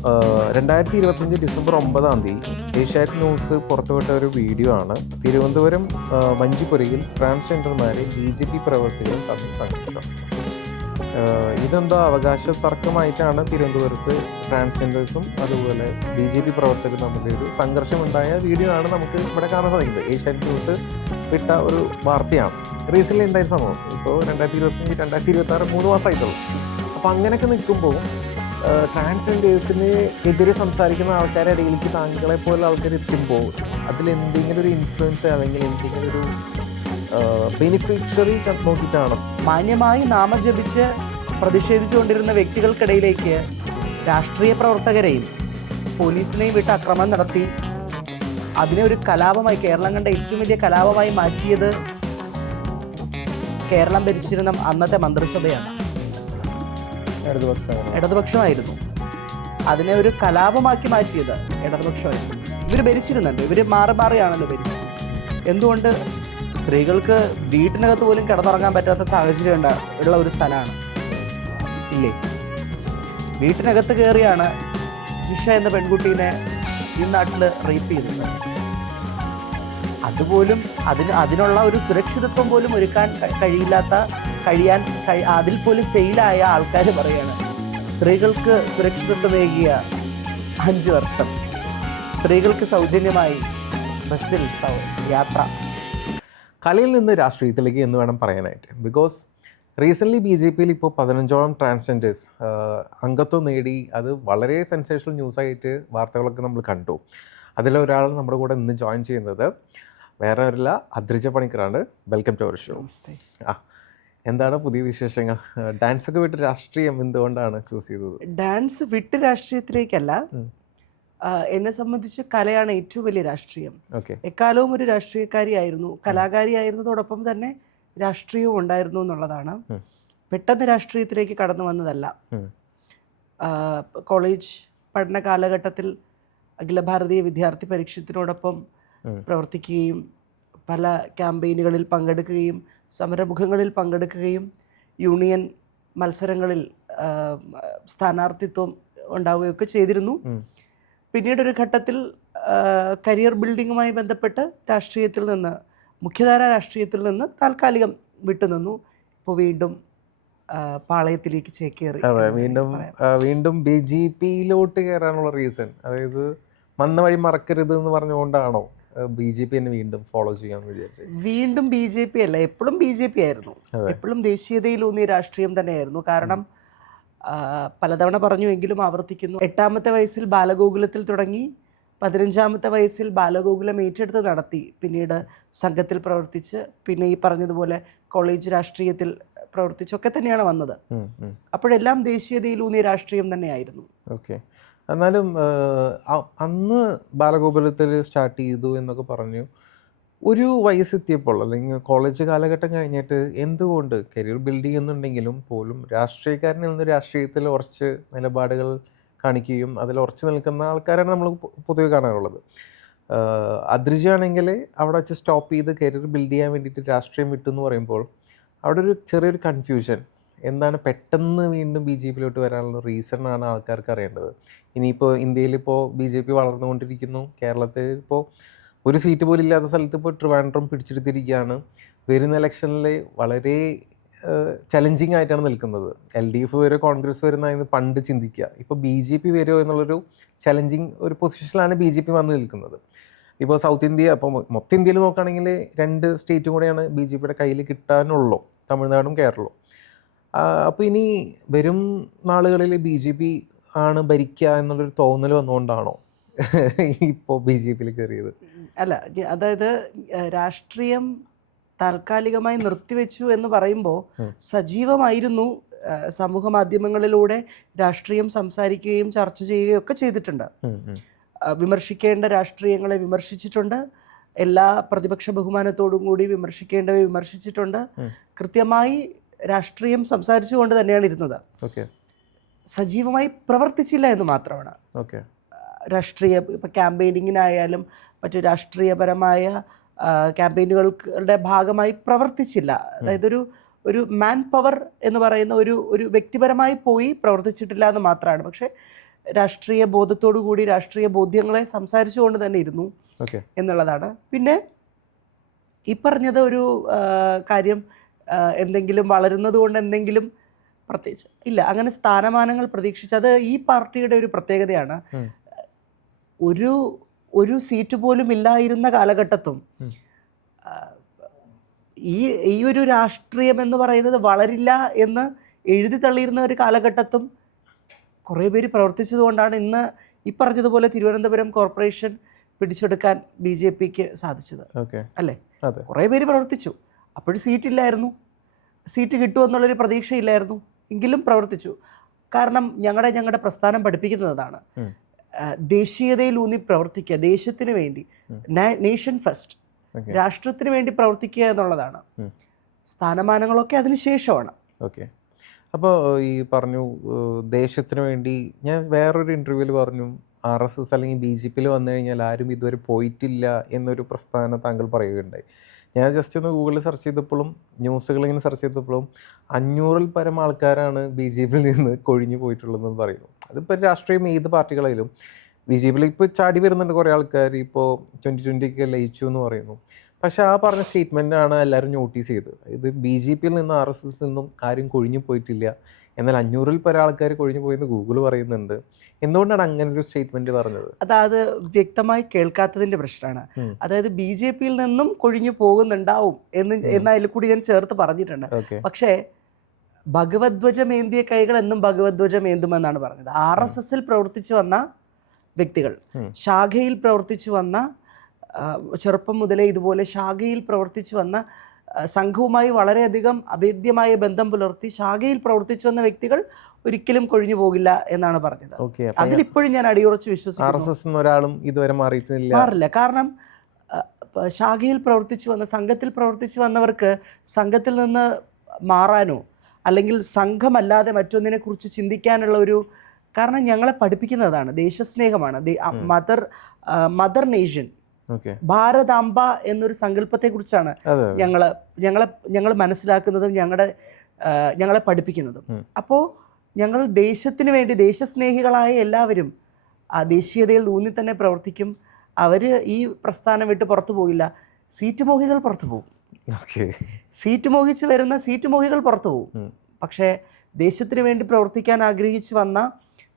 2025 December 9 Asianet news പുറത്തുവിട്ട ഒരു video ആണ്. തിരുവനന്തപുരം വഞ്ചിപ്പുരയിൽ ട്രാൻസ്ജെൻഡർമാരെ BJP പ്രവർത്തകരും തമ്മിൽ സംഘർഷം. ഇതെന്താ അവകാശ തർക്കമായിട്ടാണ് തിരുവനന്തപുരത്ത് ട്രാൻസ്ജെൻഡേഴ്സും അതുപോലെ BJP പ്രവർത്തകരും തമ്മിലൊരു സംഘർഷമുണ്ടായ വീഡിയോ ആണ് നമുക്ക് ഇവിടെ കാണാൻ സാധിക്കുന്നത്. ഏഷ്യാനെറ്റ് ന്യൂസ് വിട്ട ഒരു വാർത്തയാണ്. റീസെൻ്റ്ലി ഉണ്ടായ സംഭവം. ഇപ്പോൾ 2025 2026 3 മാസമായിട്ടുള്ളൂ. അപ്പോൾ അങ്ങനെയൊക്കെ നിൽക്കുമ്പോൾ ട്രാൻസ്ജെൻഡേഴ്സിന് എതിരെ സംസാരിക്കുന്ന ആൾക്കാരുടെ ഇടയിലേക്ക് താങ്കളെ പോലെ ആൾക്കാർ എത്തുമ്പോൾ അതിലെന്തെങ്കിലും ഒരു ഇൻഫ്ലുവൻസ് അല്ലെങ്കിൽ എന്തെങ്കിലും ഒരു ബെനിഫിഷ്യറി നോക്കിയിട്ടാണ് മാന്യമായി നാമജപിച്ച് പ്രതിഷേധിച്ചുകൊണ്ടിരുന്ന വ്യക്തികൾക്കിടയിലേക്ക് രാഷ്ട്രീയ പ്രവർത്തകരെയും പോലീസിനെയും വിട്ട് അക്രമം നടത്തി അതിനെ ഒരു കലാപമായി, കേരളം കണ്ട ഏറ്റവും വലിയ കലാപമായി മാറ്റിയത് കേരളം ഭരിച്ചിരുന്ന അന്നത്തെ മന്ത്രിസഭയാണ്. ഇടതുപക്ഷമായിരുന്നു. അതിനെ ഒരു കലാപമാക്കി മാറ്റിയത് ഇടതുപക്ഷമായിരുന്നു. ഇവർ ഭരിച്ചിരുന്നുണ്ട്, ഇവർ മാറി മാറിയാണല്ലോ ഭരിച്ചത്. എന്തുകൊണ്ട് സ്ത്രീകൾക്ക് വീട്ടിനകത്ത് പോലും കിടന്നുറങ്ങാൻ പറ്റാത്ത സാഹചര്യം ഉള്ള ഒരു സ്ഥലമാണ് ഇല്ലേ? വീട്ടിനകത്ത് കയറിയാണ് ജിഷ എന്ന പെൺകുട്ടീനെ ഈ നാട്ടിൽ റേപ്പ് ചെയ്തത്. അതുപോലും അതിനുള്ള ഒരു സുരക്ഷിതത്വം പോലും ഒരുക്കാൻ അതിൽ പോലും ഫെയിലായ ആൾക്കാർ പറയാണ് സ്ത്രീകൾക്ക് സുരക്ഷിതത്വമേകിയ 5 വർഷം, സ്ത്രീകൾക്ക് സൗജന്യമായി ബസ്സിൽ യാത്ര. കലയിൽ നിന്ന് രാഷ്ട്രീയത്തിലേക്ക് എന്ന് വേണം പറയാനായിട്ട്. ബിക്കോസ് റീസെൻ്റ്ലി BJPയിൽ ഇപ്പോൾ 15ഓളം ട്രാൻസ്ജെൻഡേഴ്സ് അംഗത്വം നേടി. അത് വളരെ സെൻസേഷണൽ ന്യൂസായിട്ട് വാർത്തകളൊക്കെ നമ്മൾ കണ്ടു. അതിലൊരാൾ നമ്മുടെ കൂടെ ഇന്ന് ജോയിൻ ചെയ്യുന്നത് വേറെ ഒരല്ല, അദ്രിജ പണിക്കറാണ്. Welcome to our show. എന്താണ് പുതിയ വിശേഷങ്ങൾ? ഡാൻസ് ഒക്കെ വിട്ട് രാഷ്ട്രീയം എന്തുകൊണ്ടാണ് ചൂസ് ചെയ്തത്? ഡാൻസ് വിട്ട് രാഷ്ട്രീയത്തിലേക്കല്ല, എന്നെ സംബന്ധിച്ച് കലയാണ് ഏറ്റവും വലിയ രാഷ്ട്രീയം. എക്കാലവും ഒരു രാഷ്ട്രീയക്കാരിയായിരുന്നു, കലാകാരിയായിരുന്നതോടൊപ്പം തന്നെ രാഷ്ട്രീയവും ഉണ്ടായിരുന്നു എന്നുള്ളതാണ്. പെട്ടെന്ന് രാഷ്ട്രീയത്തിലേക്ക് കടന്നു വന്നതല്ല. കോളേജ് പഠന കാലഘട്ടത്തിൽ അഖില ഭാരതീയ വിദ്യാർത്ഥി പരിഷത്തിനോടൊപ്പം പ്രവർത്തിക്കുകയും പല ക്യാമ്പയിനുകളിൽ പങ്കെടുക്കുകയും സമരമുഖങ്ങളിൽ പങ്കെടുക്കുകയും യൂണിയൻ മത്സരങ്ങളിൽ സ്ഥാനാർത്ഥിത്വം ഉണ്ടാവുകയൊക്കെ ചെയ്തിരുന്നു. പിന്നീടൊരു ഘട്ടത്തിൽ കരിയർ ബിൽഡിങ്ങുമായി ബന്ധപ്പെട്ട് രാഷ്ട്രീയത്തിൽ നിന്ന്, മുഖ്യധാര രാഷ്ട്രീയത്തിൽ നിന്ന് താൽക്കാലികം വിട്ടുനിന്നു. ഇപ്പോൾ വീണ്ടും പാളയത്തിലേക്ക് ചേക്കേറി. വീണ്ടും BJPയിലോട്ട് കയറാനുള്ള റീസൺ, അതായത് വന്ന വഴി മറക്കരുത് എന്ന് പറഞ്ഞുകൊണ്ടാണോ BJP തന്നെ വീണ്ടും ഫോളോ ചെയ്യാമെന്ന് വിചാരിച്ചത്? വീണ്ടും BJP അല്ല, എപ്പോഴും BJP ആയിരുന്നു. എപ്പോഴും ദേശീയതയിലൂന്നിയ രാഷ്ട്രീയം തന്നെയായിരുന്നു. കാരണം പലതവണ പറഞ്ഞുവെങ്കിലും ആവർത്തിക്കുന്നു, 8ാമത്തെ വയസ്സിൽ ബാലഗോകുലത്തിൽ തുടങ്ങി 15ാമത്തെ വയസ്സിൽ ബാലഗോകുലം ഏറ്റെടുത്ത് നടത്തി. പിന്നീട് സംഘത്തിൽ പ്രവർത്തിച്ച്, പിന്നെ ഈ പറഞ്ഞതുപോലെ കോളേജ് രാഷ്ട്രീയത്തിൽ പ്രവർത്തിച്ചൊക്കെ തന്നെയാണ് വന്നത്. അപ്പോഴെല്ലാം ദേശീയതയിലൂന്നിയ രാഷ്ട്രീയം തന്നെയായിരുന്നു. ഓക്കെ. എന്നാലും അന്ന് ബാലഗോകുലത്തിൽ സ്റ്റാർട്ട് ചെയ്തു എന്നൊക്കെ പറഞ്ഞു. ഒരു വയസ്സെത്തിയപ്പോൾ അല്ലെങ്കിൽ കോളേജ് കാലഘട്ടം കഴിഞ്ഞിട്ട് എന്തുകൊണ്ട് കരിയർ ബിൽഡ് ചെയ്യുന്നുണ്ടെങ്കിലും പോലും രാഷ്ട്രീയക്കാരനിൽ നിന്ന് രാഷ്ട്രീയത്തിൽ ഉറച്ച് നിലപാടുകൾ കാണിക്കുകയും അതിൽ ഉറച്ചു നിൽക്കുന്ന ആൾക്കാരാണ് നമ്മൾ പൊതുവെ കാണാറുള്ളത്. അദ്രിജ ആണെങ്കിൽ അവിടെ വെച്ച് സ്റ്റോപ്പ് ചെയ്ത് കരിയർ ബിൽഡ് ചെയ്യാൻ വേണ്ടിയിട്ട് രാഷ്ട്രീയം വിട്ടു എന്ന് പറയുമ്പോൾ അവിടെ ഒരു ചെറിയൊരു കൺഫ്യൂഷൻ. എന്താണ് പെട്ടെന്ന് വീണ്ടും BJPയിലോട്ട് വരാനുള്ള റീസണാണ് ആൾക്കാർക്ക് അറിയേണ്ടത്. ഇനിയിപ്പോൾ ഇന്ത്യയിലിപ്പോൾ BJP വളർന്നുകൊണ്ടിരിക്കുന്നു. കേരളത്തിൽ ഇപ്പോൾ ഒരു സീറ്റ് പോലും ഇല്ലാത്ത സ്ഥലത്ത് ഇപ്പോൾ ട്രിവാൻഡ്രം പിടിച്ചെടുത്തിരിക്കുകയാണ്. വരുന്ന ഇലക്ഷനിൽ വളരെ ചലഞ്ചിങ് ആയിട്ടാണ് നിൽക്കുന്നത്. LDF വരുമോ കോൺഗ്രസ് വരുന്നതെന്ന് പണ്ട് ചിന്തിക്കുക, ഇപ്പോൾ BJP വരുമോ എന്നുള്ളൊരു ചലഞ്ചിങ് ഒരു പൊസിഷനിലാണ് BJP വന്ന് നിൽക്കുന്നത്. ഇപ്പോൾ സൗത്ത് ഇന്ത്യ, അപ്പോൾ മൊത്തം ഇന്ത്യയിൽ നോക്കുകയാണെങ്കിൽ 2 സ്റ്റേറ്റും കൂടെയാണ് BJPയുടെ കയ്യിൽ കിട്ടാനുള്ളൂ, തമിഴ്നാടും കേരളവും. അപ്പോൾ ഇനി വരും നാളുകളിൽ BJP ആണ് ഭരിക്കുക എന്നുള്ളൊരു തോന്നൽ വന്നുകൊണ്ടാണോ ഇപ്പോൾ BJPയിൽ കയറിയത്? അല്ല, അതായത് രാഷ്ട്രീയം താൽക്കാലികമായി നിർത്തിവെച്ചു എന്ന് പറയുമ്പോൾ സജീവമായിരുന്നു. സമൂഹ മാധ്യമങ്ങളിലൂടെ രാഷ്ട്രീയം സംസാരിക്കുകയും ചർച്ച ചെയ്യുകയും ഒക്കെ ചെയ്തിട്ടുണ്ട്. വിമർശിക്കേണ്ട രാഷ്ട്രീയങ്ങളെ വിമർശിച്ചിട്ടുണ്ട്. എല്ലാ പ്രതിപക്ഷ ബഹുമാനത്തോടും കൂടി വിമർശിക്കേണ്ടവയെ വിമർശിച്ചിട്ടുണ്ട്. കൃത്യമായി രാഷ്ട്രീയം സംസാരിച്ചുകൊണ്ട് തന്നെയാണ് ഇരുന്നത്. സജീവമായി പ്രവർത്തിച്ചില്ല എന്ന് മാത്രമാണ്. രാഷ്ട്രീയ ഇപ്പോൾ ക്യാമ്പയിനിങ്ങിനായാലും മറ്റു രാഷ്ട്രീയപരമായ ക്യാമ്പയിനുകളുടെ ഭാഗമായി പ്രവർത്തിച്ചില്ല. അതായത് ഒരു മാൻ പവർ എന്ന് പറയുന്ന ഒരു വ്യക്തിപരമായി പോയി പ്രവർത്തിച്ചിട്ടില്ല എന്ന് മാത്രമാണ്. പക്ഷേ രാഷ്ട്രീയ ബോധത്തോടു കൂടി രാഷ്ട്രീയ ബോധ്യങ്ങളെ സംസാരിച്ചുകൊണ്ട് തന്നെ ഇരുന്നു എന്നുള്ളതാണ്. പിന്നെ ഈ പറഞ്ഞത് ഒരു കാര്യം, എന്തെങ്കിലും വളരുന്നത് കൊണ്ട് എന്തെങ്കിലും പ്രത്യേകിച്ച് ഇല്ല, അങ്ങനെ സ്ഥാനമാനങ്ങൾ പ്രതീക്ഷിച്ചത് ഈ പാർട്ടിയുടെ ഒരു പ്രത്യേകതയാണ്. ഒരു സീറ്റ് പോലും ഇല്ലായിരുന്ന കാലഘട്ടത്തും ഈ ഒരു രാഷ്ട്രീയം എന്ന് പറയുന്നത് വളരില്ല എന്ന് എഴുതി തള്ളിയിരുന്ന ഒരു കാലഘട്ടത്തും കുറേ പേര് പ്രവർത്തിച്ചതുകൊണ്ടാണ് ഇന്ന് ഈ പറഞ്ഞതുപോലെ തിരുവനന്തപുരം കോർപ്പറേഷൻ പിടിച്ചെടുക്കാൻ BJPക്ക് സാധിച്ചത്. അല്ലേ? കുറേ പേര് പ്രവർത്തിച്ചു. അപ്പോഴും സീറ്റില്ലായിരുന്നു, സീറ്റ് കിട്ടുമെന്നുള്ളൊരു പ്രതീക്ഷയില്ലായിരുന്നു, എങ്കിലും പ്രവർത്തിച്ചു. കാരണം ഞങ്ങളുടെ പ്രസ്ഥാനം പഠിപ്പിക്കുന്നതാണ് ദേശീയതയിൽ ഊന്നി പ്രവർത്തിക്കുക, ദേശത്തിന് വേണ്ടി, നേഷൻ ഫസ്റ്റ്, രാഷ്ട്രത്തിന് വേണ്ടി പ്രവർത്തിക്കുക എന്നുള്ളതാണ്. സ്ഥാനമാനങ്ങളൊക്കെ അതിന് ശേഷമാണ്. അപ്പോൾ ഈ പറഞ്ഞു ദേശത്തിന് വേണ്ടി, ഞാൻ വേറൊരു ഇൻ്റർവ്യൂവിൽ പറഞ്ഞു RSS അല്ലെങ്കിൽ BJPയിൽ വന്നു കഴിഞ്ഞാൽ ആരും ഇതുവരെ പോയിട്ടില്ല എന്നൊരു പ്രസ്ഥാനം താങ്കൾ പറയുകയുണ്ടായി. ഞാൻ ജസ്റ്റ് ഒന്ന് ഗൂഗിളിൽ സെർച്ച് ചെയ്തപ്പോഴും ന്യൂസുകളിങ്ങനെ സെർച്ച് ചെയ്തപ്പോഴും 500-ൽ പരം ആൾക്കാരാണ് BJPയിൽ നിന്ന് കൊഴിഞ്ഞു പോയിട്ടുള്ളതെന്ന് പറയുന്നു. അതിപ്പോൾ രാഷ്ട്രീയം ഏത് പാർട്ടികളായാലും BJPയിൽ ഇപ്പോൾ ചാടി വരുന്നുണ്ട് കുറേ ആൾക്കാർ, ഇപ്പോൾ 2020 ലയിച്ചു എന്ന് പറയുന്നു. പക്ഷേ ആ പറഞ്ഞ സ്റ്റേറ്റ്മെൻറ്റാണ് എല്ലാവരും നോട്ടീസ് ചെയ്തത്. ഇത് BJPയിൽ നിന്നും RSS നിന്നും ആരും കൊഴിഞ്ഞു പോയിട്ടില്ല, എന്നാൽ 500-ൽ പരം ആൾക്കാർ കൊഴിഞ്ഞു പോയെന്ന് ഗൂഗിൾ പറയുന്നുണ്ട്. എന്തുകൊണ്ടാണ് അങ്ങനെ ഒരു സ്റ്റേറ്റ്മെന്റ് പറഞ്ഞത്? അതായത് വ്യക്തമായി കേൾക്കാത്തതിന്റെ പ്രശ്നമാണ്. അതായത് BJPയിൽ നിന്നും കൊഴിഞ്ഞു പോകുന്നുണ്ടാവും എന്നതിൽ കൂടി ഞാൻ ചേർത്ത് പറഞ്ഞിട്ടുണ്ട്. പക്ഷേ ഭഗവധ്വജമേന്തിയ കൈകൾ എന്നും ഭഗവധ്വജമേന്തുമെന്നാണ് പറഞ്ഞത്. RSSൽ പ്രവർത്തിച്ചു വന്ന വ്യക്തികൾ, ശാഖയിൽ പ്രവർത്തിച്ചു വന്ന, ചെറുപ്പം മുതലേ ഇതുപോലെ ശാഖയിൽ പ്രവർത്തിച്ചു വന്ന, സംഘവുമായി വളരെയധികം അഭേദ്യമായ ബന്ധം പുലർത്തി ശാഖയിൽ പ്രവർത്തിച്ചു വന്ന വ്യക്തികൾ ഒരിക്കലും കൊഴിഞ്ഞു പോകില്ല എന്നാണ് പറഞ്ഞത്. അതിലിപ്പോഴും ഞാൻ അടിയുറച്ച് വിശ്വസിക്കുന്നു. മാറില്ല. കാരണം ശാഖയിൽ പ്രവർത്തിച്ചു വന്ന, സംഘത്തിൽ പ്രവർത്തിച്ചു വന്നവർക്ക് സംഘത്തിൽ നിന്ന് മാറാനോ അല്ലെങ്കിൽ സംഘമല്ലാതെ മറ്റൊന്നിനെ കുറിച്ച് ചിന്തിക്കാനുള്ള ഒരു, കാരണം ഞങ്ങളെ പഠിപ്പിക്കുന്നതാണ് ദേശസ്നേഹമാണ്, മദർ നേഷൻ, ഭാരതാംബ എന്നൊരു സങ്കല്പത്തെ കുറിച്ചാണ് ഞങ്ങൾ മനസ്സിലാക്കുന്നതും ഞങ്ങളെ പഠിപ്പിക്കുന്നതും. അപ്പോൾ ഞങ്ങൾ ദേശത്തിന് വേണ്ടി, ദേശസ്നേഹികളായ എല്ലാവരും ആ ദേശീയതയിൽ ഊന്നി തന്നെ പ്രവർത്തിക്കും. അവർ ഈ പ്രസ്ഥാനം വിട്ട് പുറത്തു പോകില്ല. സീറ്റ് മോഹികൾ പുറത്തു പോകും, സീറ്റ് മോഹിച്ച് വരുന്ന സീറ്റ് മോഹികൾ പുറത്തു പോകും. പക്ഷേ ദേശത്തിന് വേണ്ടി പ്രവർത്തിക്കാൻ ആഗ്രഹിച്ചു വന്ന,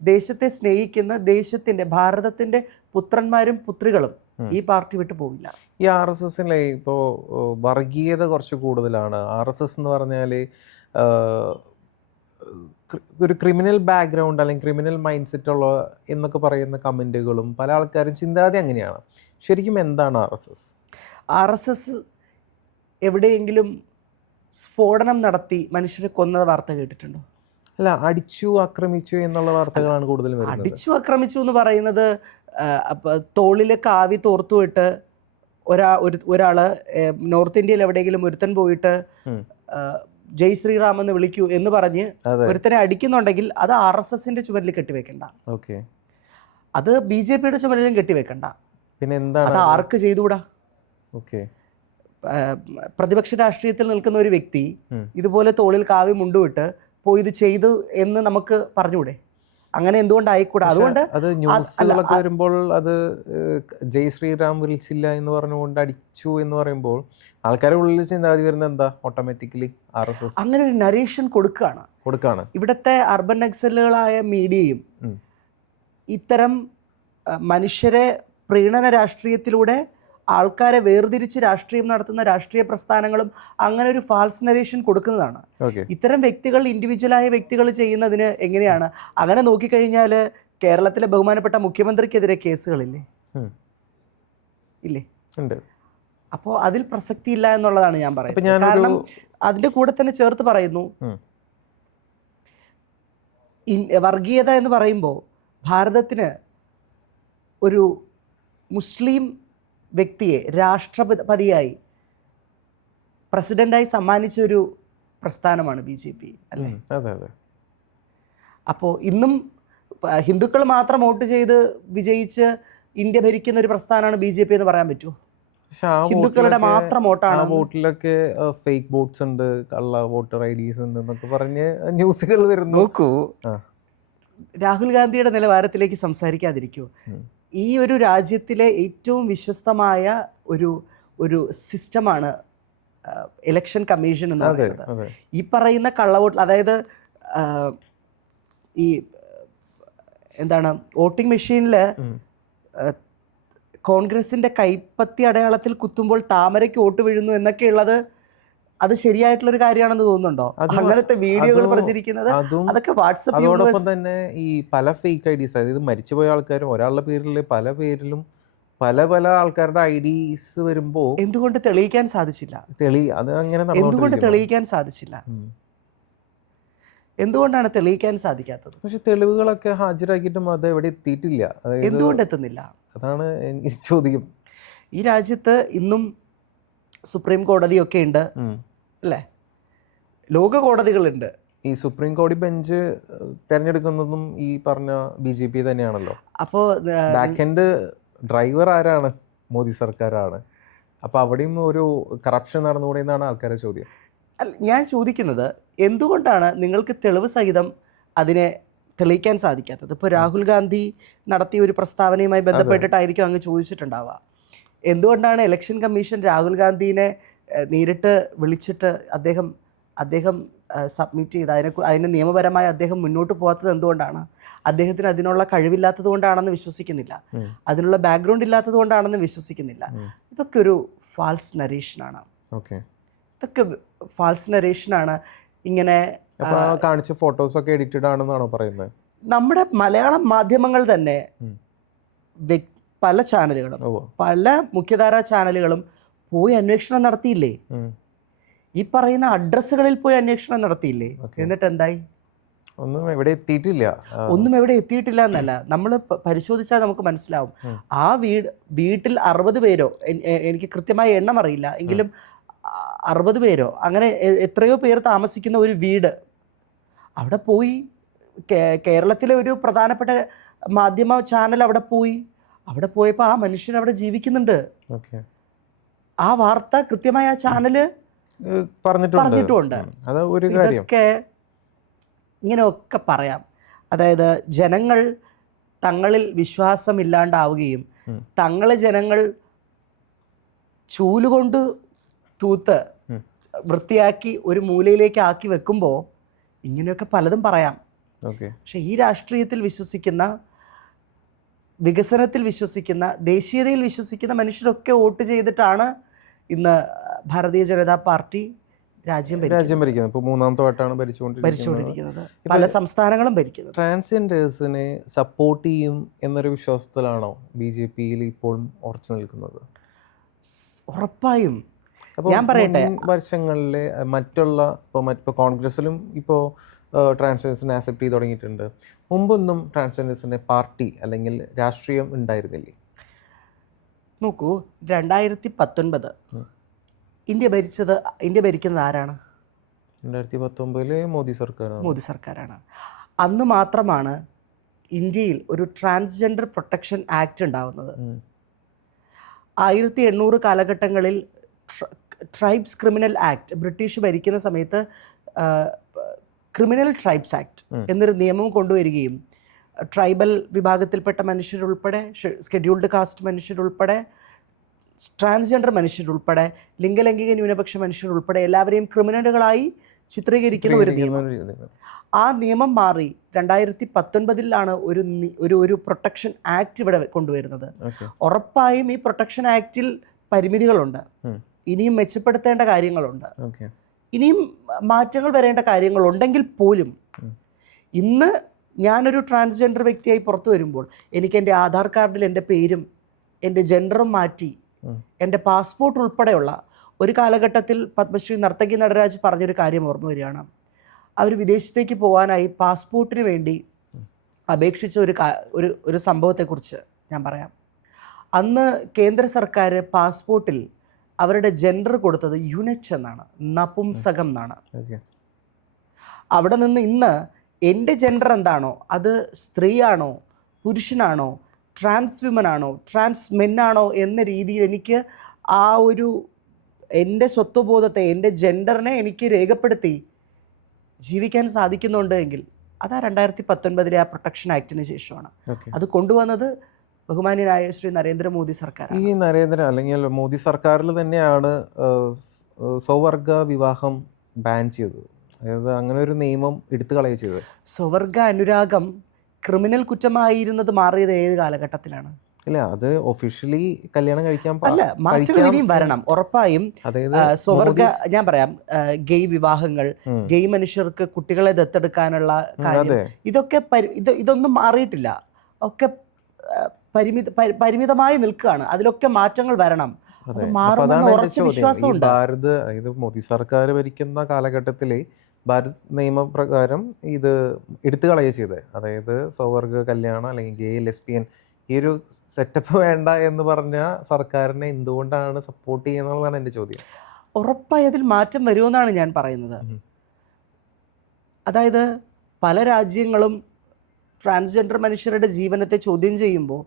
ദേശത്തെ സ്നേഹിക്കുന്ന, ദേശത്തിൻ്റെ, ഭാരതത്തിൻ്റെ പുത്രന്മാരും പുത്രികളും ഈ പാർട്ടി വിട്ടു പോകില്ല. ഈ RSSലെ ഇപ്പോൾ വർഗീയത കുറച്ച് കൂടുതലാണ്. RSS എന്ന് പറഞ്ഞാൽ ഒരു ക്രിമിനൽ ബാക്ക്ഗ്രൗണ്ട് അല്ലെങ്കിൽ ക്രിമിനൽ മൈൻഡ് സെറ്റ് ഉള്ള എന്നൊക്കെ പറയുന്ന കമൻറ്റുകളും പല ആൾക്കാരും ചിന്താഗതി അങ്ങനെയാണ്. ശരിക്കും എന്താണ് RSS എവിടെയെങ്കിലും സ്ഫോടനം നടത്തി മനുഷ്യരെ കൊന്ന വാർത്ത കേട്ടിട്ടുണ്ടോ? അല്ല, അടിച്ചു ആക്രമിച്ചു എന്നുള്ള വാർത്തകളാണ് കൂടുതലും വരുന്നത്. അടിച്ചു ആക്രമിച്ചു എന്ന് പറയുന്നത് തോളിലെ കാവി തോർത്തുവിട്ട് ഒരാള് നോർത്ത് ഇന്ത്യയിൽ എവിടെയെങ്കിലും ഒരുത്തൻ പോയിട്ട് ജയ് ശ്രീറാം എന്ന് വിളിക്കൂ എന്ന് പറഞ്ഞ് ഒരുത്തനെ അടിക്കുന്നുണ്ടെങ്കിൽ അത് RSSന്റെ ചുമരിൽ കെട്ടിവെക്കണ്ട, അത് BJPയുടെ ചുമരിലും കെട്ടിവെക്കണ്ട. പിന്നെ എന്താണ് അത് ആർക്ക് ചെയ്തുകൂടാ? പ്രതിപക്ഷ രാഷ്ട്രീയത്തിൽ നിൽക്കുന്ന ഒരു വ്യക്തി ഇതുപോലെ തോളിൽ കാവി മുണ്ടുവിട്ട് പോയി ഇത് ചെയ്തു എന്ന് നമുക്ക് പറഞ്ഞുകൂടെ? അങ്ങനെ എന്തുകൊണ്ടായിക്കൂടാ? അതുകൊണ്ട് അത് ന്യൂസുകളൊക്കെ വരുമ്പോൾ അത് ജയ് ശ്രീറാം വിളിച്ചില്ല എന്ന് പറഞ്ഞുകൊണ്ട് അടിച്ചു എന്ന് പറയുമ്പോൾ ആൾക്കാരുടെ ഉള്ളിൽ ചിന്താഗതി വരുന്നത് എന്താ? ഓട്ടോമാറ്റിക്കലി RSS അങ്ങനെ ഒരു നരേഷൻ കൊടുക്കുകയാണ്. ഇവിടുത്തെ അർബൻ നക്സലുകളായ മീഡിയയും ഇത്തരം മനുഷ്യരെ പ്രീണന രാഷ്ട്രീയത്തിലൂടെ ആൾക്കാരെ വേർതിരിച്ച് രാഷ്ട്രീയം നടത്തുന്ന രാഷ്ട്രീയ പ്രസ്ഥാനങ്ങളും അങ്ങനെ ഒരു ഫാൾസ് നരേഷൻ കൊടുക്കുന്നതാണ്. ഇത്തരം വ്യക്തികൾ, ഇൻഡിവിജ്വലായ വ്യക്തികൾ ചെയ്യുന്നതിന് എങ്ങനെയാണ്? അങ്ങനെ നോക്കിക്കഴിഞ്ഞാൽ കേരളത്തിലെ ബഹുമാനപ്പെട്ട മുഖ്യമന്ത്രിക്കെതിരെ കേസുകളില്ലേ? ഇല്ലേ? അപ്പോൾ അതിൽ പ്രസക്തി ഇല്ല എന്നുള്ളതാണ് ഞാൻ പറയുന്നത്. കാരണം അതിൻ്റെ കൂടെ തന്നെ ചേർത്ത് പറയുന്നു, വർഗീയത എന്ന് പറയുമ്പോൾ ഭാരതത്തിന് ഒരു മുസ്ലിം വ്യക്തിയെ രാഷ്ട്രപതിയായി, പ്രസിഡന്റായി സമ്മാനിച്ച ഒരു പ്രസ്ഥാനമാണ് BJP, അല്ലേ? അപ്പോൾ ഇന്നും ഹിന്ദുക്കൾ മാത്രം വോട്ട് ചെയ്ത് വിജയിച്ച് ഇന്ത്യ ഭരിക്കുന്ന ഒരു പ്രസ്ഥാനമാണ് BJP എന്ന് പറയാൻ പറ്റുമോ? ഹിന്ദുക്കളുടെ മാത്രം വോട്ടാണ്. വോട്ടിലൊക്കെ ഫേക്ക് വോട്ട്സ് ഉണ്ട്, കള്ള വോട്ടർ IDs ഉണ്ട് എന്നൊക്കെ പറഞ്ഞ് ന്യൂസുകൾ വരുന്നു. നോക്കൂ, രാഹുൽ ഗാന്ധിയുടെ നിലവാരത്തിലേക്ക് സംസാരിക്കാതിരിക്കുമോ? ഈ ഒരു രാജ്യത്തിലെ ഏറ്റവും വിശ്വസ്തമായ ഒരു സിസ്റ്റമാണ് ഇലക്ഷൻ കമ്മീഷൻ എന്ന് പറയുന്നത്. ഈ പറയുന്ന കള്ളവോട്ട്, അതായത് ഈ എന്താണ്, വോട്ടിംഗ് മെഷീനിൽ കോൺഗ്രസിന്റെ കൈപ്പത്തി അടയാളത്തിൽ കുത്തുമ്പോൾ താമരയ്ക്ക് വോട്ട് വീഴുന്നു എന്നൊക്കെയുള്ളത് അത് ശരിയായിട്ടുള്ളൊരു കാര്യമാണെന്ന് തോന്നുന്നുണ്ടോ? അങ്ങനത്തെ വീഡിയോകൾ പ്രചരിക്കുന്നത് അതൊക്കെ വാട്സപ്പ്. അതോടൊപ്പം തന്നെ ഈ പല ഫേക്ക് ഐഡീസ്, അതായത് മരിച്ചുപോയ ആൾക്കാരും ഒരാളുടെ പേരിൽ പല പേരിലും പല ആൾക്കാരുടെ ഐഡീസ് വരുമ്പോൾ എന്തുകൊണ്ട് തെളിയിക്കാൻ സാധിച്ചില്ല? എന്തുകൊണ്ട് തെളിയിക്കാൻ സാധിച്ചില്ല? എന്തുകൊണ്ടാണ് തെളിയിക്കാൻ സാധിക്കാത്തത്? പക്ഷെ തെളിവുകളൊക്കെ ഹാജരാക്കിയിട്ടും അത് എവിടെ എത്തിയിട്ടില്ല. എന്തുകൊണ്ട് എത്തുന്നില്ല? അതാണ് ചോദ്യം. ഈ രാജ്യത്ത് ഇന്നും സുപ്രീം കോടതിയൊക്കെ ഉണ്ട് അല്ലേ? ലോക കോടതികളുണ്ട്. ഈ സുപ്രീം കോടതി ബെഞ്ച് തിരഞ്ഞെടുക്കുന്നതും ഈ പറഞ്ഞ BJP തന്നെയാണല്ലോ. അപ്പോൾ ബാക്ക് എൻഡ് ഡ്രൈവർ ആരാണ്? മോദി സർക്കാരാണ്. അപ്പോൾ അവിടെയും ഒരു കറപ്ഷൻ നടന്നുകൂടെ എന്നാണ് ആൾക്കാരുടെ ചോദ്യം. ഞാൻ ചോദിക്കുന്നത്, എന്തുകൊണ്ടാണ് നിങ്ങൾക്ക് തെളിവ് സഹിതം അതിനെ തെളിയിക്കാൻ സാധിക്കാത്തത്? ഇപ്പോൾ രാഹുൽ ഗാന്ധി നടത്തിയ ഒരു പ്രസ്താവനയുമായി ബന്ധപ്പെട്ടിട്ടായിരിക്കും അങ്ങ് ചോദിച്ചിട്ടുണ്ടാവുക. എന്തുകൊണ്ടാണ് ഇലക്ഷൻ കമ്മീഷൻ രാഹുൽ ഗാന്ധിനെ നേരിട്ട് വിളിച്ചിട്ട് അദ്ദേഹം സബ്മിറ്റ് ചെയ്ത് അതിന് നിയമപരമായി അദ്ദേഹം മുന്നോട്ട് പോകാത്തത് എന്തുകൊണ്ടാണ്? അദ്ദേഹത്തിന് അതിനുള്ള കഴിവില്ലാത്തത് കൊണ്ടാണെന്ന് വിശ്വസിക്കുന്നില്ല, അതിനുള്ള ബാക്ക്ഗ്രൗണ്ട് ഇല്ലാത്തത് കൊണ്ടാണെന്ന് വിശ്വസിക്കുന്നില്ല. ഇതൊക്കെ ഒരു ഫാൾസ് നരേഷനാണ്. ഇതൊക്കെ ഫാൾസ് നരേഷനാണ്. ഇങ്ങനെ കാണിച്ച ഫോട്ടോസൊക്കെ എഡിറ്റഡ് ആണെന്നാണോ പറയുന്നത്? നമ്മുടെ മലയാളം മാധ്യമങ്ങൾ തന്നെ പല ചാനലുകളും പല മുഖ്യധാരാ ചാനലുകളും പോയി അന്വേഷണം നടത്തിയില്ലേ? ഈ പറയുന്ന അഡ്രസ്സുകളിൽ പോയി അന്വേഷണം നടത്തിയില്ലേ? എന്നിട്ട് എന്തായി? ഒന്നും എവിടെ എത്തിയിട്ടില്ല എന്നല്ല, നമ്മൾ പരിശോധിച്ചാൽ നമുക്ക് മനസ്സിലാവും. ആ വീട്ടിൽ 60 പേരോ, എനിക്ക് കൃത്യമായ എണ്ണം അറിയില്ല എങ്കിലും 60 പേരോ അങ്ങനെ എത്രയോ പേർ താമസിക്കുന്ന ഒരു വീട്, അവിടെ പോയി കേരളത്തിലെ ഒരു പ്രധാനപ്പെട്ട മാധ്യമ ചാനൽ അവിടെ പോയപ്പോൾ ആ മനുഷ്യൻ അവിടെ ജീവിക്കുന്നുണ്ട്. ആ വാർത്ത കൃത്യമായ ആ ചാനല് പറഞ്ഞിട്ടുമുണ്ട്. ഇതൊക്കെ ഇങ്ങനെയൊക്കെ പറയാം. അതായത് ജനങ്ങൾ തങ്ങളിൽ വിശ്വാസമില്ലാണ്ടാവുകയും ജനങ്ങൾ ചൂലുകൊണ്ട് തൂത്ത് വൃത്തിയാക്കി ഒരു മൂലയിലേക്ക് ആക്കി വെക്കുമ്പോൾ ഇങ്ങനെയൊക്കെ പലതും പറയാം. പക്ഷെ ഈ രാഷ്ട്രീയത്തിൽ വിശ്വസിക്കുന്ന, വികസനത്തിൽ വിശ്വസിക്കുന്ന, ദേശീയതയിൽ വിശ്വസിക്കുന്ന മനുഷ്യരൊക്കെ വോട്ട് ചെയ്തിട്ടാണ് ഇന്ന് ഭാരതീയ ജനതാ പാർട്ടി രാജ്യം ഭരിക്കുന്നത്. ഇപ്പോൾ മൂന്നാമത്തെ വട്ടമാണ് ഭരിച്ചുകൊണ്ടിരിക്കുന്നത്. പല സംസ്ഥാനങ്ങളും ഭരിക്കുന്നത്. ട്രാൻസ്ജെൻഡേഴ്സിനെ സപ്പോർട്ട് ചെയ്യും എന്നൊരു വിശ്വാസത്തിലാണോ BJPയിൽ ഇപ്പോഴും ഉറച്ചു നിൽക്കുന്നത്? ഉറപ്പായും. ഞാൻ പറയട്ടെ, വർഷങ്ങളിലെ ഇപ്പോൾ കോൺഗ്രസിലും ഇപ്പോൾ ട്രാൻസ്ജെൻഡേഴ്സിനെ ആക്സെപ്റ്റ് ചെയ്ത് തുടങ്ങിയിട്ടുണ്ട്. മുമ്പൊന്നും ട്രാൻസ്ജെൻഡേഴ്സിൻ്റെ പാർട്ടി അല്ലെങ്കിൽ രാഷ്ട്രീയം ഉണ്ടായിരുന്നില്ലേ? നോക്കൂ, 2019 ഇന്ത്യ ഭരിക്കുന്നത് ആരാണ്? 2019 മോദി സർക്കാരാണ്. അന്ന് മാത്രമാണ് ഇന്ത്യയിൽ ഒരു ട്രാൻസ്ജെൻഡർ പ്രൊട്ടക്ഷൻ ആക്ട് ഉണ്ടാവുന്നത്. 1800 കാലഘട്ടങ്ങളിൽ ട്രൈബ്സ് ക്രിമിനൽ ആക്ട്, ബ്രിട്ടീഷ് ഭരിക്കുന്ന സമയത്ത് ക്രിമിനൽ ട്രൈബ്സ് ആക്ട് എന്നൊരു നിയമം കൊണ്ടുവരികയും ട്രൈബൽ വിഭാഗത്തിൽപ്പെട്ട മനുഷ്യരുൾപ്പെടെ, ഷെഡ്യൂൾഡ് കാസ്റ്റ് മനുഷ്യരുൾപ്പെടെ, ട്രാൻസ്ജെൻഡർ മനുഷ്യരുൾപ്പെടെ, ലിംഗലൈംഗിക ന്യൂനപക്ഷ മനുഷ്യരുൾപ്പെടെ എല്ലാവരെയും ക്രിമിനലുകളായി ചിത്രീകരിക്കുന്ന ഒരു നിയമം. ആ നിയമം മാറി 2019 ഒരു പ്രൊട്ടക്ഷൻ ആക്ട് ഇവിടെ കൊണ്ടുവരുന്നത്. ഉറപ്പായും ഈ പ്രൊട്ടക്ഷൻ ആക്റ്റിൽ പരിമിതികളുണ്ട്, ഇനിയും മെച്ചപ്പെടുത്തേണ്ട കാര്യങ്ങളുണ്ട്, ഇനിയും മാറ്റങ്ങൾ വരേണ്ട കാര്യങ്ങളുണ്ടെങ്കിൽ പോലും ഇന്ന് ഞാനൊരു ട്രാൻസ്ജെൻഡർ വ്യക്തിയായി പുറത്തു വരുമ്പോൾ എനിക്ക് എൻ്റെ ആധാർ കാർഡിൽ എൻ്റെ പേരും എൻ്റെ ജെൻഡറും മാറ്റി എൻ്റെ പാസ്പോർട്ട് ഉൾപ്പെടെയുള്ള, ഒരു കാലഘട്ടത്തിൽ പത്മശ്രീ നർത്തകി നടരാജ് പറഞ്ഞൊരു കാര്യം ഓർമ്മ വരികയാണ്. അവർ വിദേശത്തേക്ക് പോകാനായി പാസ്പോർട്ടിന് വേണ്ടി അപേക്ഷിച്ച ഒരു സംഭവത്തെക്കുറിച്ച് ഞാൻ പറയാം. അന്ന് കേന്ദ്ര സർക്കാർ പാസ്പോർട്ടിൽ അവരുടെ ജെൻഡർ കൊടുത്തത് യുനെറ്റ് എന്നാണ്, നപുംസകം എന്നാണ്. അവിടെ നിന്ന് ഇന്ന് എൻ്റെ ജെൻഡർ എന്താണോ, അത് സ്ത്രീയാണോ പുരുഷനാണോ ട്രാൻസ് വിമൻ ആണോ ട്രാൻസ് മെന്നാണോ എന്ന രീതിയിൽ എനിക്ക് ആ എൻ്റെ സ്വത്വബോധത്തെ, എൻ്റെ ജെൻഡറിനെ എനിക്ക് രേഖപ്പെടുത്തി ജീവിക്കാൻ സാധിക്കുന്നുണ്ട് എങ്കിൽ അത് 2019 ആ പ്രൊട്ടക്ഷൻ ആക്ടിന് ശേഷമാണ്. ഓക്കെ. അത് കൊണ്ടുവന്നത് ബഹുമാന്യനായ ശ്രീ നരേന്ദ്രമോദി സർക്കാരാണ്. ഈ നരേന്ദ്ര അല്ലെങ്കിൽ മോദി സർക്കാരിൽ തന്നെയാണ് സ്വവർഗ വിവാഹം ബാൻ ചെയ്തത്. അതായത് അങ്ങനെ ഒരു നിയമം എടുത്തു കളയുക ചെയ്തത്. സ്വവർഗ അനുരാഗം ക്രിമിനൽ കുറ്റമായിരുന്നത് മാറിയത് ഏത് കാലഘട്ടത്തിലാണ്? ഇല്ല, അത് ഒഫീഷ്യലി കല്യാണം കഴിക്കാൻ അല്ല, മാറ്റങ്ങൾ ഇനിയും വരണം ഉറപ്പായും. അതായത് സ്വവർഗ, ഞാൻ പറയാം, ഗെയ് വിവാഹങ്ങൾ, ഗെയ് മനുഷ്യർക്ക് കുട്ടികളെ ദത്തെടുക്കാനുള്ള കാര്യം, ഇതൊക്കെ ഇതൊന്നും മാറിയിട്ടില്ല. ഒക്കെ പരിമിതമായി നിൽക്കുകയാണ്. അതിലൊക്കെ മാറ്റങ്ങൾ വരണം. അത് മാറുമെന്ന് ഉറച്ച വിശ്വാസമുണ്ട്. ഭാരത്, ഇത് മോദി സർക്കാർ ഭരിക്കുന്ന കാലഘട്ടത്തിൽ ഭാരത് നിയമപ്രകാരം ഇത് എടുത്തു കളയുക ചെയ്തത്. അതായത് സ്വവർഗ കല്യാണം അല്ലെങ്കിൽ ഗേ ലെസ്ബിയൻ ഈ ഒരു സെറ്റപ്പ് വേണ്ട എന്ന് പറഞ്ഞ സർക്കാരിനെ എന്തുകൊണ്ടാണ് സപ്പോർട്ട് ചെയ്യുന്നതാണ് എൻ്റെ ചോദ്യം. ഉറപ്പായി അതിൽ മാറ്റം വരുമെന്നാണ് ഞാൻ പറയുന്നത്. അതായത് പല രാജ്യങ്ങളും ട്രാൻസ്ജെൻഡർ മനുഷ്യരുടെ ജീവനത്തെ ചോദ്യം ചെയ്യുമ്പോൾ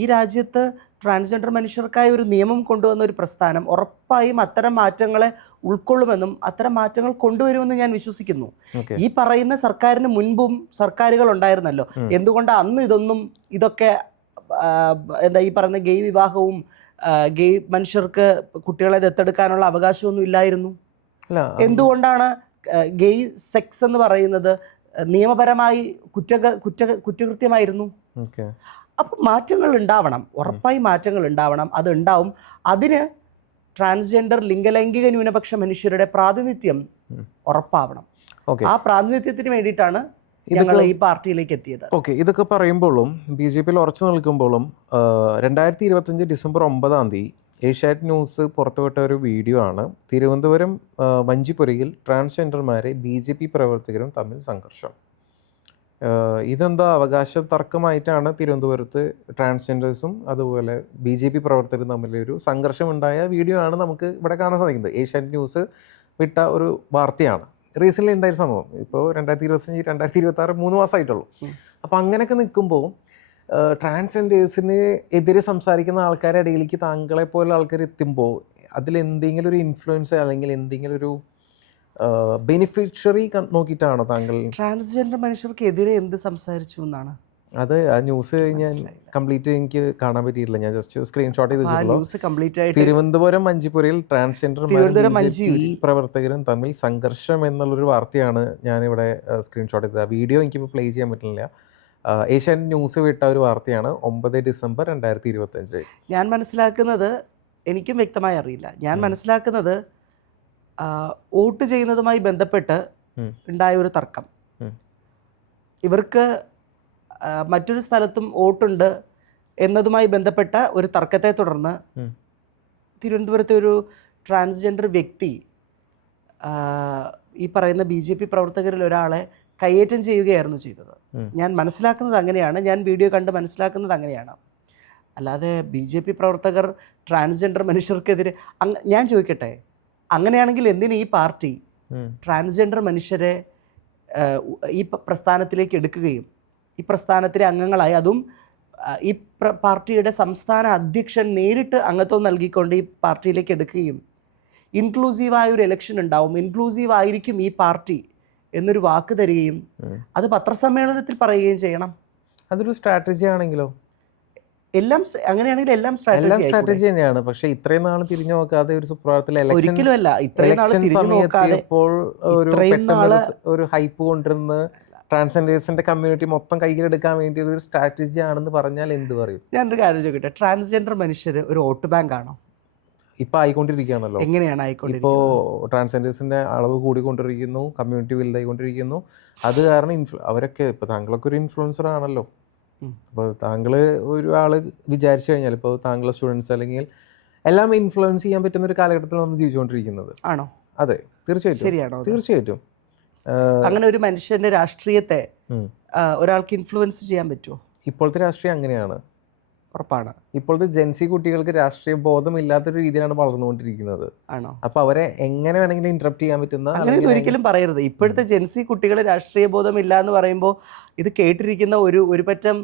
ഈ രാജ്യത്ത് ട്രാൻസ്ജെൻഡർ മനുഷ്യർക്കായി ഒരു നിയമം കൊണ്ടുവന്ന ഒരു പ്രസ്ഥാനം ഉറപ്പായും അത്തരം മാറ്റങ്ങളെ ഉൾക്കൊള്ളുമെന്നും അത്തരം മാറ്റങ്ങൾ കൊണ്ടുവരുമെന്ന് ഞാൻ വിശ്വസിക്കുന്നു. ഈ പറയുന്ന സർക്കാരിന് മുൻപും സർക്കാരുകൾ ഉണ്ടായിരുന്നല്ലോ. എന്തുകൊണ്ട് അന്ന് ഇതൊക്കെ എന്താ ഈ പറയുന്ന ഗെയ് വിവാഹവും ഗെയ് മനുഷ്യർക്ക് കുട്ടികളെ ദത്തെടുക്കാനുള്ള അവകാശമൊന്നും ഇല്ലായിരുന്നു? എന്തുകൊണ്ടാണ് ഗെയ് സെക്സ് എന്ന് പറയുന്നത് നിയമപരമായി കുറ്റകൃത്യമായിരുന്നു? അപ്പം മാറ്റങ്ങൾ ഉണ്ടാവണം, ഉറപ്പായി മാറ്റങ്ങൾ ഉണ്ടാവണം. അത് ഉണ്ടാവും. അതിന് ട്രാൻസ്ജെൻഡർ ലിംഗലൈംഗിക ന്യൂനപക്ഷ മനുഷ്യരുടെ പ്രാതിനിധ്യം ഉറപ്പാവണം. ആ പ്രാതിനിധ്യത്തിന് വേണ്ടിയിട്ടാണ് ഞങ്ങൾ ഈ പാർട്ടിയിലേക്ക് എത്തിയത്. ഓക്കെ. ഇതൊക്കെ പറയുമ്പോഴും BJP ഉറച്ചു നിൽക്കുമ്പോഴും 2025 ഡിസംബർ 9 ഏഷ്യാനെറ്റ് ന്യൂസ് പുറത്തുവിട്ട ഒരു വീഡിയോ ആണ്. തിരുവനന്തപുരം വഞ്ചിപ്പുരയിൽ ട്രാൻസ്ജെൻഡർമാരെ BJP പ്രവർത്തകരും തമ്മിൽ സംഘർഷം. ഇതെന്താ അവകാശ തർക്കമായിട്ടാണ് തിരുവനന്തപുരത്ത് ട്രാൻസ്ജെൻഡേഴ്സും അതുപോലെ BJP പ്രവർത്തകരും തമ്മിലൊരു സംഘർഷമുണ്ടായ വീഡിയോ ആണ് നമുക്ക് ഇവിടെ കാണാൻ സാധിക്കുന്നത്. ഏഷ്യാനെറ്റ് ന്യൂസ് വിട്ട ഒരു വാർത്തയാണ്. റീസെൻ്റ്ലി ഉണ്ടായ സംഭവം. ഇപ്പോൾ 2025 2026 3 മാസമായിട്ടുള്ളൂ. അപ്പോൾ അങ്ങനെയൊക്കെ നിൽക്കുമ്പോൾ ട്രാൻസ്ജെൻഡേഴ്സിന് എതിരെ സംസാരിക്കുന്ന ആൾക്കാരുടെ ഇടയിലേക്ക് താങ്കളെ പോലെ ആൾക്കാർ എത്തുമ്പോൾ അതിലെന്തെങ്കിലും ഒരു ഇൻഫ്ലുവൻസ് അല്ലെങ്കിൽ എന്തെങ്കിലും ഒരു ബെനിഫിഷ്യറി നോക്കിയിട്ടാണോ താങ്കൾ? ട്രാൻസ്ജെൻഡർ മനുഷ്യർക്ക് എതിരെ എന്ത് സംസാരിച്ചു എന്നാണ് അത്? ആ ന്യൂസ് ഞാൻ കംപ്ലീറ്റ് എനിക്ക് കാണാൻ പറ്റിയിട്ടില്ല. ഞാൻ ജസ്റ്റ് സ്ക്രീൻഷോട്ട് ചെയ്ത് വെച്ചിട്ടുള്ളൂ. തിരുവനന്തപുരം വഞ്ചിപ്പുരയിൽ ട്രാൻസ്ജെൻഡർ പ്രവർത്തകരും തമ്മിൽ സംഘർഷം എന്നുള്ളൊരു വാർത്തയാണ് ഞാനിവിടെ സ്ക്രീൻഷോട്ട് ചെയ്തത്. ആ വീഡിയോ എനിക്കിപ്പോൾ പ്ലേ ചെയ്യാൻ പറ്റുന്നില്ല. ഏഷ്യാനെറ്റ് ന്യൂസ് വിട്ട ഒരു വാർത്തയാണ് 9 ഡിസംബർ 2025. ഞാൻ മനസ്സിലാക്കുന്നത്, എനിക്കും വ്യക്തമായി അറിയില്ല, ഞാൻ മനസ്സിലാക്കുന്നത് വോട്ട് ചെയ്യുന്നതുമായി ബന്ധപ്പെട്ട് ഉണ്ടായ ഒരു തർക്കം. ഇവർക്ക് മറ്റൊരു സ്ഥലത്തും വോട്ടുണ്ട് എന്നതുമായി ബന്ധപ്പെട്ട ഒരു തർക്കത്തെ തുടർന്ന് തിരുവനന്തപുരത്തെ ഒരു ട്രാൻസ്ജെൻഡർ വ്യക്തി ഈ പറയുന്ന BJP പ്രവർത്തകരിൽ ഒരാളെ കയ്യേറ്റം ചെയ്യുകയായിരുന്നു ചെയ്തത്. ഞാൻ മനസ്സിലാക്കുന്നത് അങ്ങനെയാണ്, ഞാൻ വീഡിയോ കണ്ട് മനസ്സിലാക്കുന്നത് അങ്ങനെയാണ്. അല്ലാതെ BJP പ്രവർത്തകർ ട്രാൻസ്ജെൻഡർ മനുഷ്യർക്കെതിരെ ഞാൻ ചോദിക്കട്ടെ, അങ്ങനെയാണെങ്കിൽ എന്തിന് ഈ പാർട്ടി ട്രാൻസ്ജെൻഡർ മനുഷ്യരെ ഈ പ്രസ്ഥാനത്തിലേക്ക് എടുക്കുകയും ഈ പ്രസ്ഥാനത്തിലെ അംഗങ്ങളായി, അതും ഈ പാർട്ടിയുടെ സംസ്ഥാന അധ്യക്ഷൻ നേരിട്ട് അംഗത്വം നൽകിക്കൊണ്ട് ഈ പാർട്ടിയിലേക്ക് എടുക്കുകയും ഇൻക്ലൂസീവായ ഒരു ഇലക്ഷൻ ഉണ്ടാവും, ഇൻക്ലൂസീവ് ആയിരിക്കും ഈ പാർട്ടി എന്നൊരു വാക്ക് തരികയും അത് പത്രസമ്മേളനത്തിൽ പറയുകയും ചെയ്യണം? അതൊരു സ്ട്രാറ്റജി ആണെങ്കിലോ? എല്ലാം അങ്ങനെയാണെങ്കിൽ എല്ലാം സ്ട്രാറ്റജി തന്നെയാണ്. പക്ഷെ ഇത്രയും നാൾ തിരിഞ്ഞു നോക്കാതെ ഒരു സുപ്രഭാതത്തിൽ ഒരിക്കലുമല്ല. ഇത്രയും നാൾ തിരിഞ്ഞു നോക്കാതെ ഒരു ഹൈപ്പ് കൊണ്ടിരുന്ന് ട്രാൻസ്ജെൻഡേഴ്സിന്റെ കമ്മ്യൂണിറ്റി മൊത്തം കൈയിലെടുക്കാൻ വേണ്ടി ഒരു സ്ട്രാറ്റജി ആണെന്ന് പറഞ്ഞാൽ എന്ത് പറയും? ഞാനൊരു കാര്യം ചോദിക്കട്ടെ, ട്രാൻസ്ജെൻഡർ മനുഷ്യർ ഒരു വോട്ട് ബാങ്ക് ആണോ? ഇപ്പൊ ആയിക്കൊണ്ടിരിക്കുകയാണല്ലോ. എങ്ങനെയാണ് ഇപ്പോൾ ട്രാൻസ്ജെൻഡേഴ്സിന്റെ അളവ് കൂടിക്കൊണ്ടിരിക്കുന്നു, കമ്മ്യൂണിറ്റി വലുതായിക്കൊണ്ടിരിക്കുന്നു. അത് കാരണം അവരൊക്കെ ഇപ്പോൾ താങ്കളൊക്കെ ഒരു ഇൻഫ്ലുവൻസർ ആണല്ലോ. അപ്പോൾ താങ്കൾ ഒരാൾ വിചാരിച്ചു കഴിഞ്ഞാൽ ഇപ്പോൾ താങ്കളുടെ സ്റ്റുഡൻസ് അല്ലെങ്കിൽ എല്ലാം ഇൻഫ്ലുവൻസ് ചെയ്യാൻ പറ്റുന്ന ഒരു കാലഘട്ടത്തിൽ നമ്മൾ ജീവിച്ചുകൊണ്ടിരിക്കുന്നത് ആണോ? അതെ, തീർച്ചയായിട്ടും. ശരിയാണോ? തീർച്ചയായിട്ടും. അങ്ങനെ ഒരു മനുഷ്യന്റെ രാഷ്ട്രീയത്തെ ഒരാൾക്ക് ഇൻഫ്ലുവൻസ് ചെയ്യാൻ പറ്റുമോ? ഇപ്പോഴത്തെ രാഷ്ട്രീയം അങ്ങനെയാണ്. ഉറപ്പാണ്. ഇപ്പോഴത്തെ ജെൻസി കുട്ടികൾക്ക് രാഷ്ട്രീയ ബോധമില്ലാത്തൊരു രീതിയിലാണ് വളർന്നുകൊണ്ടിരിക്കുന്നത്. ആണോ? അപ്പൊ അവരെ എങ്ങനെ വേണമെങ്കിലും ഇന്ററപ്റ്റ് ചെയ്യാൻ പറ്റുന്ന, അങ്ങനെ ഒരിക്കലും പറയരുത്. ഇപ്പോഴത്തെ ജെൻസി കുട്ടികൾ രാഷ്ട്രീയ ബോധമില്ല എന്ന് പറയുമ്പോൾ ഇത് കേട്ടിരിക്കുന്ന ഒരു പറ്റം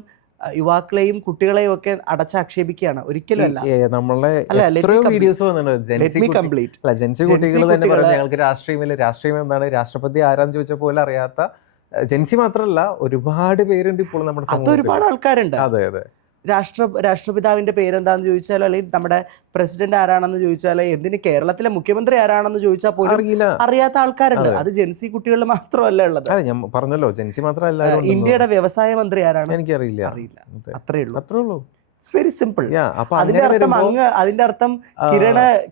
യുവാക്കളെയും കുട്ടികളെയും ഒക്കെ അടച്ചാക്ഷേപിക്കുകയാണ്. ഒരിക്കലും അല്ല. നമ്മളെ എത്രയോ വീഡിയോസ് വന്നിട്ടുണ്ട് ജെൻസി കുട്ടികൾ തന്നെ പറയുന്നത് ഞങ്ങൾക്ക് രാഷ്ട്രീയമില്ല, രാഷ്ട്രീയം എന്താണ്, രാഷ്ട്രപതി ആരാന്ന് ചോദിച്ച പോലെ അറിയാത്ത ജെൻസി മാത്രമല്ല ഒരുപാട് പേരുണ്ട് ഇപ്പോൾ നമ്മുടെ അത് സമൂഹത്തിൽ. ഒരുപാട് ആൾക്കാരുണ്ട്. അതെ അതെ. രാഷ്ട്രപിതാവിന്റെ പേരെന്താന്ന് ചോദിച്ചാലോ, അല്ലെങ്കിൽ നമ്മുടെ പ്രസിഡന്റ് ആരാണെന്ന് ചോദിച്ചാലോ, എന്തിന് കേരളത്തിലെ മുഖ്യമന്ത്രി ആരാണെന്ന് ചോദിച്ചാൽ പോലും അറിയില്ല. അറിയാത്ത ആൾക്കാരുണ്ട്. അതെ. അത് ജെൻസി കുട്ടികളിൽ മാത്രമല്ല ഉള്ളത്. അതെ, ഞാൻ പറഞ്ഞല്ലോ ജെൻസി മാത്രമല്ല, എല്ലാവരും ഉണ്ടെന്ന്. ഇന്ത്യയുടെ വ്യവസായ മന്ത്രി ആരാണ്? എനിക്കറിയില്ല. അറിയില്ല. അതെ. അത്രേ ഉള്ളൂ. അത്രേ ഉള്ളൂ. It's very simple. അപ്പൊ അതിന്റെ അങ്ങനെ അർത്ഥം വരുമ്പോ അതിന്റെ അർത്ഥം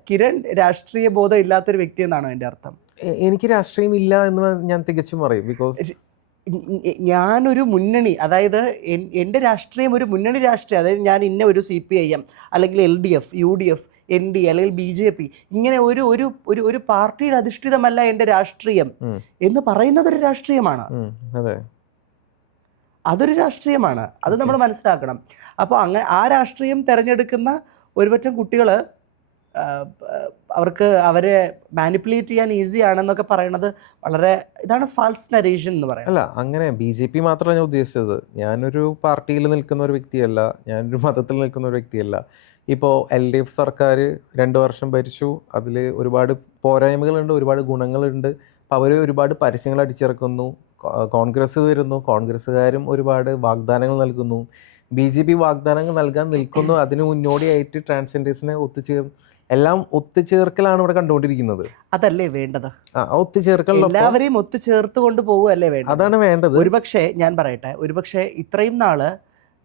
കിരൺ രാഷ്ട്രീയ ബോധം ഇല്ലാത്തൊരു വ്യക്തി എന്നാണോ അതിന്റെ അർത്ഥം? എനിക്ക് രാഷ്ട്രീയം ഇല്ല എന്ന് ഞാൻ തികച്ചും പറയും. ബിക്കോസ് ഞാനൊരു മുന്നണി, അതായത് എൻ്റെ രാഷ്ട്രീയം ഒരു മുന്നണി രാഷ്ട്രീയം, അതായത് ഞാൻ ഇന്ന ഒരു CPIM അല്ലെങ്കിൽ LDF, UDF, ND അല്ലെങ്കിൽ BJP, ഇങ്ങനെ ഒരു ഒരു ഒരു ഒരു പാർട്ടിയിൽ അധിഷ്ഠിതമല്ല എൻ്റെ രാഷ്ട്രീയം എന്ന് പറയുന്നത് ഒരു രാഷ്ട്രീയമാണ്. അതെ, അതൊരു രാഷ്ട്രീയമാണ്. അത് നമ്മൾ മനസ്സിലാക്കണം. അപ്പോൾ അങ്ങനെ ആ രാഷ്ട്രീയം തിരഞ്ഞെടുക്കുന്ന ഒരുപറ്റം കുട്ടികൾ അവർക്ക് അവരെ മാനിപ്പുലേറ്റ് ചെയ്യാൻ ഈസി ആണെന്നൊക്കെ പറയണത് വളരെ ഇതാണ് ഫാൾസ് നരേഷൻ എന്ന് പറയുന്നത്. അല്ല, അങ്ങനെ BJP മാത്രമാണ് ഞാൻ ഉദ്ദേശിച്ചത്. ഞാനൊരു പാർട്ടിയിൽ നിൽക്കുന്ന ഒരു വ്യക്തിയല്ല, ഞാനൊരു മതത്തിൽ നിൽക്കുന്ന ഒരു വ്യക്തിയല്ല. ഇപ്പോൾ LDF സർക്കാർ 2 വർഷം ഭരിച്ചു. അതിൽ ഒരുപാട് പോരായ്മകളുണ്ട്, ഒരുപാട് ഗുണങ്ങളുണ്ട്. അപ്പോൾ അവർ ഒരുപാട് പരസ്യങ്ങൾ അടിച്ചിറക്കുന്നു. കോൺഗ്രസ് വരുന്നു, കോൺഗ്രസ്സുകാരും ഒരുപാട് വാഗ്ദാനങ്ങൾ നൽകുന്നു. BJP വാഗ്ദാനങ്ങൾ നൽകാൻ നിൽക്കുന്നു. അതിന് മുന്നോടിയായിട്ട് ട്രാൻസ്ജെൻഡേഴ്സിനെ എല്ലാം ഒത്തുചേർക്കലാണ് ഇവിടെ കണ്ടുകൊണ്ടിരിക്കുന്നത്. അതല്ലേ വേണ്ടത്? ഒത്തുചേർക്കൽ, എല്ലാവരെയും ഒത്തുചേർത്ത് കൊണ്ടുപോവുകയല്ലേ വേണ്ടത്? അതാണ് വേണ്ടത്. ഒരുപക്ഷെ ഞാൻ പറയട്ടെ, ഒരുപക്ഷെ ഇത്രയും നാള്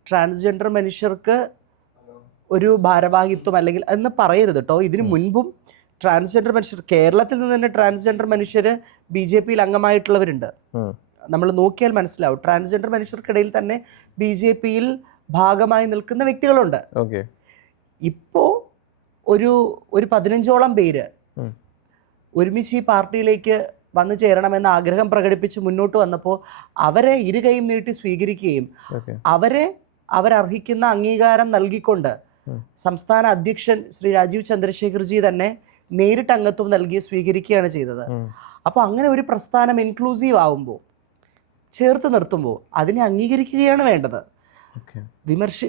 ട്രാൻസ്ജെൻഡർ മനുഷ്യർക്ക് ഒരു ഭാരവാഹിത്വം അല്ലെങ്കിൽ എന്ന് പറയരുത് കേട്ടോ, ഇതിനു മുൻപും ട്രാൻസ്ജെൻഡർ മനുഷ്യർ, കേരളത്തിൽ നിന്ന് തന്നെ ട്രാൻസ്ജെൻഡർ മനുഷ്യർ BJPയിൽ അംഗമായിട്ടുള്ളവരുണ്ട്. നമ്മൾ നോക്കിയാൽ മനസ്സിലാവും. ട്രാൻസ്ജെൻഡർ മനുഷ്യർക്കിടയിൽ തന്നെ BJPയിൽ ഭാഗമായി നിൽക്കുന്ന വ്യക്തികളുണ്ട്. ഇപ്പോൾ ഒരു 15ഓളം പേര് ഒരുമിച്ച് ഈ പാർട്ടിയിലേക്ക് വന്നു ചേരണമെന്ന ആഗ്രഹം പ്രകടിപ്പിച്ച് മുന്നോട്ട് വന്നപ്പോൾ അവരെ ഇരുകൈയും നീട്ടി സ്വീകരിക്കുകയും അവരർഹിക്കുന്ന അംഗീകാരം നൽകിക്കൊണ്ട് സംസ്ഥാന അധ്യക്ഷൻ ശ്രീ രാജീവ് ചന്ദ്രശേഖർജി തന്നെ നേരിട്ട് അംഗത്വം നൽകി സ്വീകരിക്കുകയാണ് ചെയ്തത്. അപ്പോൾ അങ്ങനെ ഒരു പ്രസ്ഥാനം ഇൻക്ലൂസീവ് ആവുമ്പോൾ, ചേർത്ത് നിർത്തുമ്പോൾ അതിനെ അംഗീകരിക്കുകയാണ് വേണ്ടത്.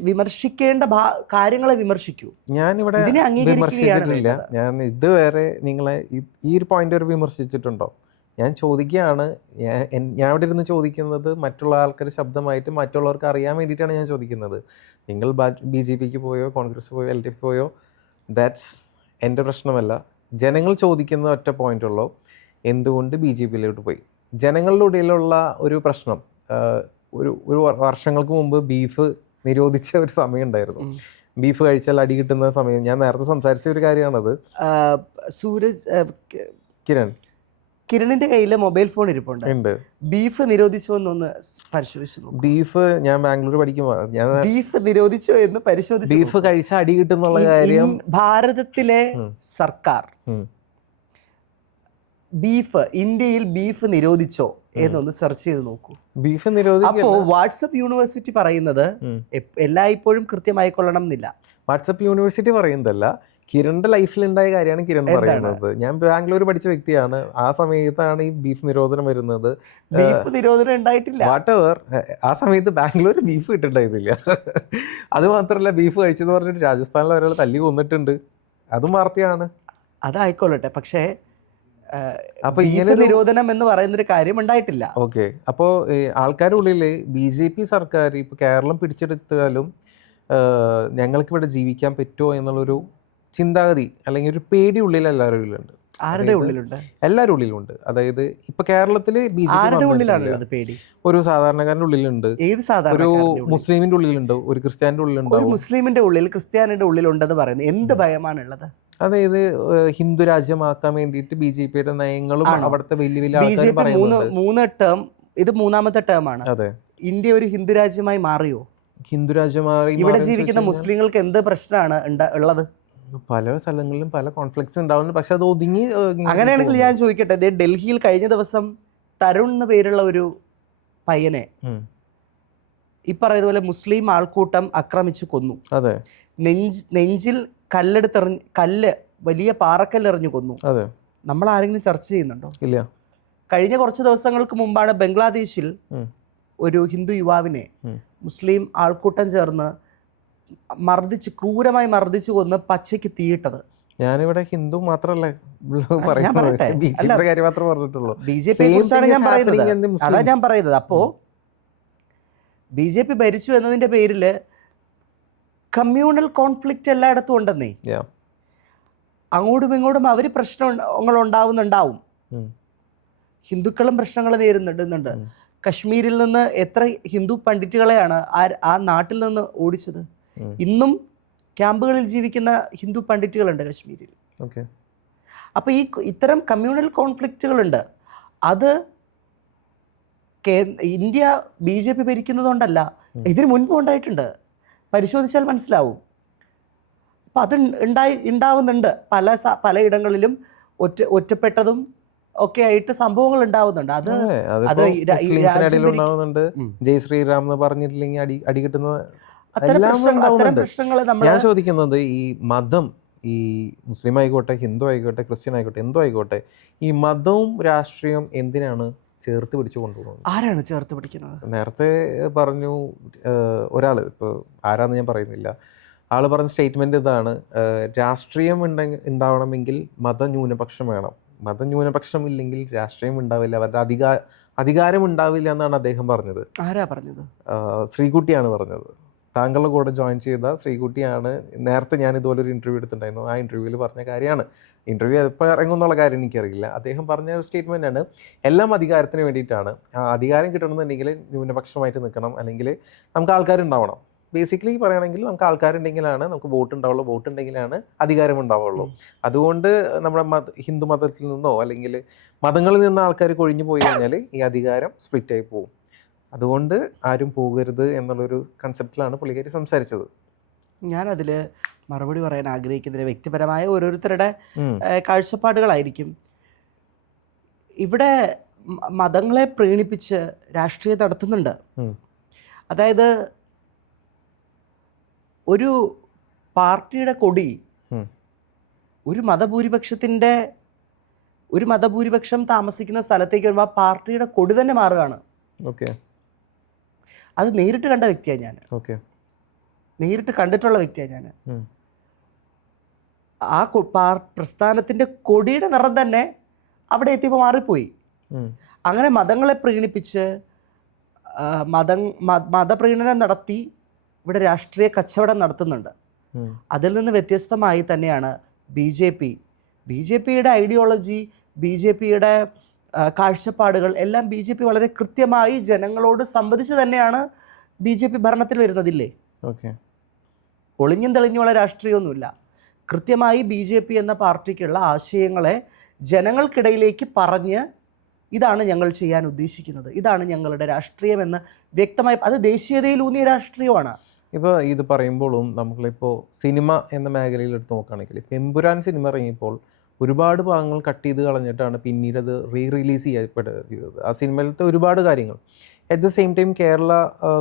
വിമർശിക്കേണ്ട കാര്യങ്ങളെ വിമർശിക്കൂ. ഞാനിവിടെ വിമർശിച്ചിട്ടില്ല. ഞാൻ ഇതുവരെ നിങ്ങളെ ഈ ഒരു പോയിന്റ് വരെ വിമർശിച്ചിട്ടുണ്ടോ? ഞാൻ ചോദിക്കുകയാണ്. ഞാൻ ഇവിടെ ഇരുന്ന് ചോദിക്കുന്നത് മറ്റുള്ള ആൾക്കാരുടെ ശബ്ദമായിട്ട് മറ്റുള്ളവർക്ക് അറിയാൻ വേണ്ടിയിട്ടാണ് ഞാൻ ചോദിക്കുന്നത്. നിങ്ങൾ BJPക്ക് പോയോ, കോൺഗ്രസ് പോയോ, LDF പോയോ, ദാറ്റ്സ് എൻ്റെ പ്രശ്നമല്ല. ജനങ്ങൾ ചോദിക്കുന്ന ഒറ്റ പോയിന്റുള്ളൂ, എന്തുകൊണ്ട് BJPയിലോട്ട് പോയി. ജനങ്ങളുടെ ഇടയിലുള്ള ഒരു പ്രശ്നം, ഒരു വർഷങ്ങൾക്ക് മുമ്പ് ബീഫ് നിരോധിച്ച ഒരു സമയം ഉണ്ടായിരുന്നു. ബീഫ് കഴിച്ചാൽ അടി കിട്ടുന്ന സമയം. ഞാൻ നേരത്തെ സംസാരിച്ച ഒരു കാര്യമാണത്. കിരണിന്റെ കയ്യിൽ മൊബൈൽ ഫോൺ ഇരിപ്പുണ്ട്. ബീഫ് നിരോധിച്ചോ എന്നൊന്ന് പരിശോധിച്ചു. ബീഫ് ഞാൻ ബാംഗ്ലൂർ പഠിക്കുമ്പോൾ ഞാൻ ബീഫ് നിരോധിച്ചോ എന്ന് പരിശോധിച്ചു. ബീഫ് കഴിച്ചാൽ അടി കിട്ടുന്നുള്ള കാര്യം ഭാരതത്തിലെ സർക്കാർ ഇന്ത്യയിൽ ബീഫ് നിരോധിച്ചോ എന്നൊന്ന് സെർച്ച് ചെയ്ത് നോക്കൂ. ബീഫ് നിരോധിക്കും. അപ്പോൾ വാട്സപ്പ് യൂണിവേഴ്സിറ്റി പറയുന്നത് എല്ലായ്പ്പോഴും കൃത്യമായിക്കൊള്ളണം എന്നില്ല. വാട്സപ്പ് യൂണിവേഴ്സിറ്റി പറയുന്നതല്ല, കിരണിന്റെ ലൈഫിലുണ്ടായ കാര്യമാണ് കിരൺ പറയുന്നത്. ഞാൻ ബാംഗ്ലൂർ പഠിച്ച വ്യക്തിയാണ്. ആ സമയത്താണ് ഈ ബീഫ് നിരോധനം വരുന്നത്. ബീഫ് നിരോധനം ഉണ്ടായിട്ടില്ല. വാട്ടെവർ, ആ സമയത്ത് ബാംഗ്ലൂർ ബീഫ് കിട്ടുണ്ടായിരുന്നില്ല. അത് മാത്രമല്ല, ബീഫ് കഴിച്ചെന്ന് പറഞ്ഞിട്ട് രാജസ്ഥാനിലെ ഒരാൾ തല്ലി കൊന്നിട്ടുണ്ട്. അതും വാർത്തയാണ്. അതായിക്കൊള്ളട്ടെ, പക്ഷേ അപ്പൊ ഇങ്ങനെ നിരോധനം എന്ന് പറയുന്നൊരു കാര്യം ഉണ്ടായിട്ടില്ല. ഓക്കെ, അപ്പോൾ ആൾക്കാരുടെ ഉള്ളിൽ BJP സർക്കാർ ഇപ്പൊ കേരളം പിടിച്ചെടുത്താലും ഞങ്ങൾക്കിവിടെ ജീവിക്കാൻ പറ്റുമോ എന്നുള്ളൊരു ചിന്താഗതി അല്ലെങ്കിൽ ഒരു പേടി ഉള്ളിൽ എല്ലാവരുടെ ഉള്ളിലുണ്ട്. ആരുടെ ഉള്ളിലുണ്ട്? എല്ലാവരുടെ ഉള്ളിലുണ്ട്. അതായത് ഇപ്പൊ കേരളത്തില് ആരുടെ ഉള്ളിലാണ് പേടി? ഒരു സാധാരണക്കാരന്റെ ഉള്ളിലുണ്ട്, ഏത് സാധാരണ, ഒരു മുസ്ലിമിന്റെ ഉള്ളിലുണ്ട്, ഒരു ക്രിസ്ത്യാനിന്റെ ഉള്ളിലുണ്ട്. ഒരു മുസ്ലിമിന്റെ ഉള്ളിൽ ക്രിസ്ത്യാനിയുടെ ഉള്ളിലുണ്ടെന്ന് പറയുന്നത് എന്ത് ഭയമാണുള്ളത്? അതായത് ഹിന്ദു രാജ്യമാക്കാൻ വേണ്ടിയിട്ട് BJPയുടെ നയങ്ങളും അവിടുത്തെ വലിയ വലിയ ആൾക്കാർ പറയുന്നത്. 3 ടേം, ഇത് 3ാമത്തെ ടേമാണ്. അതെ, ഇന്ത്യ ഒരു ഹിന്ദു രാജ്യമായി മാറിയോ? ഹിന്ദു രാജ്യമായി ഇവിടെ ജീവിക്കുന്ന മുസ്ലിങ്ങൾക്ക് എന്ത് പ്രശ്നമാണ് ഉള്ളത്? പല സ്ഥലങ്ങളിലും പല കോൺഫ്ലിക്ട്സ് ഉണ്ടാവുന്നു. പക്ഷെ അത് ഒതുങ്ങി. അങ്ങനെയാണെങ്കിൽ ഞാൻ ചോദിക്കട്ടെ, ഡൽഹിയിൽ കഴിഞ്ഞ ദിവസം തരുൺ എന്ന് പേരുള്ള ഒരു പയ്യനെ ഈ പറയുന്ന പോലെ മുസ്ലിം ആൾക്കൂട്ടം ആക്രമിച്ചു കൊന്നു. അതെ, നെഞ്ചിൽ കല്ല്, വലിയ പാറക്കല്ലെറിഞ്ഞു കൊന്നു. അതെ, നമ്മൾ ആരെങ്കിലും ചർച്ച ചെയ്യുന്നുണ്ടോ? ഇല്ല. കഴിഞ്ഞ കുറച്ച് ദിവസങ്ങൾക്ക് മുമ്പാണ് ബംഗ്ലാദേശിൽ ഒരു ഹിന്ദു യുവാവിനെ മുസ്ലിം ആൾക്കൂട്ടം ചേർന്ന് ക്രൂരമായി മർദ്ദിച്ചു കൊന്ന് പച്ചയ്ക്ക് തീയിട്ടത്. ഞാനിവിടെ ഹിന്ദു മാത്രമല്ല ഞാൻ പറയുന്നത്, പറയട്ടെ, ബി ജെ അല്ല പിയുടെ കാര്യം മാത്രമേ പറഞ്ഞിട്ടുള്ളൂ. BJP യെ Same കുറിച്ചാണ് thing ഞാൻ is happening പറയുന്നത്. in the അതാ ഞാൻ Muslims. പറയുന്നത്. അപ്പോൾ BJP ഭരിച്ചു എന്നതിന്റെ പേരിൽ കമ്മ്യൂണൽ കോൺഫ്ലിക്റ്റ് എല്ലായിടത്തും ഉണ്ടെന്നേ. Yeah. അങ്ങോട്ടും ഇങ്ങോട്ടും അവർ പ്രശ്നങ്ങൾ ഉണ്ടാവുന്നുണ്ടാവും. ഉം. ഹിന്ദുക്കളും പ്രശ്നങ്ങൾ നേരിടുന്നുണ്ട്. കശ്മീരിൽ നിന്ന് എത്ര ഹിന്ദു പണ്ഡിറ്റുകളെയാണ് ആ നാട്ടിൽ നിന്ന് ഓടിച്ചത്? ഇന്നും ക്യാമ്പുകളിൽ ജീവിക്കുന്ന ഹിന്ദു പണ്ഡിറ്റുകളുണ്ട് കശ്മീരിൽ. Okay. അപ്പോൾ ഇത്തരം കമ്മ്യൂണൽ കോൺഫ്ലിക്റ്റുകളുണ്ട്. അത് ഇന്ത്യ BJP ഭരിക്കുന്നതുകൊണ്ടല്ല, ഇതിന് മുൻപ് ഉണ്ടായിട്ടുണ്ട്. പരിശോധിച്ചാൽ മനസ്സിലാവും. അപ്പം അത് ഉണ്ടാവുന്നുണ്ട്. പലയിടങ്ങളിലും ഒറ്റപ്പെട്ടതും ഒക്കെ ആയിട്ട് സംഭവങ്ങൾ ഉണ്ടാവുന്നുണ്ട്. അത് അത് രാജ്യം ഉണ്ടാവുന്നുണ്ട്. ജയ് ശ്രീറാം എന്ന് പറഞ്ഞിട്ടില്ലെങ്കിൽ അടി കിട്ടുന്ന അത്തരം പ്രശ്നങ്ങൾ നമ്മൾ ഞാൻ ചോദിക്കുന്നത്, ഈ മതം, ഈ മുസ്ലിം ആയിക്കോട്ടെ, ഹിന്ദു ആയിക്കോട്ടെ, ക്രിസ്ത്യൻ ആയിക്കോട്ടെ, എന്തോ ആയിക്കോട്ടെ, ഈ മതവും രാഷ്ട്രീയവും എന്തിനാണ് ചേർത്ത് പിടിച്ചു കൊണ്ടുപോകുന്നത്? ആരാണ് ചേർത്ത് പിടിക്കുന്നത്? നേരത്തെ പറഞ്ഞു ഒരാൾ, ഇപ്പോൾ ആരാന്ന് ഞാൻ പറയുന്നില്ല, ആൾ പറഞ്ഞ സ്റ്റേറ്റ്മെൻറ്റ് ഇതാണ്: രാഷ്ട്രീയം ഉണ്ടാവണമെങ്കിൽ മതന്യൂനപക്ഷം വേണം, മതന്യൂനപക്ഷം ഇല്ലെങ്കിൽ രാഷ്ട്രീയം ഉണ്ടാവില്ല, അവരുടെ അധികാരം ഉണ്ടാവില്ല എന്നാണ് അദ്ദേഹം പറഞ്ഞത്. ആരാ പറഞ്ഞത്? ശ്രീകുട്ടിയാണ് പറഞ്ഞത്. താങ്കളുടെ കൂടെ ജോയിൻ ചെയ്ത ശ്രീകുട്ടിയാണ്. നേരത്തെ ഞാൻ ഇതുപോലെ ഒരു ഇൻ്റർവ്യൂ എടുത്തിട്ടുണ്ടായിരുന്നു. ആ ഇൻ്റർവ്യൂവിൽ പറഞ്ഞ കാര്യമാണ്. ഇൻ്റർവ്യൂ എപ്പോൾ ഇറങ്ങുമെന്നുള്ള കാര്യം എനിക്കറിയില്ല. അദ്ദേഹം പറഞ്ഞ ഒരു സ്റ്റേറ്റ്മെൻറ്റാണ്: എല്ലാം അധികാരത്തിന് വേണ്ടിയിട്ടാണ്. അധികാരം കിട്ടണമെന്നുണ്ടെങ്കിൽ ന്യൂനപക്ഷമായിട്ട് നിൽക്കണം, അല്ലെങ്കിൽ നമുക്ക് ആൾക്കാരുണ്ടാവണം. ബേസിക്കലി പറയുകയാണെങ്കിൽ നമുക്ക് ആൾക്കാരുണ്ടെങ്കിലാണ് നമുക്ക് വോട്ട് ഉണ്ടാവുള്ളൂ, വോട്ട് ഉണ്ടെങ്കിലാണ് അധികാരം ഉണ്ടാവുള്ളൂ. അതുകൊണ്ട് നമ്മുടെ ഹിന്ദു മതത്തിൽ നിന്നോ അല്ലെങ്കിൽ മതങ്ങളിൽ നിന്ന് ആൾക്കാർ കൊഴിഞ്ഞു പോയി കഴിഞ്ഞാൽ ഈ അധികാരം സ്പ്ലിറ്റായി പോകും. അതുകൊണ്ട് ആരും പോകരുത് എന്നുള്ളൊരു കൺസെപ്റ്റിലാണ് പുള്ളിക്കാരി സംസാരിച്ചത്. ഞാനതിൽ മറുപടി പറയാൻ ആഗ്രഹിക്കുന്നതിന് വ്യക്തിപരമായ ഓരോരുത്തരുടെ കാഴ്ചപ്പാടുകളായിരിക്കും. ഇവിടെ മതങ്ങളെ പ്രീണിപ്പിച്ച് രാഷ്ട്രീയം നടത്തുന്നുണ്ട്. അതായത് ഒരു പാർട്ടിയുടെ കൊടി ഒരു മതഭൂരിപക്ഷം താമസിക്കുന്ന സ്ഥലത്തേക്ക് വരുമ്പോൾ ആ പാർട്ടിയുടെ കൊടി തന്നെ മാറുകയാണ്. ഓക്കെ. അത് നേരിട്ട് കണ്ട വ്യക്തിയാണ് ഞാൻ. ഓക്കെ. നേരിട്ട് കണ്ടിട്ടുള്ള വ്യക്തിയാണ് ഞാൻ. ആ പ്രസ്ഥാനത്തിൻ്റെ കൊടിയുടെ നിറം തന്നെ അവിടെ എത്തിയപ്പോൾ മാറിപ്പോയി. അങ്ങനെ മതങ്ങളെ പ്രീണിപ്പിച്ച് മതപ്രീണനം നടത്തി ഇവിടെ രാഷ്ട്രീയ കച്ചവടം നടത്തുന്നുണ്ട്. അതിൽ നിന്ന് വ്യത്യസ്തമായി തന്നെയാണ് BJP-യുടെ ഐഡിയോളജി, BJP-യുടെ കാഴ്ചപ്പാടുകൾ എല്ലാം BJP വളരെ കൃത്യമായി ജനങ്ങളോട് സംവദിച്ച് തന്നെയാണ് BJP ഭരണത്തിൽ വരുന്നതില്ലേ. ഓക്കെ. ഒളിഞ്ഞും തെളിഞ്ഞുള്ള രാഷ്ട്രീയമൊന്നുമില്ല. കൃത്യമായി BJP എന്ന പാർട്ടിക്കുള്ള ആശയങ്ങളെ ജനങ്ങൾക്കിടയിലേക്ക് പറഞ്ഞ് ഇതാണ് ഞങ്ങൾ ചെയ്യാൻ ഉദ്ദേശിക്കുന്നത്, ഇതാണ് ഞങ്ങളുടെ രാഷ്ട്രീയമെന്ന് വ്യക്തമായി, അത് ദേശീയതയിലൂന്നിയ രാഷ്ട്രീയമാണ്. ഇപ്പോൾ ഇത് പറയുമ്പോഴും നമ്മളിപ്പോൾ സിനിമ എന്ന മേഖലയിൽ എടുത്ത് നോക്കുകയാണെങ്കിൽ, എമ്പുരാൻ സിനിമ ഇറങ്ങിയപ്പോൾ ഒരുപാട് ഭാഗങ്ങൾ കട്ട് ചെയ്ത് കളഞ്ഞിട്ടാണ് പിന്നീട് അത് റിലീസ് ചെയ്തത്. ആ സിനിമയിലത്തെ ഒരുപാട് കാര്യങ്ങൾ. At the same time Kerala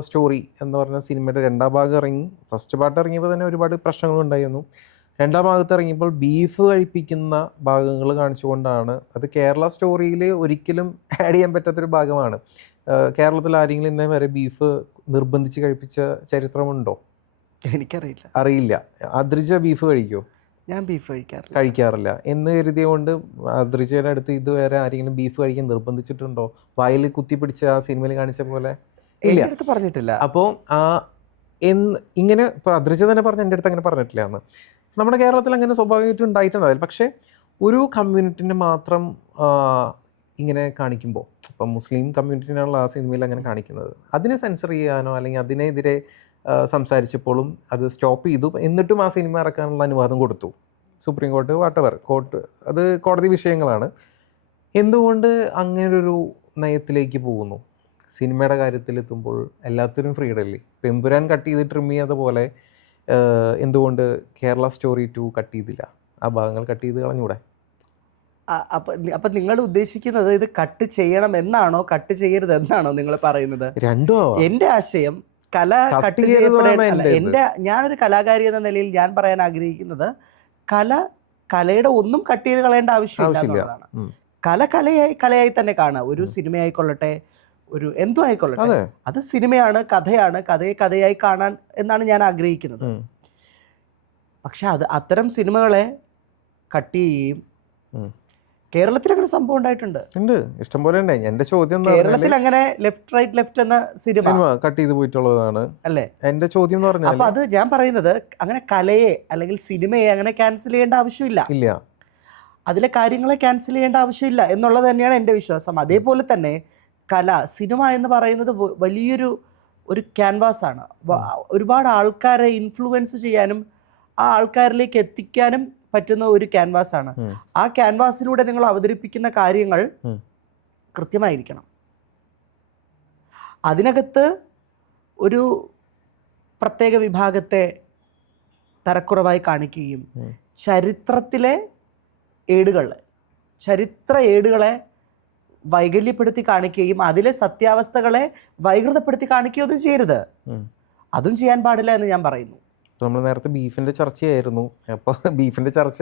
story എന്ന് പറഞ്ഞ സിനിമയുടെ രണ്ടാം ഭാഗം ഇറങ്ങി. ഫസ്റ്റ് പാർട്ട് ഇറങ്ങിയപ്പോൾ തന്നെ ഒരുപാട് പ്രശ്നങ്ങളുണ്ടായിരുന്നു. രണ്ടാം ഭാഗത്ത് ഇറങ്ങിയപ്പോൾ ബീഫ് കഴിപ്പിക്കുന്ന ഭാഗങ്ങൾ കാണിച്ചുകൊണ്ടാണ്. അത് കേരള സ്റ്റോറിയിൽ ഒരിക്കലും ആഡ് ചെയ്യാൻ പറ്റാത്തൊരു ഭാഗമാണ്. കേരളത്തിൽ ആരെങ്കിലും ഇന്നേ വരെ ബീഫ് നിർബന്ധിച്ച് കഴിപ്പിച്ച ചരിത്രമുണ്ടോ? എനിക്കറിയില്ല. അറിയില്ല. അദ്രിജ ബീഫ് കഴിക്കുമോ? ഞാൻ ബീഫ് കഴിക്കാറില്ല എന്ന് കരുതിയുകൊണ്ട് അദ്രിജയുടെ അടുത്ത് ഇതുവരെ ആരെങ്കിലും ബീഫ് കഴിക്കാൻ നിർബന്ധിച്ചിട്ടുണ്ടോ? വായിൽ കുത്തിപ്പിടിച്ച് ആ സിനിമയിൽ കാണിച്ച പോലെ ഇല്ല, പറഞ്ഞിട്ടില്ല. അപ്പോൾ ഇങ്ങനെ ഇപ്പോൾ അദ്രിജ തന്നെ പറഞ്ഞ എൻ്റെ അടുത്ത് അങ്ങനെ പറഞ്ഞിട്ടില്ല എന്ന്. നമ്മുടെ കേരളത്തിൽ അങ്ങനെ സ്വാഭാവികമായിട്ടും ഉണ്ടായിട്ടുണ്ടാവില്ല. പക്ഷേ ഒരു കമ്മ്യൂണിറ്റിനെ മാത്രം ഇങ്ങനെ കാണിക്കുമ്പോൾ, ഇപ്പം മുസ്ലിം കമ്മ്യൂണിറ്റിനാണല്ലോ ആ സിനിമയിൽ അങ്ങനെ കാണിക്കുന്നത്, അതിനെ സെൻസർ ചെയ്യാനോ അല്ലെങ്കിൽ അതിനെതിരെ സംസാരിച്ചപ്പോഴും അത് സ്റ്റോപ്പ് ചെയ്തു. എന്നിട്ടും ആ സിനിമ ഇറക്കാനുള്ള അനുവാദം കൊടുത്തു സുപ്രീം കോർട്ട്, വാട്ടെവർ കോർട്ട്, അത് കോടതി വിഷയങ്ങളാണ്. എന്തുകൊണ്ട് അങ്ങനൊരു നയത്തിലേക്ക് പോകുന്നു? സിനിമയുടെ കാര്യത്തിലെത്തുമ്പോൾ എല്ലാത്തിനും ഫ്രീഡം ഇല്ലേ? പെമ്പുരാൻ കട്ട് ചെയ്ത് ട്രിം ചെയ്യാത്ത പോലെ എന്തുകൊണ്ട് കേരള സ്റ്റോറി 2 കട്ട് ചെയ്തില്ല? ആ ഭാഗങ്ങൾ കട്ട് ചെയ്ത് കളഞ്ഞൂടെ? അപ്പം നിങ്ങൾ ഉദ്ദേശിക്കുന്നത് ഇത് കട്ട് ചെയ്യണം എന്നാണോ കട്ട് ചെയ്യരുത് എന്നാണോ നിങ്ങൾ പറയുന്നത്? രണ്ടോ. എൻ്റെ ആശയം കല കട്ട് ചെയ്യപ്പെടേണ്ട, ഞാനൊരു കലാകാരി എന്ന നിലയിൽ ഞാൻ പറയാൻ ആഗ്രഹിക്കുന്നത് കലയുടെ ഒന്നും കട്ട് ചെയ്ത് കളയേണ്ട ആവശ്യമില്ല എന്നുള്ളതാണ്. കലയായി തന്നെ കാണുക. ഒരു സിനിമ ആയിക്കൊള്ളട്ടെ, ഒരു എന്തും ആയിക്കൊള്ളട്ടെ, അത് സിനിമയാണ്, കഥയാണ്, കഥയായി കാണാൻ എന്നാണ് ഞാൻ ആഗ്രഹിക്കുന്നത്. പക്ഷെ അത്തരം സിനിമകളെ കട്ട് ചെയ്യുകയും, കേരളത്തിൽ അങ്ങനെ സംഭവം ഉണ്ടായിട്ടുണ്ട്. ഉണ്ട്, ഇഷ്ടംപോലെ ഉണ്ട്. എന്റെ ചോദ്യം എന്ന് കേരളത്തിൽ അങ്ങനെ ലെഫ്റ്റ് റൈറ്റ് ലെഫ്റ്റ് എന്ന സിനിമ സിനിമ കട്ട് ചെയ്ത് പോയിട്ടുള്ളതാണ് അല്ലേ എന്റെ ചോദ്യം എന്ന് പറഞ്ഞാൽ. അപ്പൊ അത് ഞാൻ പറയുന്നത്, അങ്ങനെ കലയെ അല്ലെങ്കിൽ സിനിമയെ അങ്ങനെ ക്യാൻസൽ ചെയ്യേണ്ട ആവശ്യമില്ല, ഇല്ല, അതിലെ കാര്യങ്ങളെ ക്യാൻസൽ ചെയ്യേണ്ട ആവശ്യമില്ല എന്നുള്ളത് തന്നെയാണ് എൻ്റെ വിശ്വാസം. അതേപോലെ തന്നെ സിനിമ എന്ന് പറയുന്നത് വലിയൊരു ക്യാൻവാസാണ്. ഒരുപാട് ആൾക്കാരെ ഇൻഫ്ലുവൻസ് ചെയ്യാനും ആ ആൾക്കാരിലേക്ക് എത്തിക്കാനും പറ്റുന്ന ഒരു ക്യാൻവാസാണ്. ആ ക്യാൻവാസിലൂടെ നിങ്ങൾ അവതരിപ്പിക്കുന്ന കാര്യങ്ങൾ കൃത്യമായിരിക്കണം. അതിനകത്ത് ഒരു പ്രത്യേക വിഭാഗത്തെ തരക്കുറവായി കാണിക്കുകയും ചരിത്ര ഏടുകളെ വൈകല്യപ്പെടുത്തി കാണിക്കുകയും അതിലെ സത്യാവസ്ഥകളെ വൈകൃതപ്പെടുത്തി കാണിക്കുകയൊന്നും ചെയ്യരുത്. അതും ചെയ്യാൻ പാടില്ല എന്ന് ഞാൻ പറയുന്നു. നമ്മൾ നേരത്തെ ബീഫിന്റെ ചർച്ചയായിരുന്നു, അപ്പോൾ ബീഫിന്റെ ചർച്ച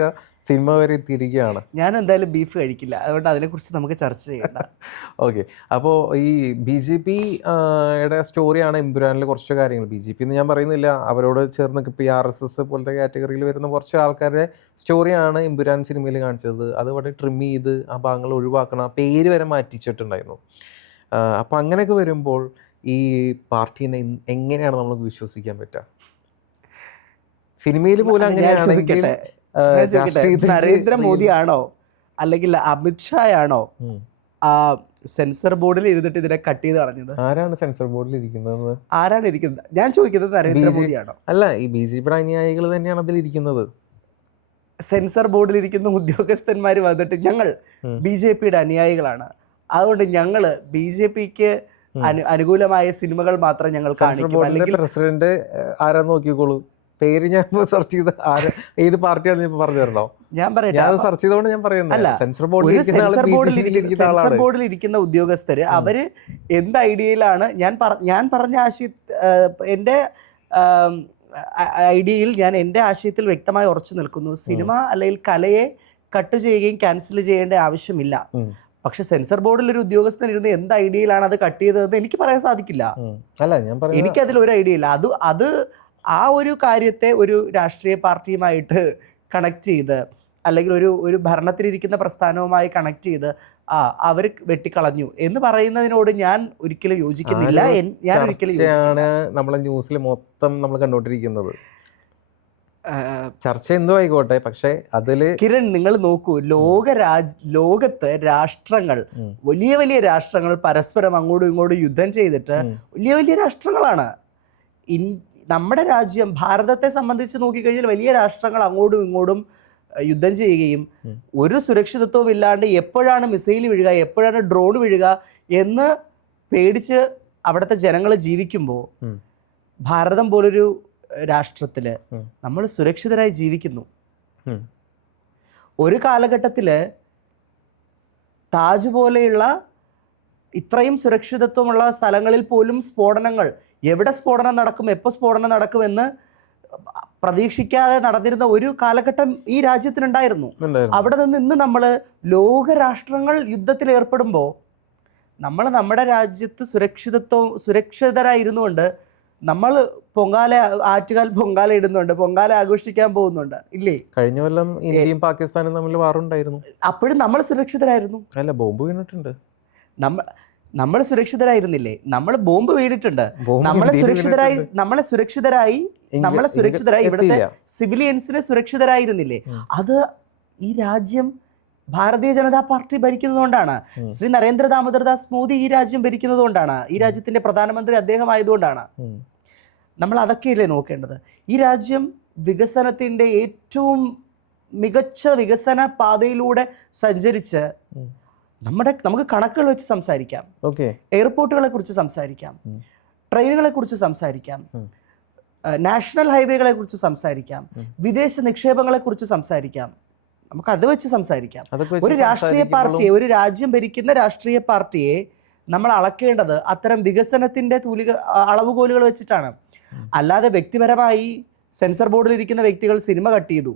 സിനിമ വരെ എത്തിയിരിക്കുകയാണ്. ഞാൻ എന്തായാലും ബീഫ് കഴിക്കില്ല, അതുകൊണ്ട് അതിനെക്കുറിച്ച് നമുക്ക് ചർച്ച ചെയ്യണ്ട. ഓക്കെ, അപ്പോൾ ഈ BJP-യുടെ സ്റ്റോറിയാണ് എമ്പുരാനിൽ കുറച്ച് കാര്യങ്ങൾ. BJP എന്ന് ഞാൻ പറയുന്നില്ല, അവരോട് ചേർന്ന് ഇപ്പോൾ RSS പോലത്തെ കാറ്റഗറിയിൽ വരുന്ന കുറച്ച് ആൾക്കാരുടെ സ്റ്റോറിയാണ് എമ്പുരാൻ സിനിമയിൽ കാണിച്ചത്. അത് വളരെ ട്രിം ചെയ്ത് ആ ഭാഗങ്ങൾ ഒഴിവാക്കണം, ആ പേര് വരെ മാറ്റിച്ചിട്ടുണ്ടായിരുന്നു. അപ്പോൾ അങ്ങനെയൊക്കെ വരുമ്പോൾ ഈ പാർട്ടീനെ എങ്ങനെയാണ് നമുക്ക് വിശ്വസിക്കാൻ പറ്റുക? സിനിമയിൽ പോലും അങ്ങനെയാണെങ്കിൽ നരേന്ദ്രമോദിയാണോ അല്ലെങ്കിൽ അമിത്ഷായാണോ ആ സെൻസർ ബോർഡിൽ ഇരുന്നിട്ട് ഇതിനെ കട്ട് ചെയ്ത് കളഞ്ഞത്? ആരാണ് സെൻസർ ബോർഡിൽ ഇരിക്കുന്നത്? ആരാണ് ഇരിക്കുന്നത്? ഞാൻ ചോദിക്കുന്നത് നരേന്ദ്രമോദിയാണോ? അല്ല, ഈ BJP-യുടെ അനുയായികൾ തന്നെയാണ് അതിൽ ഇരിക്കുന്നത്. സെൻസർ ബോർഡിൽ ഇരിക്കുന്ന ഉദ്യോഗസ്ഥന്മാർ വന്നിട്ട് ഞങ്ങൾ BJP-യുടെ അനുയായികളാണ്, അതുകൊണ്ട് ഞങ്ങൾ BJP-ക്ക് അനുകൂലമായ സിനിമകൾ മാത്രം ഞങ്ങൾ കാണിക്കും. അല്ലെങ്കിൽ പ്രസിഡന്റ് ആരാ നോക്കിക്കോളൂ, പേര് ഞാൻ സെർച്ച് ചെയ്ത് ഏത് പാർട്ടിയാണെന്ന് പറഞ്ഞു തരണോ? ഞാൻ പറയട്ടെ, സെർച്ച് ചെയ്തോണ്ട് ഞാൻ പറയുന്നത് സെൻസർ ബോർഡിൽ ഇരിക്കുന്ന ഉദ്യോഗസ്ഥര് അവര് എന്ത് ഐഡിയയിലാണ് ഞാൻ പറഞ്ഞ എൻ്റെ ഐഡിയയിൽ ഞാൻ എൻ്റെ ആശയത്തിൽ വ്യക്തമായി ഉറച്ചു നിൽക്കുന്നു. സിനിമ അല്ലെങ്കിൽ കലയെ കട്ട് ചെയ്യുകയും ക്യാൻസൽ ചെയ്യേണ്ട ആവശ്യമില്ല. പക്ഷെ സെൻസർ ബോർഡിൽ ഒരു ഉദ്യോഗസ്ഥൻ ഇരുന്ന് എന്ത് ഐഡിയയിലാണ് അത് കട്ട് ചെയ്തതെന്ന് എനിക്ക് പറയാൻ സാധിക്കില്ല. എനിക്കതിൽ ഒരു ഐഡിയ ഇല്ല. അത് ആ ഒരു കാര്യത്തെ ഒരു രാഷ്ട്രീയ പാർട്ടിയുമായിട്ട് കണക്ട് ചെയ്ത് അല്ലെങ്കിൽ ഒരു ഭരണത്തിലിരിക്കുന്ന പ്രസ്ഥാനവുമായി കണക്ട് ചെയ്ത് അവർ വെട്ടിക്കളഞ്ഞു എന്ന് പറയുന്നതിനോട് ഞാൻ ഒരിക്കലും യോജിക്കുന്നില്ല. നമ്മളെ ന്യൂസിൽ മൊത്തം നമ്മൾ കണ്ടുകൊണ്ടിരിക്കുന്നത് ചർച്ച എന്തോ ആയിക്കോട്ടെ, പക്ഷെ അതില് കിരൺ നിങ്ങൾ നോക്കൂ, ലോകത്ത് രാഷ്ട്രങ്ങൾ, വലിയ വലിയ രാഷ്ട്രങ്ങൾ പരസ്പരം അങ്ങോട്ടും ഇങ്ങോട്ടും യുദ്ധം ചെയ്തിട്ട് വലിയ വലിയ രാഷ്ട്രങ്ങളാണ്. നമ്മുടെ രാജ്യം ഭാരതത്തെ സംബന്ധിച്ച് നോക്കിക്കഴിഞ്ഞാൽ വലിയ രാഷ്ട്രങ്ങൾ അങ്ങോട്ടും ഇങ്ങോട്ടും യുദ്ധം ചെയ്യുകയും ഒരു സുരക്ഷിതത്വവും ഇല്ലാണ്ട് എപ്പോഴാണ് മിസൈൽ വീഴുക, എപ്പോഴാണ് ഡ്രോൺ വീഴുക എന്ന് പേടിച്ച് അവിടുത്തെ ജനങ്ങൾ ജീവിക്കുമ്പോൾ ഭാരതം പോലൊരു രാഷ്ട്രത്തില് നമ്മൾ സുരക്ഷിതരായി ജീവിക്കുന്നു. ഒരു കാലഘട്ടത്തില് താജ് പോലെയുള്ള ഇത്രയും സുരക്ഷിതത്വമുള്ള സ്ഥലങ്ങളിൽ പോലും സ്ഫോടനങ്ങൾ, എവിടെ സ്ഫോടനം നടക്കും, എപ്പോൾ സ്ഫോടനം നടക്കുമെന്ന് പ്രതീക്ഷിക്കാതെ നടന്നിരുന്ന ഒരു കാലഘട്ടം ഈ രാജ്യത്തിനുണ്ടായിരുന്നു. അവിടെ നിന്ന് ഇന്ന് നമ്മൾ ലോകരാഷ്ട്രങ്ങൾ യുദ്ധത്തിൽ ഏർപ്പെടുമ്പോൾ നമ്മൾ നമ്മുടെ രാജ്യത്ത് സുരക്ഷിതരായിരുന്നു കൊണ്ട് നമ്മൾ ആറ്റുകാൽ പൊങ്കാല ഇടുന്നുണ്ട്, പൊങ്കാല ആഘോഷിക്കാൻ പോകുന്നുണ്ട്, ഇല്ലേ? കഴിഞ്ഞ കൊല്ലം ഇന്ത്യയും പാകിസ്ഥാനും തമ്മിൽ വാറുണ്ടായിരുന്നു, അപ്പോഴും നമ്മൾ സുരക്ഷിതരായിരുന്നു. അല്ല, ബോംബ് വീണിട്ടുണ്ട്. നമ്മൾ സുരക്ഷിതരായിരുന്നില്ലേ? നമ്മൾ ബോംബ് വീണിട്ടുണ്ട്. നമ്മളെ സുരക്ഷിതരായി ഇവിടുത്തെ സിവിലിയൻസിനെ സുരക്ഷിതരായിരുന്നില്ലേ? അത് ഈ രാജ്യം ഭാരതീയ ജനതാ പാർട്ടി ഭരിക്കുന്നതുകൊണ്ടാണ്. ശ്രീ നരേന്ദ്ര ദാമോദർദാസ് മോദി ഈ രാജ്യം ഭരിക്കുന്നതുകൊണ്ടാണ്. ഈ രാജ്യത്തിന്റെ പ്രധാനമന്ത്രി അദ്ദേഹം ആയതുകൊണ്ടാണ്. നമ്മൾ അതൊക്കെയല്ലേ നോക്കേണ്ടത്? ഈ രാജ്യം വികസനത്തിന്റെ ഏറ്റവും മികച്ച വികസന പാതയിലൂടെ സഞ്ചരിച്ച് നമുക്ക് കണക്കുകൾ വെച്ച് സംസാരിക്കാം, എയർപോർട്ടുകളെ കുറിച്ച് സംസാരിക്കാം, ട്രെയിനുകളെ കുറിച്ച് സംസാരിക്കാം, നാഷണൽ ഹൈവേകളെ കുറിച്ച് സംസാരിക്കാം, വിദേശ നിക്ഷേപങ്ങളെ കുറിച്ച് സംസാരിക്കാം. നമുക്ക് അത് വെച്ച് സംസാരിക്കാം. ഒരു രാഷ്ട്രീയ പാർട്ടിയെ, ഒരു രാജ്യം ഭരിക്കുന്ന രാഷ്ട്രീയ പാർട്ടിയെ നമ്മൾ അളക്കേണ്ടത് അത്തരം വികസനത്തിന്റെ അളവുകോലുകൾ വെച്ചിട്ടാണ്. അല്ലാതെ വ്യക്തിപരമായി സെൻസർ ബോർഡിൽ ഇരിക്കുന്ന വ്യക്തികൾ സിനിമ കട്ട് ചെയ്തു,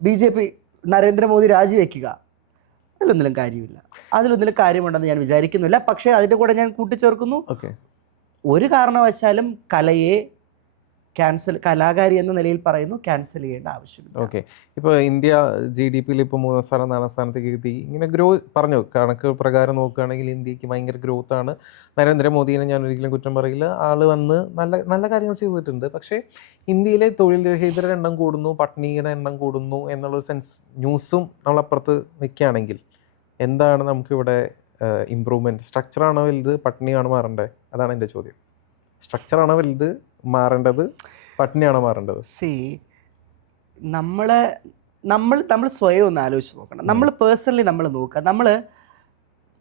BJP നരേന്ദ്രമോദി രാജിവെക്കുക, അതിലൊന്നിലും കാര്യമില്ല. അതിലൊന്നിലും കാര്യമുണ്ടെന്ന് ഞാൻ വിചാരിക്കുന്നില്ല. പക്ഷേ അതിൻ്റെ കൂടെ ഞാൻ കൂട്ടിച്ചേർക്കുന്നു, ഒരു കാരണവശാലും കലയെ കലാകാരി എന്ന നിലയിൽ പറയുന്നു, ക്യാൻസൽ ചെയ്യേണ്ട ആവശ്യമില്ല. ഓക്കെ. ഇപ്പോൾ ഇന്ത്യ GDP-യിൽ ഇപ്പോൾ 3ാം സ്ഥാനം 4ാം സ്ഥാനത്തേക്ക് എത്തി, ഇങ്ങനെ പറഞ്ഞു കണക്ക് പ്രകാരം നോക്കുകയാണെങ്കിൽ ഇന്ത്യക്ക് ഭയങ്കര ഗ്രോത്താണ്. നരേന്ദ്രമോദിനെ ഞാൻ ഒരിക്കലും കുറ്റം പറയില്ല, ആൾ വന്ന് നല്ല നല്ല കാര്യങ്ങൾ ചെയ്തിട്ടുണ്ട്. പക്ഷേ ഇന്ത്യയിലെ തൊഴിൽ രഹിതരുടെ എണ്ണം കൂടുന്നു, പട്ടിണിയുടെ എണ്ണം കൂടുന്നു എന്നുള്ളൊരു ന്യൂസും നമ്മളപ്പുറത്ത് നിൽക്കുകയാണെങ്കിൽ എന്താണ് നമുക്കിവിടെ ഇമ്പ്രൂവ്മെൻറ്റ്? സ്ട്രക്ചറാണോ വലുത്, പട്ടിണിയാണോ മാറേണ്ടത്? അതാണ് എൻ്റെ ചോദ്യം. സ്ട്രക്ചറാണോ വലുത് മാറേണ്ടത്, പട്ടിണിയാണോ മാറേണ്ടത്? നമ്മൾ സ്വയം ഒന്ന് ആലോചിച്ച് നോക്കണം. നമ്മൾ പേഴ്സണലി നമ്മൾ നോക്കുക.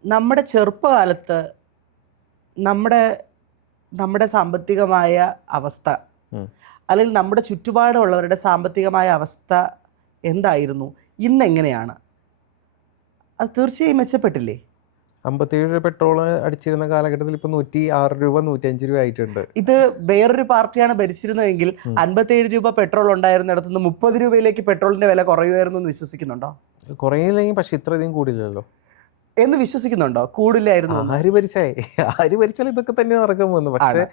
നമ്മുടെ ചെറുപ്പകാലത്ത് നമ്മുടെ സാമ്പത്തികമായ അവസ്ഥ അല്ലെങ്കിൽ നമ്മുടെ ചുറ്റുപാടുള്ളവരുടെ സാമ്പത്തികമായ അവസ്ഥ എന്തായിരുന്നു, ഇന്നെങ്ങനെയാണ്? അത് തീർച്ചയായും മെച്ചപ്പെട്ടില്ലേ? 57 രൂപ പെട്രോൾ അടിച്ചിരുന്ന കാലഘട്ടത്തിൽ ഇപ്പോൾ 106 രൂപ 105 രൂപ ആയിട്ടുണ്ട്. ഇത് വേറൊരു പാർട്ടിയാണ് ഭരിച്ചിരുന്നതെങ്കിൽ 57 രൂപ പെട്രോൾ ഉണ്ടായിരുന്നിടത്ത് നിന്ന് 30 രൂപയിലേക്ക് പെട്രോളിന്റെ വില കുറയുമായിരുന്നു എന്ന് വിശ്വസിക്കുന്നുണ്ടോ? കുറയില്ലെങ്കിൽ, പക്ഷെ ഇത്രയധികം കൂടില്ലല്ലോ എന്ന് വിശ്വസിക്കുന്നുണ്ടോ? കൂടില്ലായിരുന്നു. ആര് ഭരിച്ചാൽ ഇതൊക്കെ തന്നെ നടക്കാൻ പോകുന്നു. പക്ഷെ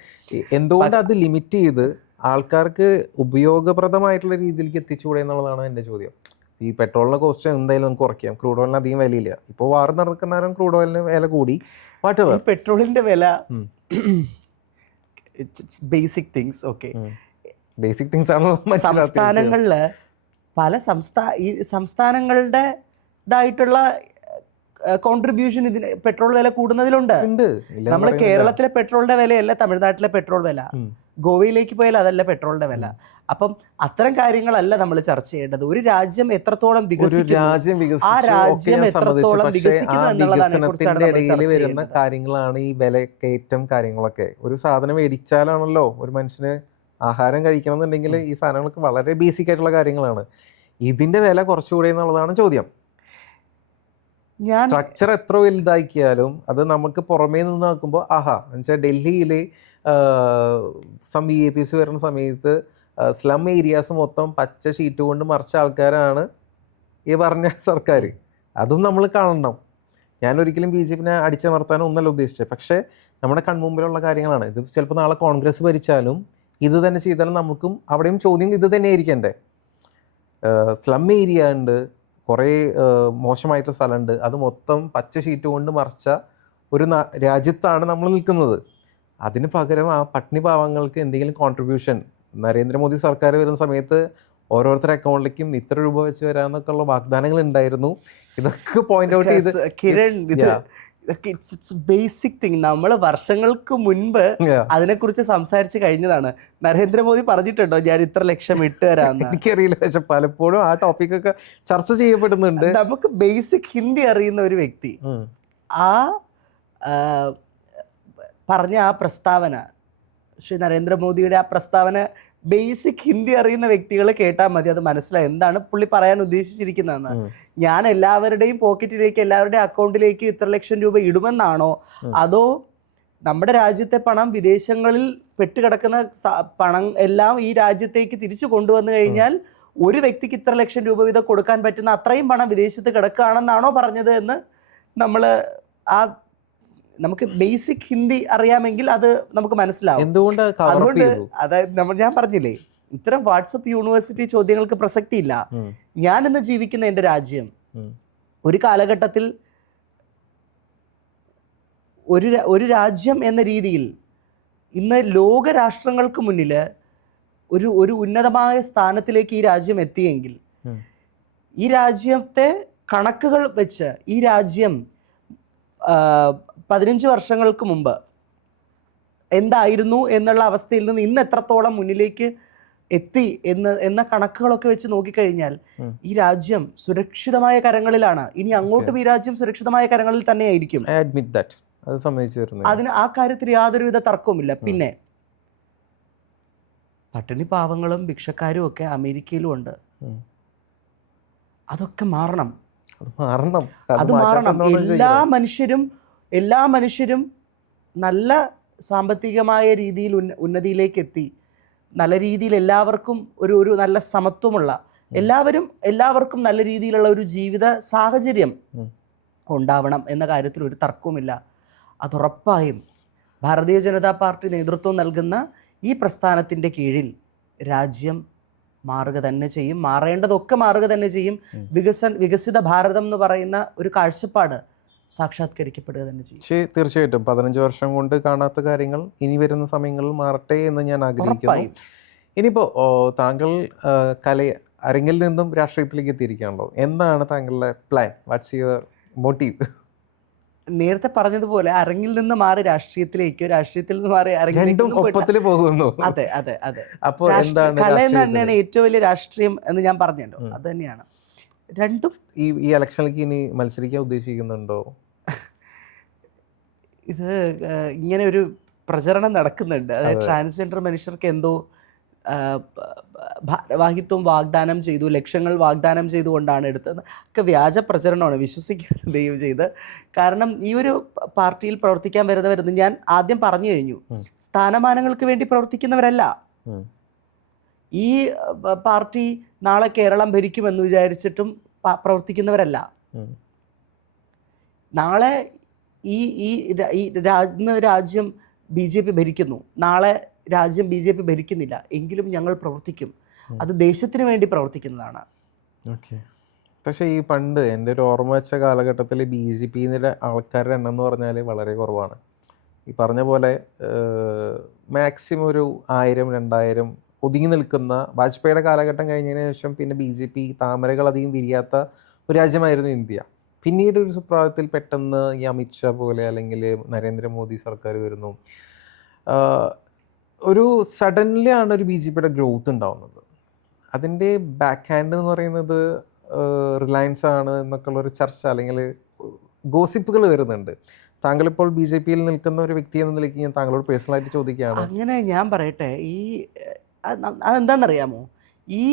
എന്തുകൊണ്ട് അത് ലിമിറ്റ് ചെയ്ത് ആൾക്കാർക്ക് ഉപയോഗപ്രദമായിട്ടുള്ള രീതിയിലേക്ക് എത്തിച്ചുകൂടെ എന്നുള്ളതാണ് എൻ്റെ ചോദ്യം. ഈ പെട്രോളിൻ്റെ കോസ്റ്റ് എന്തായാലും നമുക്ക് കുറയ്ക്കാം. ക്രൂഡ് ഓയിലിന് അധികം വിലയില്ല. ഇപ്പോൾ വാർ നടക്കുന്നേരം ക്രൂഡ് ഓയിലിന് വില കൂടി. പെട്രോളിന്റെ വില basic things. Okay, basic things ആണ്. സംസ്ഥാനങ്ങളില് പല സംസ്ഥാനങ്ങളുടെ ഇതായിട്ടുള്ള കോൺട്രിബ്യൂഷൻ ഇതിന് പെട്രോൾ വില കൂടുന്നതിലുണ്ട്. നമ്മൾ കേരളത്തിലെ പെട്രോളിന്റെ വിലയല്ല തമിഴ്നാട്ടിലെ പെട്രോൾ വില, ഗോവയിലേക്ക് പോയാൽ അതല്ല പെട്രോളിന്റെ വില. അപ്പം അത്തരം കാര്യങ്ങളല്ല നമ്മൾ ചർച്ച ചെയ്യേണ്ടത്. ഒരു രാജ്യം എത്രത്തോളം വികസിക്കുന്നു, ആ രാജ്യം എത്രത്തോളം വികസിക്കുന്നു എന്നുള്ളതിനെ വരുന്ന കാര്യങ്ങളാണ് ഈ വില കയറ്റം കാര്യങ്ങളൊക്കെ. ഒരു സാധനം മേടിച്ചാലാണല്ലോ ഒരു മനുഷ്യന് ആഹാരം കഴിക്കണം എന്നുണ്ടെങ്കിൽ ഈ സാധനങ്ങളൊക്കെ വളരെ ബേസിക് ആയിട്ടുള്ള കാര്യങ്ങളാണ്. ഇതിന്റെ വില കുറച്ചുകൂടെ എന്നുള്ളതാണ് ചോദ്യം. സ്ട്രക്ചർ എത്ര വലുതാക്കിയാലും അത് നമുക്ക് പുറമേ നിന്ന് നോക്കുമ്പോൾ എന്നുവെച്ചാൽ ഡൽഹിയിൽ VIPs വരുന്ന സമയത്ത് സ്ലം ഏരിയാസ് മൊത്തം പച്ച ഷീറ്റ് കൊണ്ട് മറിച്ച ആൾക്കാരാണ് ഈ പറഞ്ഞ സർക്കാർ. അതും നമ്മൾ കാണണം. ഞാനൊരിക്കലും BJP-നെ അടിച്ചമർത്താനോ ഒന്നല്ല ഉദ്ദേശിച്ചത്. പക്ഷേ നമ്മുടെ കൺമുമ്പിലുള്ള കാര്യങ്ങളാണ് ഇത്. ചിലപ്പോൾ നാളെ കോൺഗ്രസ് ഭരിച്ചാലും ഇത് തന്നെ ചെയ്താലും നമുക്കും അവിടെയും ചോദ്യം ഇത് തന്നെ ആയിരിക്കണ്ടേ. സ്ലം ഏരിയ ഉണ്ട്, കുറേ മോശമായിട്ടുള്ള സ്ഥലമുണ്ട്, അത് മൊത്തം പച്ച ഷീറ്റ് കൊണ്ട് മറിച്ച ഒരു രാജ്യത്താണ് നമ്മൾ നിൽക്കുന്നത്. അതിന് പകരം ആ പട്ടിണി പാവങ്ങൾക്ക് എന്തെങ്കിലും കോൺട്രിബ്യൂഷൻ നരേന്ദ്രമോദി സർക്കാർ വരുന്ന സമയത്ത് ഓരോരുത്തരുടെ അക്കൗണ്ടിലേക്കും ഇത്ര രൂപ വെച്ച് വരാമെന്നൊക്കെ ഉള്ള വാഗ്ദാനങ്ങൾ ഉണ്ടായിരുന്നു. ഇതൊക്കെ പോയിന്റ് ഔട്ട് ചെയ്ത് കിരൺ, ഇറ്റ്സ് ബേസിക് തിങ്. നമ്മൾ വർഷങ്ങൾക്ക് മുൻപ് അതിനെക്കുറിച്ച് സംസാരിച്ച് കഴിഞ്ഞതാണ്. നരേന്ദ്രമോദി പറഞ്ഞിട്ടുണ്ടോ ഞാൻ ഇത്ര ലക്ഷം ഇട്ട് തരാമെന്ന്? എനിക്കറിയില്ല, പക്ഷെ പലപ്പോഴും ആ ടോപ്പിക്കൊക്കെ ചർച്ച ചെയ്യപ്പെടുന്നുണ്ട്. നമുക്ക് ബേസിക് ഹിന്ദി അറിയുന്ന ഒരു വ്യക്തി ആ പറഞ്ഞ ആ പ്രസ്താവന, ശ്രീ നരേന്ദ്രമോദിയുടെ ആ പ്രസ്താവന ബേസിക് ഹിന്ദി അറിയുന്ന വ്യക്തികൾ കേട്ടാൽ മതി, അത് മനസ്സിലായി എന്താണ് പുള്ളി പറയാൻ ഉദ്ദേശിച്ചിരിക്കുന്നതെന്ന്. ഞാൻ എല്ലാവരുടെയും പോക്കറ്റിലേക്ക്, എല്ലാവരുടെയും അക്കൗണ്ടിലേക്ക് ഇത്ര ലക്ഷം രൂപ ഇടുമെന്നാണോ, അതോ നമ്മുടെ രാജ്യത്തെ പണം വിദേശങ്ങളിൽ പെട്ടുകിടക്കുന്ന പണം എല്ലാം ഈ രാജ്യത്തേക്ക് തിരിച്ചു കൊണ്ടുവന്നു കഴിഞ്ഞാൽ ഒരു വ്യക്തിക്ക് ഇത്ര ലക്ഷം രൂപ വീതം കൊടുക്കാൻ പറ്റുന്ന അത്രയും പണം വിദേശത്ത് കിടക്കുകയാണെന്നാണോ പറഞ്ഞത് എന്ന് നമുക്ക് ബേസിക് ഹിന്ദി അറിയാമെങ്കിൽ അത് നമുക്ക് മനസ്സിലാവും. അതുകൊണ്ട് അതായത് ഞാൻ പറഞ്ഞില്ലേ, ഇത്തരം വാട്സപ്പ് യൂണിവേഴ്സിറ്റി ചോദ്യങ്ങൾക്ക് പ്രസക്തിയില്ല. ഞാൻ ഇന്ന് ജീവിക്കുന്ന എൻ്റെ രാജ്യം ഒരു കാലഘട്ടത്തിൽ ഒരു രാജ്യം എന്ന രീതിയിൽ ഇന്ന് ലോക രാഷ്ട്രങ്ങൾക്ക് മുന്നിൽ ഒരു ഉന്നതമായ സ്ഥാനത്തിലേക്ക് ഈ രാജ്യം എത്തിയെങ്കിൽ, ഈ രാജ്യത്തെ കണക്കുകൾ വെച്ച് ഈ രാജ്യം 15 വർഷങ്ങൾക്ക് മുമ്പ് എന്തായിരുന്നു എന്നുള്ള അവസ്ഥയിൽ നിന്ന് ഇന്ന് എത്രത്തോളം മുന്നിലേക്ക് എത്തി എന്ന കണക്കുകളൊക്കെ വെച്ച് നോക്കിക്കഴിഞ്ഞാൽ ഈ രാജ്യം സുരക്ഷിതമായ കരങ്ങളിലാണ്. ഇനി അങ്ങോട്ടും ഈ രാജ്യം സുരക്ഷിതമായ കരങ്ങളിൽ തന്നെയായിരിക്കും. അതിന് ആ കാര്യത്തിൽ യാതൊരുവിധ തർക്കവുമില്ല. പിന്നെ പട്ടിണി പാവങ്ങളും ഭിക്ഷക്കാരും ഒക്കെ അമേരിക്കയിലും ഉണ്ട്. അതൊക്കെ മാറണം. അത് മാറണം. എല്ലാ മനുഷ്യരും നല്ല സാമ്പത്തികമായ രീതിയിൽ ഉന്നതിയിലേക്ക് എത്തി, നല്ല രീതിയിൽ എല്ലാവർക്കും ഒരു നല്ല സമത്വമുള്ള, എല്ലാവർക്കും നല്ല രീതിയിലുള്ള ഒരു ജീവിത സാഹചര്യം ഉണ്ടാവണം എന്ന കാര്യത്തിൽ ഒരു തർക്കവുമില്ല. അതുറപ്പായും ഭാരതീയ ജനതാ പാർട്ടി നേതൃത്വം നൽകുന്ന ഈ പ്രസ്ഥാനത്തിൻ്റെ കീഴിൽ രാജ്യം മാറുക തന്നെ ചെയ്യും, മാറേണ്ടതൊക്കെ മാറുക തന്നെ ചെയ്യും. വികസിത ഭാരതം എന്ന് പറയുന്ന ഒരു കാഴ്ചപ്പാട് സാക്ഷാത്കരിക്കപ്പെടുക തന്നെ ചെയ്യും. തീർച്ചയായിട്ടും 15 വർഷം കൊണ്ട് കാണാത്ത കാര്യങ്ങൾ ഇനി വരുന്ന സമയങ്ങളിൽ മാറട്ടെ എന്ന് ഞാൻ ആഗ്രഹിക്കുന്നു. ഉറപ്പായും. ഇനിയിപ്പോൾ താങ്കൾ അരങ്ങിൽ നിന്നും രാഷ്ട്രീയത്തിലേക്ക് എത്തിയിരിക്കുകയാണല്ലോ. എന്താണ് താങ്കളുടെ പ്ലാൻ? What's your motive? നേരത്തെ പറഞ്ഞതുപോലെ അരങ്ങിൽ നിന്ന് മാറി രാഷ്ട്രീയത്തിലേക്കോ, രാഷ്ട്രീയത്തിൽ നിന്ന് മാറി രണ്ടും ഒപ്പത്തിൽ പോകുന്നു. അതെ അതെ അതെ. അപ്പോൾ എന്താണ് കല എന്ന് തന്നെയാണ് ഏറ്റവും വലിയ രാഷ്ട്രീയം എന്ന് ഞാൻ പറഞ്ഞല്ലോ. അത് തന്നെയാണ് രണ്ടും. ഈ ഇലക്ഷനിലേക്ക് ഇനി മത്സരിക്കാൻ ഉദ്ദേശിക്കുന്നുണ്ടോ? ഇത് ഇങ്ങനെ ഒരു പ്രചരണം നടക്കുന്നുണ്ട്. അതായത് ട്രാൻസ്ജെൻഡർ മനുഷ്യർക്ക് എന്തോ ഭാരവാഹിത്വം വാഗ്ദാനം ചെയ്തു, ലക്ഷങ്ങൾ വാഗ്ദാനം ചെയ്തുകൊണ്ടാണ് എടുത്തത്. ഒക്കെ വ്യാജ പ്രചരണമാണ്, വിശ്വസിക്കരുത് ദയവ് ചെയ്ത്. കാരണം ഈ ഒരു പാർട്ടിയിൽ പ്രവർത്തിക്കാൻ വരുന്നവരെന്ന് ഞാൻ ആദ്യം പറഞ്ഞു കഴിഞ്ഞു, സ്ഥാനമാനങ്ങൾക്ക് വേണ്ടി പ്രവർത്തിക്കുന്നവരല്ല. ഈ പാർട്ടി നാളെ കേരളം ഭരിക്കുമെന്ന് വിചാരിച്ചിട്ടും പ്രവർത്തിക്കുന്നവരല്ല. നാളെ ഈ രാജ്യം BJP ഭരിക്കുന്നു, നാളെ രാജ്യം BJP ഭരിക്കുന്നില്ല, എങ്കിലും ഞങ്ങൾ പ്രവർത്തിക്കും. അത് ദേശത്തിന് വേണ്ടി പ്രവർത്തിക്കുന്നതാണ്. ഓക്കെ. പക്ഷേ ഈ പണ്ട് എൻ്റെ ഒരു ഓർമ്മ വെച്ച കാലഘട്ടത്തിൽ BJPയുടെ ആൾക്കാരുടെ എണ്ണം എന്ന് പറഞ്ഞാൽ വളരെ കുറവാണ്. ഈ പറഞ്ഞ പോലെ മാക്സിമം ഒരു 1000-2000 ഒതുങ്ങി നിൽക്കുന്ന, വാജ്പേയിയുടെ കാലഘട്ടം കഴിഞ്ഞതിന് ശേഷം പിന്നെ BJP താമരകൾ അധികം വിരിയാത്ത ഒരു രാജ്യമായിരുന്നു ഇന്ത്യ. പിന്നീട് ഒരു സുപ്രഭാതത്തിൽ പെട്ടെന്ന് ഈ അമിത്ഷാ പോലെ അല്ലെങ്കിൽ നരേന്ദ്രമോദി സർക്കാർ വരുന്നു. ഒരു സഡൻലി ആണ് ഒരു BJPയുടെ ഗ്രോത്ത് ഉണ്ടാവുന്നത്. അതിൻ്റെ ബാക്ക് ഹാൻഡ് എന്ന് പറയുന്നത് റിലയൻസ് ആണ് എന്നൊക്കെയുള്ളൊരു ചർച്ച അല്ലെങ്കിൽ ഗോസിപ്പുകൾ വരുന്നുണ്ട്. താങ്കളിപ്പോൾ BJPയിൽ നിൽക്കുന്ന ഒരു വ്യക്തി എന്ന നിലയ്ക്ക് ഞാൻ താങ്കളോട് പേഴ്സണലായിട്ട് ചോദിക്കുകയാണ്. അങ്ങനെ ഞാൻ പറയട്ടെ, അതെന്താണെന്നറിയാമോ, ഈ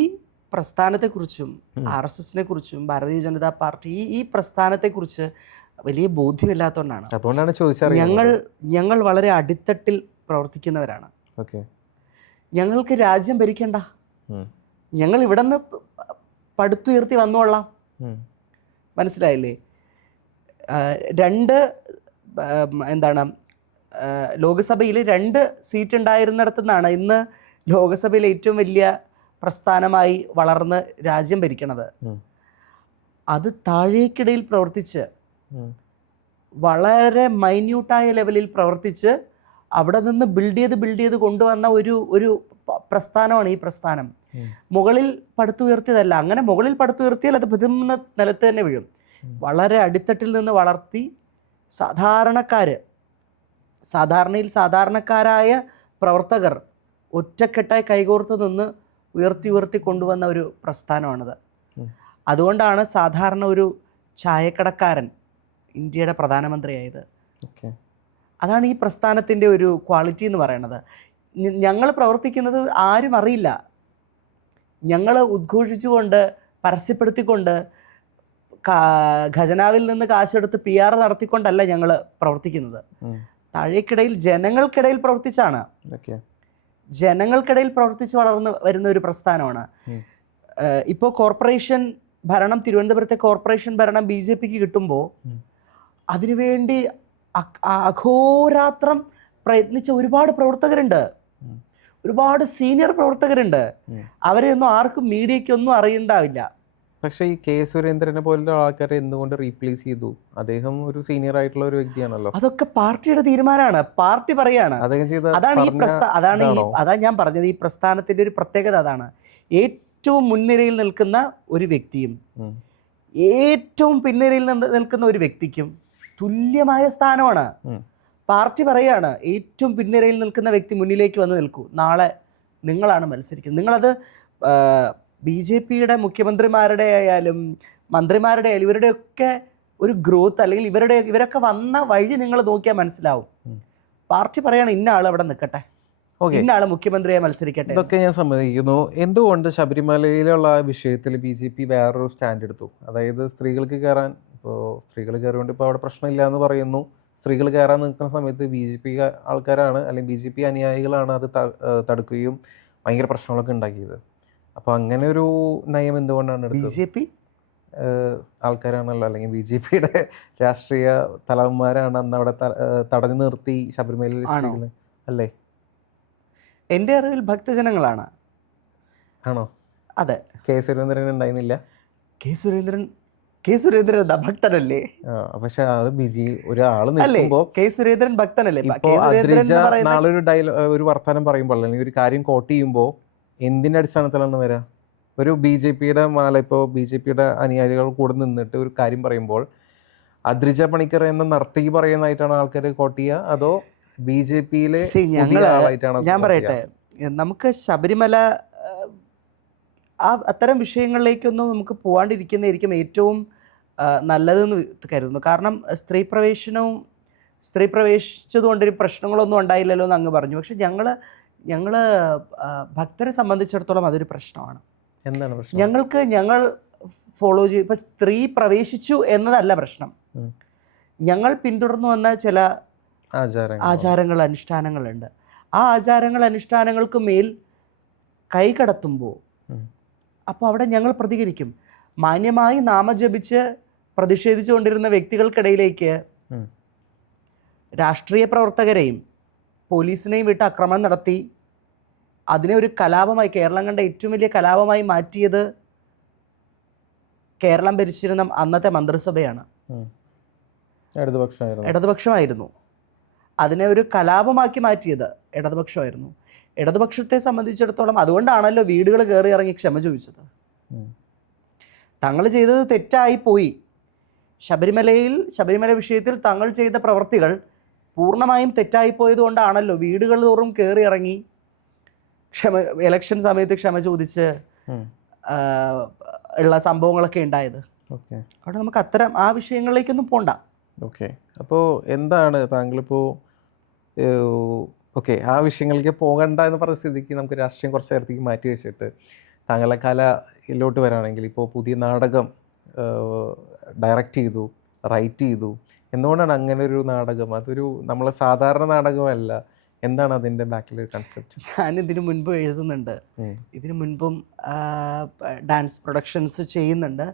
പ്രസ്ഥാനത്തെക്കുറിച്ചും RSSനെ കുറിച്ചും ഭാരതീയ ജനതാ പാർട്ടി ഈ പ്രസ്ഥാനത്തെക്കുറിച്ച് വലിയ ബോധ്യമില്ലാത്തതുകൊണ്ടാണ്. അതുകൊണ്ടാണ് ചോദിച്ചറിയാം. ഞങ്ങൾ വളരെ അടിത്തട്ടിൽ പ്രവർത്തിക്കുന്നവരാണ്. ഓക്കെ. ഞങ്ങൾക്ക് രാജ്യം ഭരിക്കണ്ട, ഞങ്ങൾ ഇവിടെ നിന്ന് പടുത്തുയർത്തി വന്നോളാം. മനസ്സിലായില്ലേ? ലോകസഭയിൽ 2 സീറ്റ് ഉണ്ടായിരുന്നിടത്തു നിന്നാണ് ഇന്ന് ലോകസഭയിലെ ഏറ്റവും വലിയ പ്രസ്ഥാനമായി വളർന്ന് രാജ്യം ഭരിക്കണത്. അത് താഴേക്കിടയിൽ പ്രവർത്തിച്ച്, വളരെ മൈന്യൂട്ടായ ലെവലിൽ പ്രവർത്തിച്ച് അവിടെ നിന്ന് ബിൽഡ് ചെയ്ത് കൊണ്ടുവന്ന ഒരു പ്രസ്ഥാനമാണ് ഈ പ്രസ്ഥാനം. മുകളിൽ പടുത്തുയർത്തിയതല്ല. അങ്ങനെ മുകളിൽ പടുത്തുയർത്തിയാൽ അത് പതിന്ന നിലത്ത് തന്നെ വീഴും. വളരെ അടിത്തട്ടിൽ നിന്ന് വളർത്തി സാധാരണക്കാരായ പ്രവർത്തകർ ഒറ്റക്കെട്ടായി കൈകോർത്ത് നിന്ന് ഉയർത്തി കൊണ്ടുവന്ന ഒരു പ്രസ്ഥാനമാണിത്. അതുകൊണ്ടാണ് സാധാരണ ഒരു ചായക്കടക്കാരൻ ഇന്ത്യയുടെ പ്രധാനമന്ത്രിയായത്. അതാണ് ഈ പ്രസ്ഥാനത്തിൻ്റെ ഒരു ക്വാളിറ്റി എന്ന് പറയുന്നത്. ഞങ്ങൾ പ്രവർത്തിക്കുന്നത് ആരും അറിയില്ല. ഞങ്ങൾ ഉദ്ഘോഷിച്ചുകൊണ്ട്, പരസ്യപ്പെടുത്തിക്കൊണ്ട്, ഖജനാവിൽ നിന്ന് കാശെടുത്ത് PR നടത്തിക്കൊണ്ടല്ല ഞങ്ങൾ പ്രവർത്തിക്കുന്നത്. താഴേക്കിടയിൽ ജനങ്ങൾക്കിടയിൽ പ്രവർത്തിച്ചാണ്. ജനങ്ങൾക്കിടയിൽ പ്രവർത്തിച്ച് വളർന്ന് വരുന്ന ഒരു പ്രസ്ഥാനമാണ്. ഇപ്പോൾ കോർപ്പറേഷൻ ഭരണം, തിരുവനന്തപുരത്തെ കോർപ്പറേഷൻ ഭരണം BJPക്ക് കിട്ടുമ്പോൾ അതിനുവേണ്ടി അഘോരാത്രം പ്രയത്നിച്ച ഒരുപാട് പ്രവർത്തകരുണ്ട്, ഒരുപാട് സീനിയർ പ്രവർത്തകരുണ്ട്. അവരെയൊന്നും ആർക്കും മീഡിയയ്ക്കൊന്നും അറിയണ്ടാവില്ല. പക്ഷേ ഈ K. സുരേന്ദ്രനെ പോലുള്ള ആൾക്കാരെ എന്തുകൊണ്ട് റീപ്ലേസ് ചെയ്തു? അദ്ദേഹം ഒരു സീനിയർ ആയിട്ടുള്ള ഒരു വ്യക്തിയാണല്ലോ. അതൊക്കെ പാർട്ടിയുടെ തീരുമാനമാണ്, പാർട്ടി പറയാണ്. അതാണ് ഞാൻ പറഞ്ഞത്, ഈ പ്രസ്ഥാനത്തിന്റെ ഒരു പ്രത്യേകത അതാണ്. ഏറ്റവും മുൻനിരയിൽ നിൽക്കുന്ന ഒരു വ്യക്തിയും ഏറ്റവും പിൻനിരയിൽ നിൽക്കുന്ന ഒരു വ്യക്തിക്കും തുല്യമായ സ്ഥാനമാണ്. പാർട്ടി പറയാണ്, ഏറ്റവും പിൻനിരയിൽ നിൽക്കുന്ന വ്യക്തി മുന്നിലേക്ക് വന്ന് നിൽക്കൂ, നാളെ നിങ്ങളാണ് മത്സരിക്കുന്നത്. നിങ്ങളത് BJPയുടെ മുഖ്യമന്ത്രിമാരുടെ ആയാലും മന്ത്രിമാരുടെ ആയാലും ഇവരുടെയൊക്കെ ഒരു ഗ്രോത്ത്, അല്ലെങ്കിൽ ഇവരൊക്കെ വന്ന വഴി നിങ്ങൾ നോക്കിയാൽ മനസ്സിലാവും. പാർട്ടി പറയാണ്, ഇന്ന ആൾ അവിടെ നിൽക്കട്ടെ, ഇന്ന ആൾ മുഖ്യമന്ത്രിയായി മത്സരിക്കട്ടെ. ഇതൊക്കെ ഞാൻ സമ്മതിക്കുന്നു. എന്തുകൊണ്ട് ശബരിമലയിലുള്ള വിഷയത്തിൽ BJP വേറൊരു സ്റ്റാൻഡ് എടുത്തു? അതായത് സ്ത്രീകൾക്ക് കയറാൻ, ഇപ്പോൾ സ്ത്രീകൾ കയറിയോണ്ട് ഇപ്പോൾ അവിടെ പ്രശ്നമില്ല എന്ന് പറയുന്നു. സ്ത്രീകൾ കയറാൻ നിൽക്കുന്ന സമയത്ത് BJP ആൾക്കാരാണ് അല്ലെങ്കിൽ BJP അനുയായികളാണ് അത് തടുക്കുകയും ഭയങ്കര പ്രശ്നങ്ങളൊക്കെ ഉണ്ടാക്കിയത്. അപ്പോൾ അങ്ങനെ ഒരു നയം എന്തുകൊണ്ടാണ് എടുത്തത്? BJP ആൾക്കാരാണല്ലോ, അല്ലെങ്കിൽ BJPയുടെ രാഷ്ട്രീയ തലവന്മാരാണ് അന്ന് അവിടെ തടഞ്ഞു നിർത്തി ശബരിമലയിൽ സ്ത്രീകൾ അല്ലേ? എൻ്റെ അറിവിൽ ഭക്തജനങ്ങളാണ്. ആണോ? അതെ. കെ സുരേന്ദ്രൻ ഉണ്ടായിരുന്നില്ല? കെ സുരേന്ദ്രൻ എന്താ ഭക്തനല്ലേ? പക്ഷെ അത് ഒരാള് അല്ലേ? നിൽക്കുമ്പോ കെ സുരേന്ദ്രൻ ഭക്തനല്ലേ? ഇപ്പൊ കെ സുരേന്ദ്രൻ അദ്രിജ എന്ന് പറയുന്ന നാളെ ഒരു വർത്തമാനം പറയുമ്പോൾ അല്ലെങ്കിൽ ഒരു കാര്യം കോട്ട് ചെയ്യുമ്പോൾ എന്തിന്റെ അടിസ്ഥാനത്തിലാണ് വരാ? ഒരു BJPയുടെ ഇപ്പോൾ BJPയുടെ അനുയായികൾ കൂടെ നിന്നിട്ട് ഒരു കാര്യം പറയുമ്പോൾ അദ്രിജ പണിക്കർ എന്ന നർത്തകി പറയുന്നതായിട്ടാണ് ആൾക്കാർ കോട്ട് ചെയ്യുക, അതോ BJPയിലെ പുതിയ ആളായിട്ടാണോ? ഞാൻ പറയട്ടെ, നമുക്ക് ശബരിമല അത്തരം വിഷയങ്ങളിലേക്കൊന്നും നമുക്ക് പോകാണ്ടിരിക്കുന്നതായിരിക്കും ഏറ്റവും നല്ലതെന്ന് കരുതുന്നു. കാരണം സ്ത്രീ പ്രവേശിച്ചതുകൊണ്ടൊരു പ്രശ്നങ്ങളൊന്നും ഉണ്ടായില്ലല്ലോ എന്ന് അങ്ങ് പറഞ്ഞു. പക്ഷെ ഞങ്ങൾ ഭക്തരെ സംബന്ധിച്ചിടത്തോളം അതൊരു പ്രശ്നമാണ്. എന്താണ് പ്രശ്നം? ഞങ്ങൾ ഫോളോ ചെയ്ത് ഇപ്പം സ്ത്രീ പ്രവേശിച്ചു എന്നതല്ല പ്രശ്നം. ഞങ്ങൾ പിന്തുടർന്നു വന്ന ചില ആചാരങ്ങൾ അനുഷ്ഠാനങ്ങളുണ്ട്. ആ ആചാരങ്ങൾ അനുഷ്ഠാനങ്ങൾക്ക് മേൽ കൈ കടത്തുമ്പോൾ അപ്പോൾ അവിടെ ഞങ്ങൾ പ്രതികരിക്കും. മാന്യമായി നാമജപിച്ച് പ്രതിഷേധിച്ചുകൊണ്ടിരുന്ന വ്യക്തികൾക്കിടയിലേക്ക് രാഷ്ട്രീയ പ്രവർത്തകരെയും പോലീസിനെയും വിട്ട് ആക്രമണം നടത്തി അതിനെ ഒരു കലാപമായി, കേരളം കണ്ട ഏറ്റവും വലിയ കലാപമായി മാറ്റിയത് കേരളം ഭരിച്ചിരുന്ന അന്നത്തെ മന്ത്രിസഭയാണ്. ഇടതുപക്ഷമായിരുന്നു. അതിനെ ഒരു കലാപമാക്കി മാറ്റിയത് ഇടതുപക്ഷമായിരുന്നു. ഇടതുപക്ഷത്തെ സംബന്ധിച്ചിടത്തോളം അതുകൊണ്ടാണല്ലോ വീടുകൾ കയറി ഇറങ്ങി ക്ഷമ ചോദിച്ചത്. തങ്ങൾ ചെയ്തത് തെറ്റായി പോയി. ശബരിമല വിഷയത്തിൽ തങ്ങൾ ചെയ്ത പ്രവൃത്തികൾ പൂർണ്ണമായും തെറ്റായിപ്പോയത് കൊണ്ടാണല്ലോ വീടുകൾ തോറും കയറി ഇറങ്ങി ഇലക്ഷൻ സമയത്ത് ക്ഷമ ചോദിച്ച് ഉള്ള സംഭവങ്ങളൊക്കെ ഉണ്ടായത്. അവിടെ നമുക്ക് അത്തരം ആ വിഷയങ്ങളിലേക്കൊന്നും പോണ്ട. ഓക്കെ, അപ്പോൾ എന്താണ് താങ്കളിപ്പോൾ ആ വിഷയങ്ങളിലേക്ക് പോകണ്ട എന്ന് പറഞ്ഞ സ്ഥിതിക്ക് നമുക്ക് രാഷ്ട്രീയം കുറച്ച് നേരത്തേക്ക് മാറ്റി വെച്ചിട്ട് താങ്കളുടെ കലയിലോട്ട് വരാണെങ്കിൽ, ഇപ്പോൾ പുതിയ നാടകം ഡയറക്റ്റ് ചെയ്തു, റൈറ്റ് ചെയ്തു. എന്തുകൊണ്ടാണ് അങ്ങനെ ഒരു നാടകം? അതൊരു നമ്മളെ സാധാരണ നാടകമല്ല. എന്താണ് അതിൻ്റെ ബാക്കിലൊരു കൺസെപ്റ്റ്? ഞാൻ ഇതിനു മുൻപ് എഴുതുന്നുണ്ട്, ഇതിനു മുൻപും ഡാൻസ് പ്രൊഡക്ഷൻസ് ചെയ്യുന്നുണ്ട്.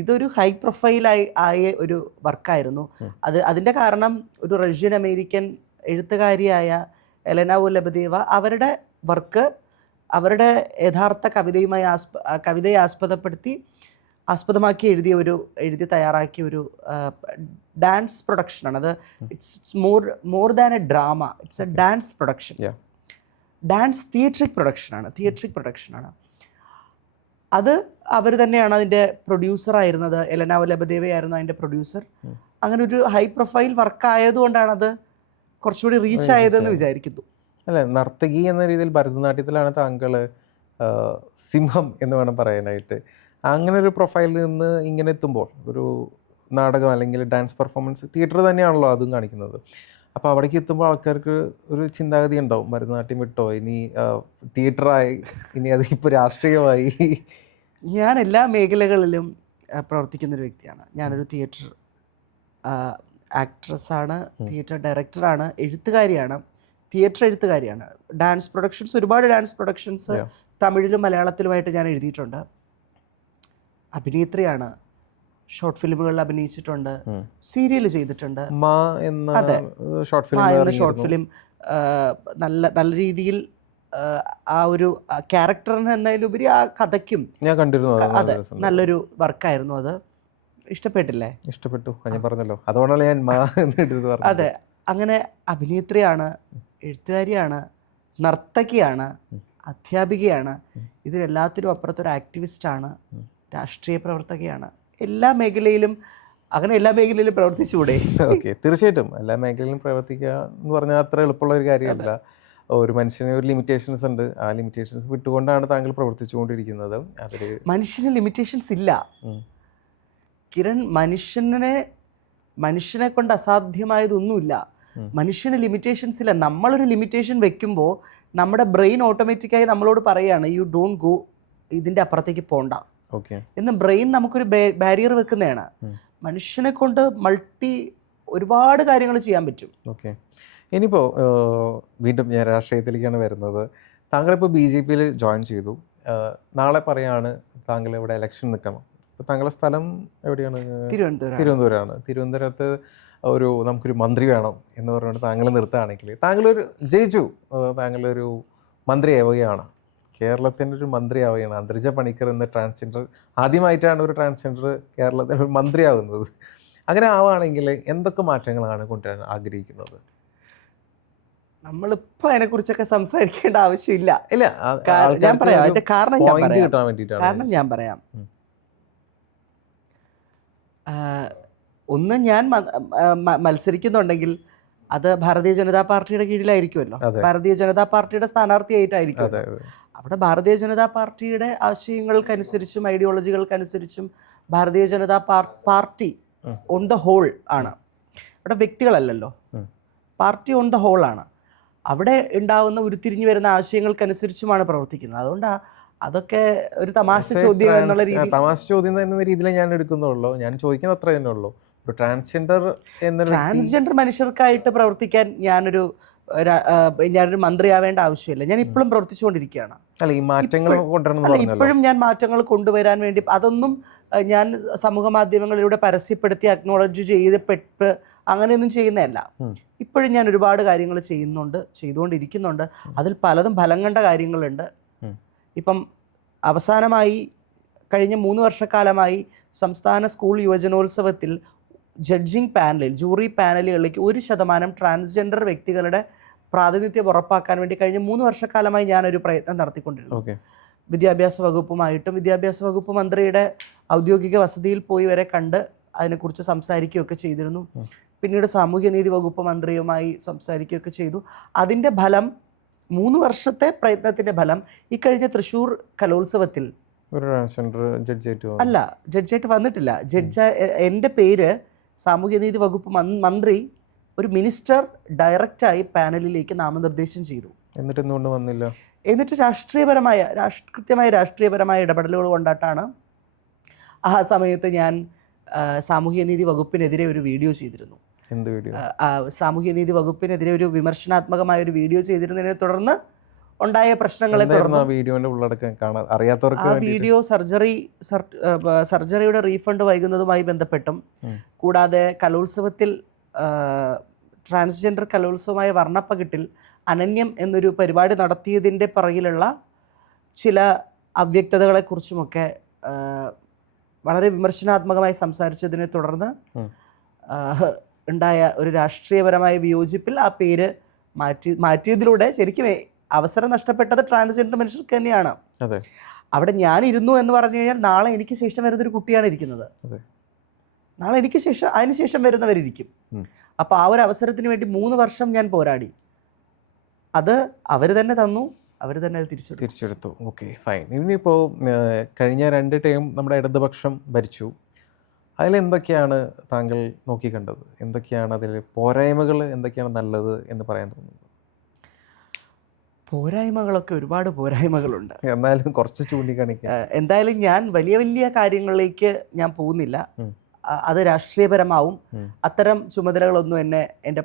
ഇതൊരു ഹൈ പ്രൊഫൈലായ ഒരു വർക്കായിരുന്നു. അതിൻ്റെ കാരണം ഒരു റഷ്യൻ അമേരിക്കൻ എഴുത്തുകാരിയായ എലന വൊലബദേവ അവരുടെ വർക്ക് അവരുടെ യഥാർത്ഥ കവിതയെ ആസ്പദമാക്കി എഴുതി തയ്യാറാക്കിയ ഒരു ഡാൻസ് പ്രൊഡക്ഷനാണ്. അത് it's more than a drama, it's a dance production. Dance theatric പ്രൊഡക്ഷനാണ്. അത് അവർ തന്നെയാണ് അതിൻ്റെ പ്രൊഡ്യൂസറായിരുന്നത്. എലന വൊലബദേവയായിരുന്നു അതിൻ്റെ പ്രൊഡ്യൂസർ. അങ്ങനെ ഒരു ഹൈ പ്രൊഫൈൽ വർക്ക് ആയതുകൊണ്ടാണത് കുറച്ചുകൂടി റീച്ച് ആയതെന്ന് വിചാരിക്കുന്നു. അല്ല, നർത്തകി എന്ന രീതിയിൽ ഭരതനാട്യത്തിലാണ് താങ്കൾ സിംഹം എന്ന് വേണം പറയാനായിട്ട്. അങ്ങനെ ഒരു പ്രൊഫൈലിൽ നിന്ന് ഇങ്ങനെ എത്തുമ്പോൾ ഒരു നാടകം അല്ലെങ്കിൽ ഡാൻസ് പെർഫോമൻസ് തിയേറ്റർ തന്നെയാണല്ലോ അതും കാണിക്കുന്നത്. അപ്പോൾ അവിടേക്ക് എത്തുമ്പോൾ ആൾക്കാർക്ക് ഒരു ചിന്താഗതി ഉണ്ടാവും, ഭരതനാട്യം വിട്ടോ, ഇനി തിയേറ്ററായി, ഇനി അത് ഇപ്പോൾ രാഷ്ട്രീയമായി. ഞാൻ എല്ലാ മേഖലകളിലും പ്രവർത്തിക്കുന്നൊരു വ്യക്തിയാണ്. ഞാനൊരു തിയേറ്റർ ആക്ട്രസ്സാണ്, തിയേറ്റർ ഡയറക്ടറാണ്, എഴുത്തുകാരിയാണ്, തിയേറ്റർ എഴുത്തുകാരിയാണ്. ഡാൻസ് പ്രൊഡക്ഷൻസ്, ഒരുപാട് ഡാൻസ് പ്രൊഡക്ഷൻസ് തമിഴിലും മലയാളത്തിലുമായിട്ട് ഞാൻ എഴുതിയിട്ടുണ്ട്. അഭിനേത്രിയാണ്, ഷോർട്ട് ഫിലിമുകളിൽ അഭിനയിച്ചിട്ടുണ്ട്, സീരിയൽ ചെയ്തിട്ടുണ്ട്. അതെ, ഷോർട്ട് ഫിലിം നല്ല രീതിയിൽ ആ ഒരു ക്യാരക്ടറിന് എന്നതിലുപരി ആ കഥയ്ക്കും ഞാൻ കണ്ടിരുന്നു. അതെ, നല്ലൊരു വർക്കായിരുന്നു. അത് ഇഷ്ടപ്പെട്ടു ഞാൻ പറഞ്ഞല്ലോ, അതുകൊണ്ടാണ് ഞാൻ അതെ, അങ്ങനെ അഭിനേത്രിയാണ്, എഴുത്തുകാരിയാണ്, നർത്തകിയാണ്, അധ്യാപികയാണ്, ഇതിലെല്ലാത്തിനും അപ്പുറത്തൊരു ആക്ടിവിസ്റ്റാണ്, രാഷ്ട്രീയ പ്രവർത്തകയാണ്. എല്ലാ മേഖലയിലും പ്രവർത്തിച്ചുകൂടെ? ഓക്കെ, തീർച്ചയായിട്ടും എല്ലാ മേഖലയിലും പ്രവർത്തിക്കുക എന്ന് പറഞ്ഞാൽ അത്ര എളുപ്പമുള്ള ഒരു കാര്യമല്ല. ഒരു മനുഷ്യന് ഒരു ലിമിറ്റേഷൻസ് ഉണ്ട്. ആ ലിമിറ്റേഷൻസ് വിട്ടുകൊണ്ടാണ് താങ്കൾ പ്രവർത്തിച്ചുകൊണ്ടിരിക്കുന്നത്. മനുഷ്യന് ലിമിറ്റേഷൻസ് ഇല്ല കിരൺ. മനുഷ്യനെ കൊണ്ട് അസാധ്യമായതൊന്നുമില്ല. മനുഷ്യന് ലിമിറ്റേഷൻസ് ഇല്ല. നമ്മളൊരു ലിമിറ്റേഷൻ വെക്കുമ്പോൾ നമ്മുടെ ബ്രെയിൻ ഓട്ടോമാറ്റിക്കായി നമ്മളോട് പറയുകയാണ്, യു ഡോണ്ട് ഗോ, ഇതിൻ്റെ അപ്പുറത്തേക്ക് പോണ്ട എന്ന് ബ്രെയിൻ നമുക്കൊരു ബാരിയർ വെക്കുന്നതാണ്. മനുഷ്യനെ കൊണ്ട് ഒരുപാട് കാര്യങ്ങൾ ചെയ്യാൻ പറ്റും. ഓക്കെ, ഇനിയിപ്പോൾ വീണ്ടും ഞാൻ രാഷ്ട്രീയത്തിലേക്കാണ് വരുന്നത്. താങ്കളിപ്പോൾ BJPയിൽ ജോയിൻ ചെയ്തു. നാളെ പറയാണ് താങ്കൾ ഇവിടെ ഇലക്ഷൻ നിൽക്കണം. അപ്പോൾ താങ്കളുടെ സ്ഥലം എവിടെയാണ്? തിരുവനന്തപുരമാണ്. തിരുവനന്തപുരത്ത് നമുക്കൊരു മന്ത്രി വേണം എന്ന് പറഞ്ഞുകൊണ്ട് താങ്കൾ നിർത്തുകയാണെങ്കിൽ, താങ്കളൊരു ജയിച്ചു, താങ്കളൊരു മന്ത്രിയാവുകയാണ്. കേരളത്തിൻ്റെ ഒരു മന്ത്രിയാവുകയാണ് അന്തരിജ പണിക്കർ എന്ന ട്രാൻസ്ജെൻഡർ. ആദ്യമായിട്ടാണ് ഒരു ട്രാൻസ്ജെൻഡർ കേരളത്തിൽ ഒരു മന്ത്രിയാവുന്നത്. അങ്ങനെ ആവുകയാണെങ്കിൽ എന്തൊക്കെ മാറ്റങ്ങളാണ് കൊണ്ടുവരാൻ ആഗ്രഹിക്കുന്നത്? നമ്മളിപ്പോൾ അതിനെക്കുറിച്ചൊക്കെ സംസാരിക്കേണ്ട ആവശ്യമില്ല. ഇല്ല, ഞാൻ പറയാം അതിൻ്റെ കാരണം ഞാൻ പോയിന്റ് പറയാം. കിട്ടാൻ വേണ്ടിയിട്ടാണ്. കാരണം ഞാൻ പറയാം. ഒന്ന്, ഞാൻ മത്സരിക്കുന്നുണ്ടെങ്കിൽ അത് ഭാരതീയ ജനതാ പാർട്ടിയുടെ കീഴിലായിരിക്കുമല്ലോ. ഭാരതീയ ജനതാ പാർട്ടിയുടെ സ്ഥാനാർത്ഥിയായിട്ടായിരിക്കും. അവിടെ ഭാരതീയ ജനതാ പാർട്ടിയുടെ ആശയങ്ങൾക്കനുസരിച്ചും ഐഡിയോളജികൾക്കനുസരിച്ചും Bharatiya Janata party on the whole ആണ്. അവിടെ വ്യക്തികളല്ലല്ലോ, പാർട്ടി ഓൺ ദ ഹോൾ ആണ്. അവിടെ ഉണ്ടാവുന്ന ഉരുത്തിരിഞ്ഞു വരുന്ന ആശയങ്ങൾക്കനുസരിച്ചുമാണ് പ്രവർത്തിക്കുന്നത്. അതുകൊണ്ടാണ് അതൊക്കെ ഒരു തമാശ ചോദ്യം എന്നുള്ള രീതിയിൽ, തമാശ ചോദ്യം എന്ന രീതിയിൽ ഞാൻ എടുക്കുന്നുള്ളൂ. ഞാൻ ചോദിക്കുന്നത് അത്ര തന്നെ ഉള്ളൂ. ട്രാൻസ്ജെൻഡർ മനുഷ്യർക്കായിട്ട് പ്രവർത്തിക്കാൻ ഞാനൊരു മന്ത്രിയാവേണ്ട ആവശ്യമില്ല. ഞാൻ ഇപ്പോഴും പ്രവർത്തിച്ചുകൊണ്ടിരിക്കുകയാണ്. ഇപ്പോഴും ഞാൻ മാറ്റങ്ങൾ കൊണ്ടുവരാൻ വേണ്ടി, അതൊന്നും ഞാൻ സമൂഹ മാധ്യമങ്ങളിലൂടെ പരസ്യപ്പെടുത്തി അക്നോളജ് ചെയ്തപ്പെട്ട് അങ്ങനെയൊന്നും ചെയ്യുന്നതല്ല. ഇപ്പോഴും ഞാൻ ഒരുപാട് കാര്യങ്ങൾ ചെയ്തുകൊണ്ടിരിക്കുന്നുണ്ട്. അതിൽ പലതും ഫലം കണ്ട കാര്യങ്ങളുണ്ട്. ഇപ്പം അവസാനമായി കഴിഞ്ഞ 3 വർഷക്കാലമായി സംസ്ഥാന സ്കൂൾ യുവജനോത്സവത്തിൽ ജഡ്ജിങ് പാനലിൽ, ജൂറി പാനലുകളിലേക്ക് 1% ട്രാൻസ്ജെൻഡർ വ്യക്തികളുടെ പ്രാതിനിധ്യം ഉറപ്പാക്കാൻ വേണ്ടി കഴിഞ്ഞ 3 വർഷക്കാലമായി ഞാനൊരു പ്രയത്നം നടത്തിക്കൊണ്ടിരുന്നു. വിദ്യാഭ്യാസ വകുപ്പുമായിട്ടും വിദ്യാഭ്യാസ വകുപ്പ് മന്ത്രിയുടെ ഔദ്യോഗിക വസതിയിൽ പോയി വരെ കണ്ട് അതിനെക്കുറിച്ച് സംസാരിക്കുകയൊക്കെ ചെയ്തിരുന്നു. പിന്നീട് സാമൂഹ്യനീതി വകുപ്പ് മന്ത്രിയുമായി സംസാരിക്കുകയൊക്കെ ചെയ്തു. അതിൻ്റെ ഫലം, 3 വർഷത്തെ പ്രയത്നത്തിൻ്റെ ഫലം ഈ കഴിഞ്ഞ തൃശ്ശൂർ കലോത്സവത്തിൽ അല്ല, ജഡ്ജായിട്ട് വന്നിട്ടില്ല. എൻ്റെ പേര് സാമൂഹ്യനീതി വകുപ്പ് മന്ത്രി ഒരു മിനിസ്റ്റർ ഡയറക്റ്റായി പാനലിലേക്ക് നാമനിർദ്ദേശം ചെയ്തു. എന്നിട്ട് എന്തുകൊണ്ട് വന്നില്ല? എന്നിട്ട് കൃത്യമായ രാഷ്ട്രീയപരമായ ഇടപെടലുകൾ കൊണ്ടായിട്ടാണ് ആ സമയത്ത് ഞാൻ സാമൂഹ്യനീതി വകുപ്പിനെതിരെ ഒരു വീഡിയോ ചെയ്തിരുന്നു. എന്ത് വീഡിയോ? സാമൂഹ്യനീതി വകുപ്പിനെതിരെ ഒരു വിമർശനാത്മകമായ ഒരു വീഡിയോ ചെയ്തിരുന്നതിനെ തുടർന്ന് ഉണ്ടായ പ്രശ്നങ്ങളെ തുടർന്ന് ആ വീഡിയോ സർജറിയുടെ റീഫണ്ട് വൈകുന്നതുമായി ബന്ധപ്പെട്ടും, കൂടാതെ കലോത്സവത്തിൽ ട്രാൻസ്ജെൻഡർ കലോത്സവമായ വർണ്ണപ്പകിട്ടിൽ അനന്യം എന്നൊരു പരിപാടി നടത്തിയതിൻ്റെ പിറകിലുള്ള ചില അവ്യക്തതകളെക്കുറിച്ചുമൊക്കെ വളരെ വിമർശനാത്മകമായി സംസാരിച്ചതിനെ തുടർന്ന് ഉണ്ടായ ഒരു രാഷ്ട്രീയപരമായ വിയോജിപ്പിൽ ആ പേര് മാറ്റിയതിലൂടെ ശരിക്കും അവസരം നഷ്ടപ്പെട്ടത് ട്രാൻസ്ജെൻഡർ മനുഷ്യർക്ക് തന്നെയാണ്. അവിടെ ഞാൻ ഇരുന്നു എന്ന് പറഞ്ഞു കഴിഞ്ഞാൽ നാളെ എനിക്ക് ശേഷം വരുന്നൊരു കുട്ടിയാണ് ഇരിക്കുന്നത്. നാളെ എനിക്ക് ശേഷം, അതിനുശേഷം വരുന്നവരിയ്ക്കും. അപ്പോൾ ആ ഒരു അവസരത്തിന് വേണ്ടി 3 വർഷം ഞാൻ പോരാടി. അത് അവർ തന്നെ തന്നു, അവർ തന്നെ അത് തിരിച്ചെടുത്തു. Okay, fine. ഇനിയിപ്പോൾ കഴിഞ്ഞ 2 ടേം നമ്മുടെ ഇടതുപക്ഷം ഭരിച്ചു. അതിലെന്തൊക്കെയാണ് താങ്കൾ നോക്കിക്കണ്ടത്? എന്തൊക്കെയാണ് അതിൽ പോരായ്മകൾ, എന്തൊക്കെയാണ് നല്ലത് എന്ന് പറയാൻ തോന്നുന്നത്? പോരായ്മകളൊക്കെ ഒരുപാട് പോരായ്മകളുണ്ട്. എന്നാലും കുറച്ച് ചൂണ്ടിക്കാണിക്കുക. എന്തായാലും ഞാൻ വലിയ വലിയ കാര്യങ്ങളിലേക്ക് ഞാൻ പോകുന്നില്ല. അത് രാഷ്ട്രീയപരമാവും. അത്തരം ചുമതലകളൊന്നും എൻ്റെ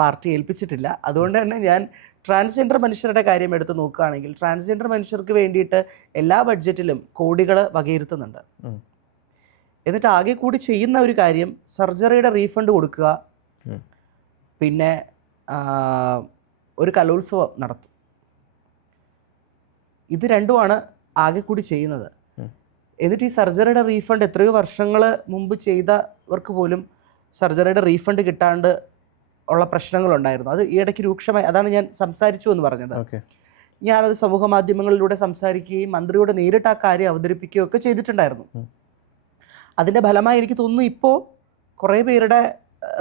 പാർട്ടി ഏൽപ്പിച്ചിട്ടില്ല. അതുകൊണ്ട് തന്നെ ഞാൻ ട്രാൻസ്ജെൻഡർ മനുഷ്യരുടെ കാര്യം എടുത്ത് നോക്കുകയാണെങ്കിൽ, ട്രാൻസ്ജെൻഡർ മനുഷ്യർക്ക് വേണ്ടിയിട്ട് എല്ലാ ബഡ്ജറ്റിലും കോടികൾ വകയിരുത്തുന്നുണ്ട്. എന്നിട്ട് ആകെ കൂടി ചെയ്യുന്ന ഒരു കാര്യം സർജറിയുടെ റീഫണ്ട് കൊടുക്കുക, പിന്നെ ഒരു കലോത്സവം നടത്തും. ഇത് രണ്ടുമാണ് ആകെ കൂടി ചെയ്യുന്നത്. എന്നിട്ട് ഈ സർജറിയുടെ റീഫണ്ട് എത്രയോ വർഷങ്ങൾ മുമ്പ് ചെയ്തവർക്ക് പോലും സർജറിയുടെ റീഫണ്ട് കിട്ടാണ്ട് ഉള്ള പ്രശ്നങ്ങളുണ്ടായിരുന്നു. അത് ഈ ഇടയ്ക്ക് രൂക്ഷമായി, അതാണ് ഞാൻ സംസാരിച്ചു എന്ന് പറഞ്ഞത്. ഞാനത് സമൂഹ മാധ്യമങ്ങളിലൂടെ സംസാരിക്കുകയും മന്ത്രിയോട് നേരിട്ട് ആ കാര്യം അവതരിപ്പിക്കുകയും ഒക്കെ ചെയ്തിട്ടുണ്ടായിരുന്നു. അതിൻ്റെ ഫലമായി എനിക്ക് തോന്നുന്നു ഇപ്പോൾ കുറേ പേരുടെ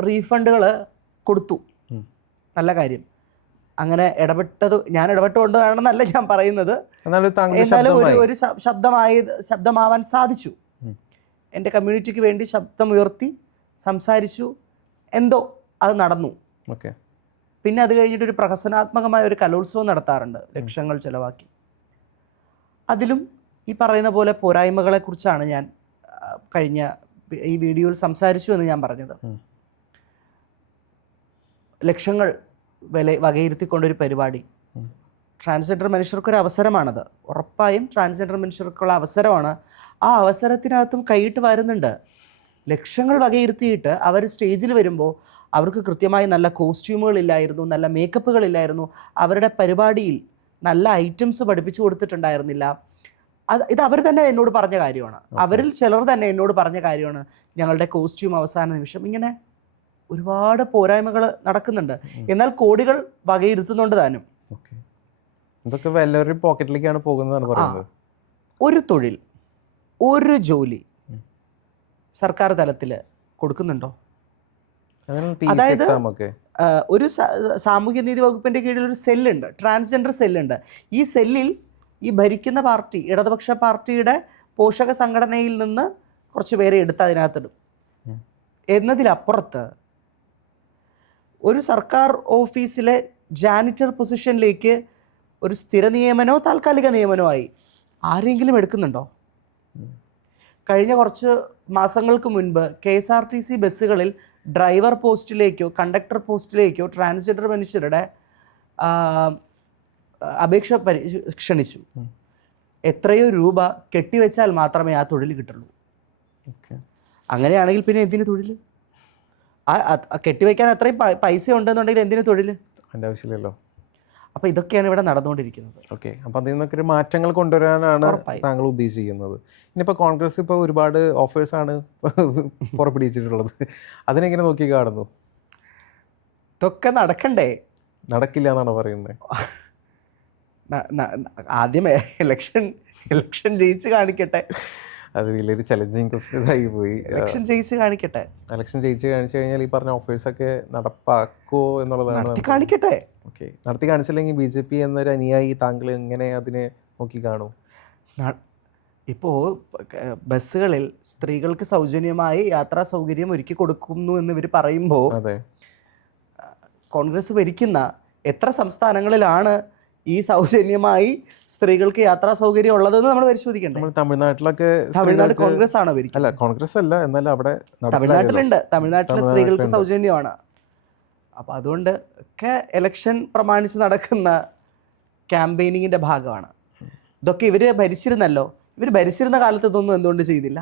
റീഫണ്ടുകൾ കൊടുത്തു. നല്ല കാര്യം. അങ്ങനെ ഞാൻ ഇടപെട്ടുകൊണ്ടാണെന്നല്ല ഞാൻ പറയുന്നത്. എന്നാലും ഒരു ശബ്ദമാവാൻ സാധിച്ചു. എൻ്റെ കമ്മ്യൂണിറ്റിക്ക് വേണ്ടി ശബ്ദമുയർത്തി സംസാരിച്ചു. എന്തോ അത് നടന്നു. പിന്നെ അത് കഴിഞ്ഞിട്ട് ഒരു പ്രഹസനാത്മകമായ ഒരു കലോത്സവം നടത്താറുണ്ട്, ലക്ഷങ്ങൾ ചിലവാക്കി. അതിലും ഈ പറയുന്ന പോലെ പോരായ്മകളെക്കുറിച്ചാണ് ഞാൻ കഴിഞ്ഞ ഈ വീഡിയോയിൽ സംസാരിച്ചു എന്ന് ഞാൻ പറഞ്ഞത്. ലക്ഷങ്ങൾ വകയിരുത്തിക്കൊണ്ടൊരു പരിപാടി. ട്രാൻസ്ജെൻഡർ മനുഷ്യർക്കൊരു അവസരമാണത്. ഉറപ്പായും ട്രാൻസ്ജെൻഡർ മനുഷ്യർക്കുള്ള അവസരമാണ്. ആ അവസരത്തിനകത്തും കൈയിട്ട് വരുന്നുണ്ട്. ലക്ഷങ്ങൾ വകയിരുത്തിയിട്ട് അവർ സ്റ്റേജിൽ വരുമ്പോൾ അവർക്ക് കൃത്യമായി നല്ല കോസ്റ്റ്യൂമുകളില്ലായിരുന്നു, നല്ല മേക്കപ്പുകളില്ലായിരുന്നു. അവരുടെ പരിപാടിയിൽ നല്ല ഐറ്റംസ് പഠിപ്പിച്ചു കൊടുത്തിട്ടുണ്ടായിരുന്നില്ല. ഇത് അവർ തന്നെ എന്നോട് പറഞ്ഞ കാര്യമാണ്. അവരിൽ ചിലർ തന്നെ എന്നോട് പറഞ്ഞ കാര്യമാണ്. ഞങ്ങളുടെ കോസ്റ്റ്യൂം അവസാന നിമിഷം, ഇങ്ങനെ ഒരുപാട് പോരായ്മകൾ നടക്കുന്നുണ്ട്. എന്നാൽ കോടികൾ വകയിരുത്തുന്നുണ്ട് താനും. ഇതൊക്കെ എല്ലാവരുടെയും പോക്കറ്റിലേക്കാണ് പോകുന്നതാണ് പറയുന്നത്. ഒരു തൊഴിൽ, ഒരു ജോലി സർക്കാർ തലത്തിൽ കൊടുക്കുന്നുണ്ടോ? അതായത് ഒരു സാമൂഹ്യ നീതി വകുപ്പിൻ്റെ കീഴിൽ ഒരു സെല്ലുണ്ട്, ട്രാൻസ്ജെൻഡർ സെല്ലുണ്ട്. ഈ സെല്ലിൽ ഈ ഭരിക്കുന്ന പാർട്ടി, ഇടതുപക്ഷ പാർട്ടിയുടെ പോഷക സംഘടനയിൽ നിന്ന് കുറച്ച് പേരെ എടുത്ത് അതിനകത്തിടും എന്നതിലപ്പുറത്ത് ഒരു സർക്കാർ ഓഫീസിലെ ജാനിറ്റർ പൊസിഷനിലേക്ക് ഒരു സ്ഥിര നിയമനോ താൽക്കാലിക നിയമനോ ആയി ആരെങ്കിലും എടുക്കുന്നുണ്ടോ? കഴിഞ്ഞ കുറച്ച് മാസങ്ങൾക്ക് മുൻപ് KSRTC ബസ്സുകളിൽ ഡ്രൈവർ പോസ്റ്റിലേക്കോ കണ്ടക്ടർ പോസ്റ്റിലേക്കോ ട്രാൻസ്ജെൻഡർ മനുഷ്യരുടെ അപേക്ഷ ക്ഷണിച്ചു. എത്രയോ രൂപ കെട്ടിവെച്ചാൽ മാത്രമേ ആ തൊഴിൽ കിട്ടുള്ളൂ. അങ്ങനെയാണെങ്കിൽ പിന്നെ എന്തിന് തൊഴിൽ? കെട്ടിവെക്കാൻ അത്രയും പൈസ ഉണ്ടെന്നുണ്ടെങ്കിൽ എന്തിന് തൊഴിൽ? അതിൻ്റെ ആവശ്യമില്ലല്ലോ. അപ്പോൾ ഇതൊക്കെയാണ് ഇവിടെ നടന്നുകൊണ്ടിരിക്കുന്നത്. ഓക്കെ, അപ്പോൾ അതിൽ നിന്നൊക്കെ ഒരു മാറ്റങ്ങൾ കൊണ്ടുവരാനാണ് താങ്കൾ ഉദ്ദേശിക്കുന്നത്. ഇനിയിപ്പോൾ കോൺഗ്രസ് ഇപ്പോൾ ഒരുപാട് ഓഫേഴ്സാണ് പുറപ്പെടുവിച്ചിട്ടുള്ളത്. അതിനെങ്ങനെ നോക്കി കാണുന്നു? ഇതൊക്കെ നടക്കണ്ടേ? നടക്കില്ല എന്നാണ് പറയുന്നത്. ആദ്യം ഇലക്ഷൻ ജയിച്ച് കാണിക്കട്ടെ. അത് വലിയൊരു ചലഞ്ചിങ് ക്വസ്റ്റ്യനായി പോയി. ഇലക്ഷൻ ജയിച്ച് കാണിക്കട്ടെ. ഇലക്ഷൻ ജയിച്ച് കാണിച്ചു കഴിഞ്ഞാൽ ഈ പറഞ്ഞ ഓഫേഴ്സൊക്കെ നടപ്പാക്കുമോ എന്നുള്ളതാണ്. കാണിക്കട്ടെ. ഓക്കെ, നടത്തി കാണിച്ചില്ലെങ്കിൽ BJP എന്നൊരു അനുയായി താങ്കൾ എങ്ങനെ അതിനെ നോക്കി കാണും? ഇപ്പോൾ ബസ്സുകളിൽ സ്ത്രീകൾക്ക് സൗജന്യമായി യാത്രാ സൗകര്യം ഒരുക്കി കൊടുക്കുന്നു എന്ന് ഇവർ പറയുമ്പോൾ, അതെ, കോൺഗ്രസ് ഭരിക്കുന്ന എത്ര സംസ്ഥാനങ്ങളിലാണ് ഈ സൗജന്യമായി സ്ത്രീകൾക്ക് യാത്രാ സൗകര്യം ഉള്ളതെന്ന് നമ്മൾ പരിശോധിക്കണ്ടേ? തമിഴ്നാട് കോൺഗ്രസ് ആണോ ഭരിക്കുന്നത്? അല്ല, കോൺഗ്രസ് അല്ല, എന്നാലും അവിടെ തമിഴ്നാട്ടിലുണ്ട്. തമിഴ്നാട്ടിലെ സ്ത്രീകൾക്ക് സൗജന്യമാണ്. അപ്പോൾ അതുകൊണ്ട് ഒക്കെ ഇലക്ഷൻ പ്രമാണിച്ച് നടക്കുന്ന ക്യാമ്പയിനിങ്ങിൻ്റെ ഭാഗമാണ്. ഇതൊക്കെ ഇവർ ഭരിച്ചിരുന്നല്ലോ. ഇവർ ഭരിച്ചിരുന്ന കാലത്ത് ഇതൊന്നും എന്തുകൊണ്ട് ചെയ്തില്ല?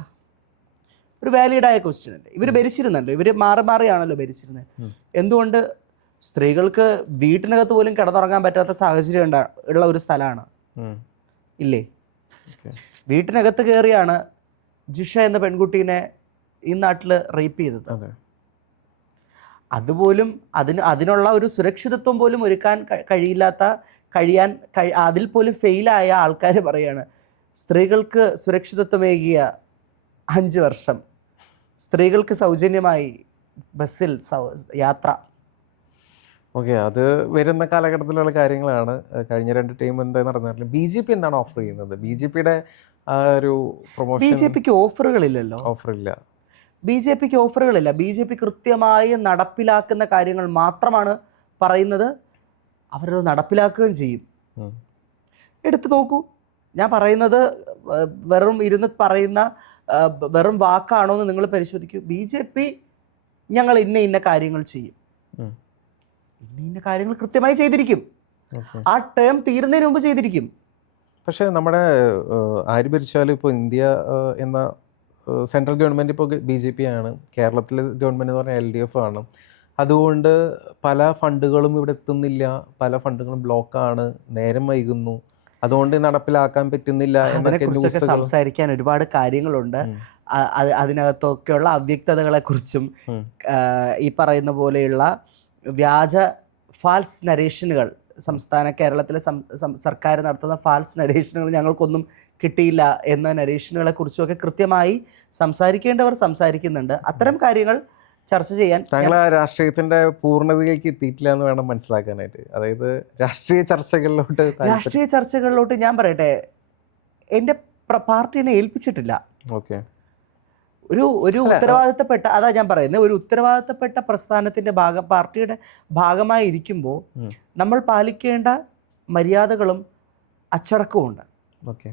ഒരു വാലിഡായ ക്വസ്റ്റ്യൻ അല്ലേ. ഇവർ ഭരിച്ചിരുന്നല്ലോ, ഇവർ മാറി മാറിയാണല്ലോ ഭരിച്ചിരുന്നത്. എന്തുകൊണ്ട് സ്ത്രീകൾക്ക് വീട്ടിനകത്ത് പോലും കിടന്നുറങ്ങാൻ പറ്റാത്ത സാഹചര്യം ഉള്ള ഒരു സ്ഥലമാണ് ഇല്ലേ? വീട്ടിനകത്ത് കയറിയാണ് ജിഷ എന്ന പെൺകുട്ടീനെ ഈ നാട്ടിൽ റേപ്പ് ചെയ്തത്. അതുപോലും അതിനുള്ള ഒരു സുരക്ഷിതത്വം പോലും ഒരുക്കാൻ അതിൽ പോലും ഫെയിലായ ആൾക്കാർ പറയാണ് സ്ത്രീകൾക്ക് സുരക്ഷിതത്വമേകിയ 5 വർഷം, സ്ത്രീകൾക്ക് സൗജന്യമായി ബസ്സിൽ യാത്ര. ഓക്കെ, അത് വരുന്ന കാലഘട്ടത്തിലുള്ള കാര്യങ്ങളാണ്. കഴിഞ്ഞ 2 ടൈം എന്താ നടന്നാലും BJP എന്താണ് ഓഫർ ചെയ്യുന്നത്? BJPയുടെ ഒരു പ്രൊമോഷൻ. BJPക്ക് ഓഫറുകളില്ലല്ലോ. ഓഫറില്ല. BJPക്ക് ഓഫറുകളില്ല. BJP കൃത്യമായി നടപ്പിലാക്കുന്ന കാര്യങ്ങൾ മാത്രമാണ് പറയുന്നത്. അവരത് നടപ്പിലാക്കുകയും ചെയ്യും. എടുത്തു നോക്കൂ, ഞാൻ പറയുന്നത് ഇരുന്ന് പറയുന്ന വെറും വാക്കാണോ എന്ന് നിങ്ങൾ പരിശോധിക്കൂ. BJP ഞങ്ങൾ ഇന്ന കാര്യങ്ങൾ ചെയ്യും, ഇന്ന കാര്യങ്ങൾ കൃത്യമായി ചെയ്തിരിക്കും. ആ ടേം തീരുന്നതിന് മുമ്പ് ചെയ്തിരിക്കും. പക്ഷേ നമ്മുടെ ആര് ഭരിച്ചാലും ഇപ്പോൾ ഇന്ത്യ എന്ന സെൻട്രൽ ഗവൺമെൻറ് ഇപ്പോൾ BJP ആണ്, കേരളത്തിലെ ഗവൺമെൻറ് എന്ന് പറഞ്ഞാൽ LDF ആണ്. അതുകൊണ്ട് പല ഫണ്ടുകളും ഇവിടെ എത്തുന്നില്ല, പല ഫണ്ടുകളും ബ്ലോക്കാണ്, നേരം വൈകുന്നു, അതുകൊണ്ട് നടപ്പിലാക്കാൻ പറ്റുന്നില്ല എന്നൊക്കെ സംസാരിക്കാൻ ഒരുപാട് കാര്യങ്ങളുണ്ട്. അതിനകത്തൊക്കെയുള്ള അവ്യക്തതകളെക്കുറിച്ചും ഈ പറയുന്ന പോലെയുള്ള വ്യാജ ഫാൾസ് നരേഷനുകൾ, കേരളത്തിലെ സർക്കാർ നടത്തുന്ന ഫാൾസ് നരേഷനുകൾ ഞങ്ങൾക്കൊന്നും കിട്ടിയില്ല എന്ന നരേഷനുകളെ കുറിച്ചുമൊക്കെ കൃത്യമായി സംസാരിക്കേണ്ടവർ സംസാരിക്കുന്നുണ്ട്. അത്തരം കാര്യങ്ങൾ ചർച്ച ചെയ്യാൻ താങ്കൾ രാഷ്ട്രീയത്തിന്റെ പൂർണ്ണതയിലേക്ക് എത്തിയിട്ടില്ല എന്ന് വേണം മനസ്സിലാക്കാനായിട്ട്. അതായത് രാഷ്ട്രീയ ചർച്ചകളിലോട്ട് ഞാൻ പറയട്ടെ, എൻ്റെ പാർട്ടിനെ ഏൽപ്പിച്ചിട്ടില്ല. ഓക്കെ, ഒരു ഉത്തരവാദിത്തപ്പെട്ട, അതാ ഞാൻ പറയുന്നത്, ഒരു ഉത്തരവാദിത്തപ്പെട്ട പ്രസ്ഥാനത്തിന്റെ പാർട്ടിയുടെ ഭാഗമായി ഇരിക്കുമ്പോൾ നമ്മൾ പാലിക്കേണ്ട മര്യാദകളും അച്ചടക്കവും ഉണ്ട്. ഓക്കെ,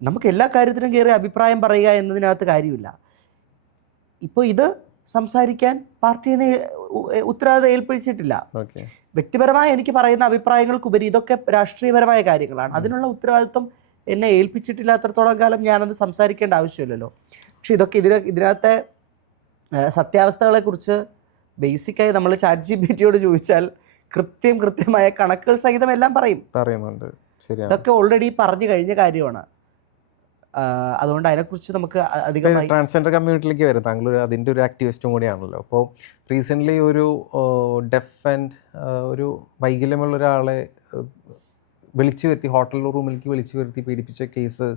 നമുക്ക് എല്ലാ കാര്യത്തിനും കയറി അഭിപ്രായം പറയുക എന്നതിനകത്ത് കാര്യമില്ല. ഇപ്പോൾ ഇത് സംസാരിക്കാൻ പാർട്ടിയെ ഉത്തരവാദിത്തം ഏൽപ്പിച്ചിട്ടില്ല. വ്യക്തിപരമായി എനിക്ക് പറയുന്ന അഭിപ്രായങ്ങൾക്കുപരി ഇതൊക്കെ രാഷ്ട്രീയപരമായ കാര്യങ്ങളാണ്. അതിനുള്ള ഉത്തരവാദിത്വം എന്നെ ഏൽപ്പിച്ചിട്ടില്ലാത്തടത്തോളം കാലം ഞാനത് സംസാരിക്കേണ്ട ആവശ്യമില്ലല്ലോ. പക്ഷെ ഇതൊക്കെ ഇതിനകത്തെ സത്യാവസ്ഥകളെക്കുറിച്ച് ബേസിക്കായി നമ്മൾ ChatGPT ചോദിച്ചാൽ കൃത്യമായ കണക്കുകൾ സഹിതം എല്ലാം പറയുന്നുണ്ട്. ശരിയാണ്. ഇതൊക്കെ ഓൾറെഡി പറഞ്ഞു കഴിഞ്ഞ കാര്യമാണ്. അതുകൊണ്ട് അതിനെക്കുറിച്ച് നമുക്ക് അധികമായി ട്രാൻസ്ജെൻഡർ കമ്മ്യൂണിറ്റിയിലേക്ക് വരും. താങ്കൾ അതിൻ്റെ ഒരു ആക്ടിവിസ്റ്റും കൂടിയാണല്ലോ. അപ്പോൾ റീസെൻ്റ്ലി ഒരു ഡെഫ് ആൻഡ് ഒരു വൈകല്യമുള്ള ഒരാളെ വിളിച്ചു വരുത്തി ഹോട്ടൽ റൂമിലേക്ക് വിളിച്ചു വരുത്തി പീഡിപ്പിച്ച കേസ്